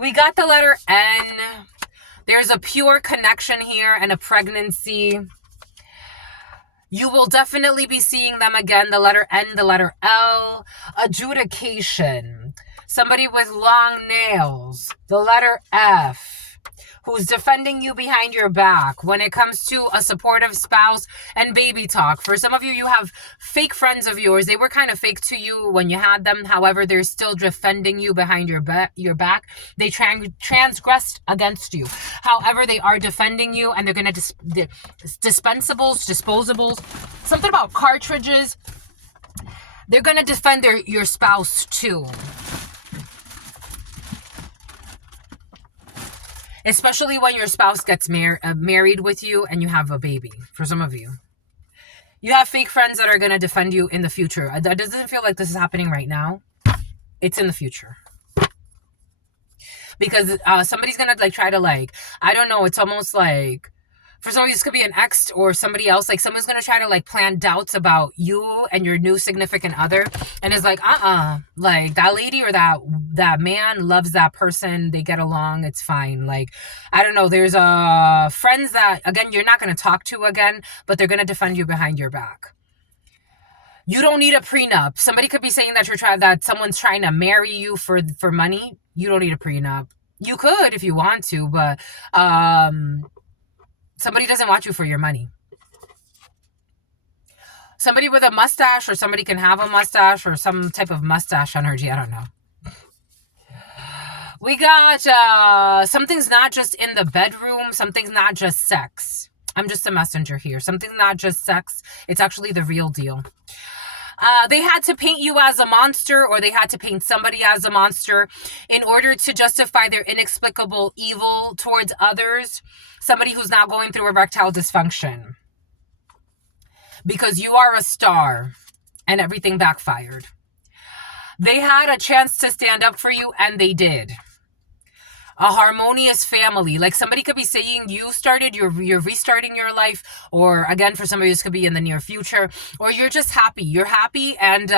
We got the letter N. There's a pure connection here and a pregnancy. You will definitely be seeing them again. The letter N, the letter L. Adjudication. Somebody with long nails. The letter F. Who's defending you behind your back when it comes to a supportive spouse and baby talk. For some of you, you have fake friends of yours. They were kind of fake to you when you had them. However, they're still defending you behind your back. They transgressed against you. However, they are defending you, and they're going to disposables, something about cartridges. They're going to defend your spouse too. Especially when your spouse gets married with you and you have a baby. For some of you. You have fake friends that are going to defend you in the future. That doesn't feel like this is happening right now. It's in the future. Because somebody's going to try to I don't know. It's almost like, for some of you, this could be an ex or somebody else. Someone's going to try to plant doubts about you and your new significant other. And it's that lady or that man loves that person. They get along. It's fine. I don't know. There's friends that, again, you're not going to talk to again, but they're going to defend you behind your back. You don't need a prenup. Somebody could be saying that someone's trying to marry you for money. You don't need a prenup. You could if you want to, but somebody doesn't want you for your money. Somebody with a mustache, or somebody can have a mustache, or some type of mustache energy. I don't know. We got something's not just in the bedroom. Something's not just sex. I'm just a messenger here. Something's not just sex. It's actually the real deal. They had to paint you as a monster, or they had to paint somebody as a monster in order to justify their inexplicable evil towards others. Somebody who's now going through erectile dysfunction. Because you are a star and everything backfired. They had a chance to stand up for you, and they did. A harmonious family. Somebody could be saying you're restarting your life, or again, for some of you, this could be in the near future, or you're just happy. You're happy, and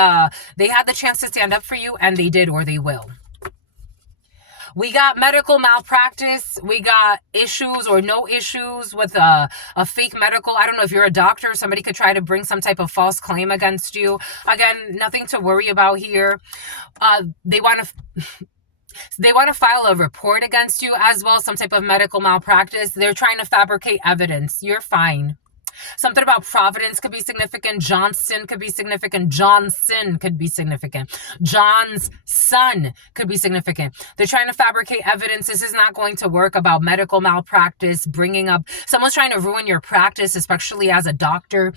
they had the chance to stand up for you, and they did, or they will. We got medical malpractice. We got issues or no issues with a fake medical. I don't know if you're a doctor. Somebody could try to bring some type of false claim against you. Again, nothing to worry about here. They want to file a report against you as well, some type of medical malpractice. They're trying to fabricate evidence. You're fine. Something about Providence could be significant. Johnson could be significant. Johnson could be significant. John's son could be significant. They're trying to fabricate evidence. This is not going to work about medical malpractice, bringing up someone's trying to ruin your practice, especially as a doctor.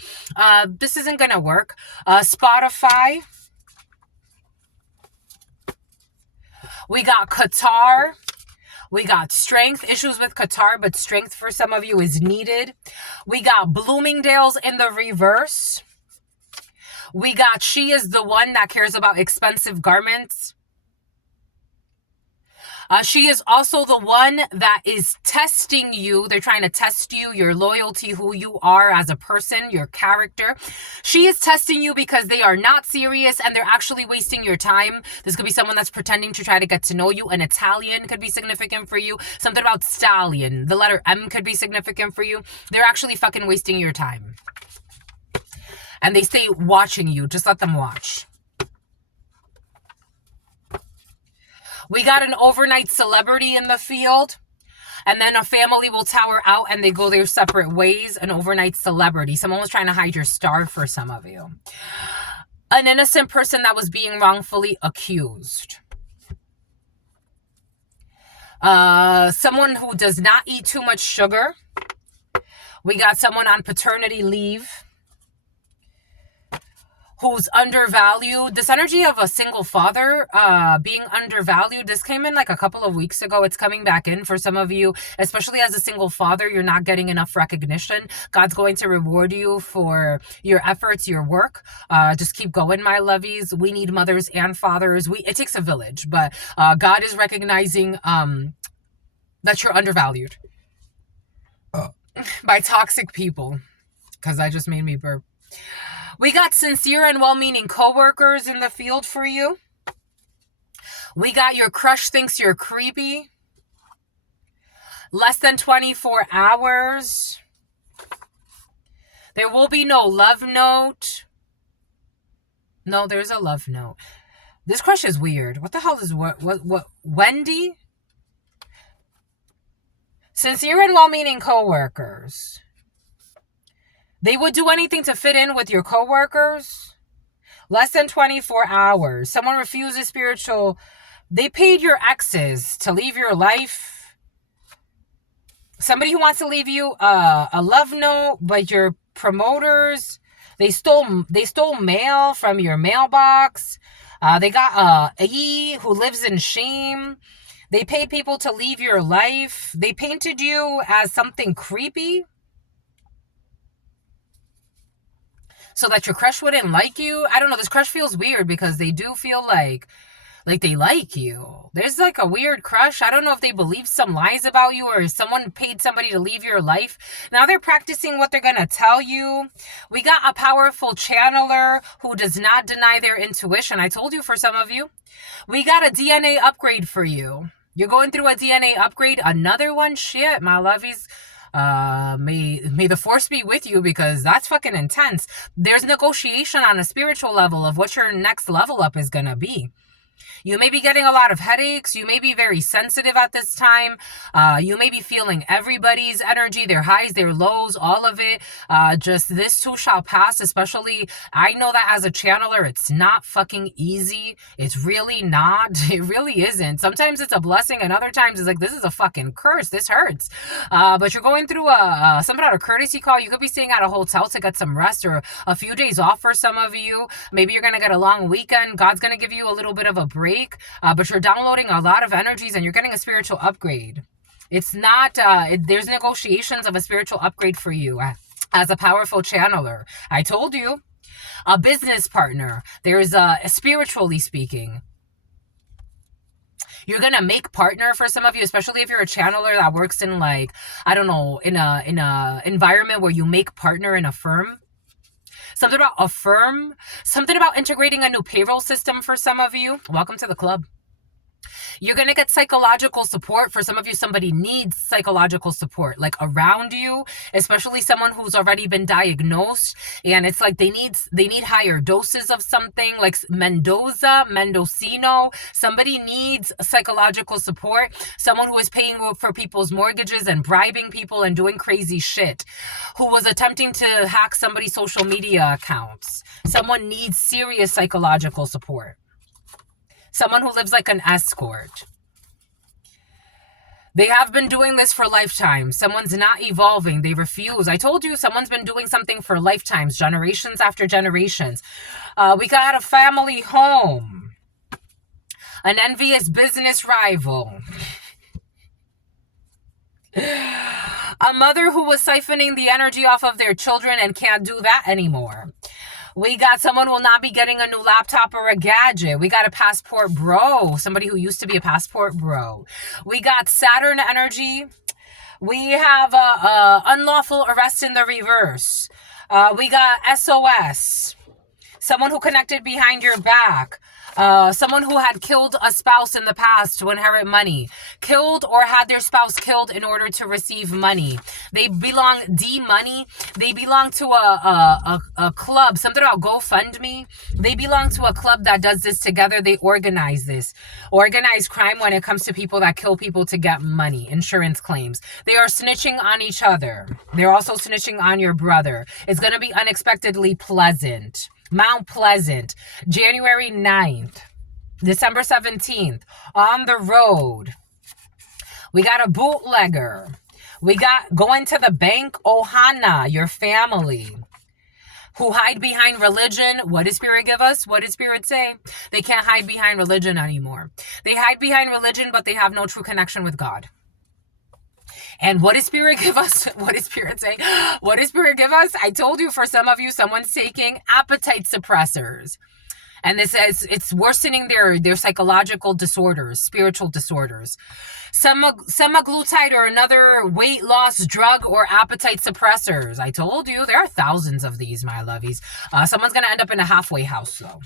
This isn't going to work. Spotify. We got Qatar. We got strength, issues with Qatar, but strength for some of you is needed. We got Bloomingdale's in the reverse. We got she is the one that cares about expensive garments. She is also the one that is testing you. They're trying to test you, your loyalty, who you are as a person, your character. She is testing you because they are not serious and they're actually wasting your time. This could be someone that's pretending to try to get to know you. An Italian could be significant for you. Something about stallion. The letter M could be significant for you. They're actually fucking wasting your time. And they stay watching you. Just let them watch. We got an overnight celebrity in the field, and then a family will tower out and they go their separate ways. An overnight celebrity. Someone was trying to hide your star for some of you. An innocent person that was being wrongfully accused. Someone who does not eat too much sugar. We got someone on paternity leave who's undervalued. This energy of a single father being undervalued, this came in like a couple of weeks ago. It's coming back in for some of you, especially as a single father. You're not getting enough recognition. God's going to reward you for your efforts, your work. Just keep going, my lovies. We need mothers and fathers. It takes a village, but God is recognizing that you're undervalued by toxic people, because that just made me burp. We got sincere and well-meaning coworkers in the field for you. We got your crush thinks you're creepy. Less than 24 hours. There will be no love note. No, there's a love note. This crush is weird. What the hell is what Wendy? Sincere and well-meaning coworkers. They would do anything to fit in with your coworkers. Less than 24 hours. Someone refuses spiritual. They paid your exes to leave your life. Somebody who wants to leave you a love note, but your promoters, they stole mail from your mailbox. They got a E who lives in shame. They paid people to leave your life. They painted you as something creepy, so that your crush wouldn't like you. I don't know. This crush feels weird because they do feel like they like you. There's like a weird crush. I don't know if they believe some lies about you or someone paid somebody to leave your life. Now they're practicing what they're going to tell you. We got a powerful channeler who does not deny their intuition. I told you for some of you. We got a DNA upgrade for you. You're going through a DNA upgrade. Another one? Shit, my lovies. May the force be with you, because that's fucking intense. There's negotiation on a spiritual level of what your next level up is gonna be. You may be getting a lot of headaches. You may be very sensitive at this time. You may be feeling everybody's energy, their highs, their lows, all of it. Just this too shall pass, especially, I know that as a channeler, it's not fucking easy. It's really not. It really isn't. Sometimes it's a blessing, and other times it's like, this is a fucking curse. This hurts. But you're going through something about a courtesy call. You could be staying at a hotel to get some rest or a few days off for some of you. Maybe you're going to get a long weekend. God's going to give you a little bit of a break. But you're downloading a lot of energies and you're getting a spiritual upgrade. It's not, there's negotiations of a spiritual upgrade for you as a powerful channeler. I told you, a business partner. There's spiritually speaking. You're going to make partner for some of you, especially if you're a channeler that works in, like, I don't know, in a environment where you make partner in a firm. Something about a firm. Something about integrating a new payroll system for some of you. Welcome to the club. You're going to get psychological support. For some of you, somebody needs psychological support, like around you, especially someone who's already been diagnosed. And it's like they need higher doses of something like Mendocino. Somebody needs psychological support. Someone who is paying for people's mortgages and bribing people and doing crazy shit, who was attempting to hack somebody's social media accounts. Someone needs serious psychological support. Someone who lives like an escort. They have been doing this for lifetimes. Someone's not evolving. They refuse. I told you, someone's been doing something for lifetimes, generations after generations. We got a family home. An envious business rival. A mother who was siphoning the energy off of their children and can't do that anymore. We got someone who will not be getting a new laptop or a gadget. We got a passport bro, somebody who used to be a passport bro. We got Saturn energy. We have a unlawful arrest in the reverse. We got SOS, someone who connected behind your back. Someone who had killed a spouse in the past to inherit money. Killed or had their spouse killed in order to receive money. They belong, D-Money, they belong to a club, something about GoFundMe. They belong to a club that does this together. They organize this. Organized crime when it comes to people that kill people to get money, insurance claims. They are snitching on each other. They're also snitching on your brother. It's going to be unexpectedly pleasant. Mount Pleasant, January 9th, December 17th, on the road. We got a bootlegger. We got going to the bank, Ohana, your family, who hide behind religion. What does Spirit give us? What did Spirit say? They can't hide behind religion anymore. They hide behind religion, but they have no true connection with God. And what does Spirit give us? What does Spirit say? What does Spirit give us? I told you, for some of you, someone's taking appetite suppressors. And this is, it's worsening their psychological disorders, spiritual disorders. Semaglutide or another weight loss drug or appetite suppressors. I told you, there are thousands of these, my lovies. Someone's going to end up in a halfway house, though.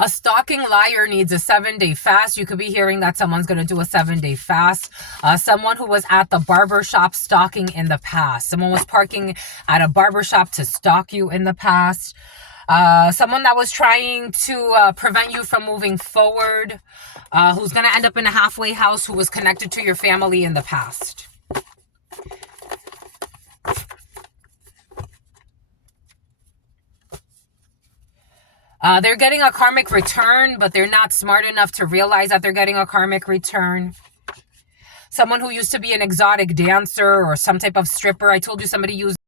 A stalking liar needs a 7-day fast. You could be hearing that someone's going to do a 7-day fast. Someone who was at the barbershop stalking in the past. Someone was parking at a barbershop to stalk you in the past. Someone that was trying to prevent you from moving forward. Who's going to end up in a halfway house, who was connected to your family in the past. They're getting a karmic return, but they're not smart enough to realize that they're getting a karmic return. Someone who used to be an exotic dancer or some type of stripper. I told you somebody used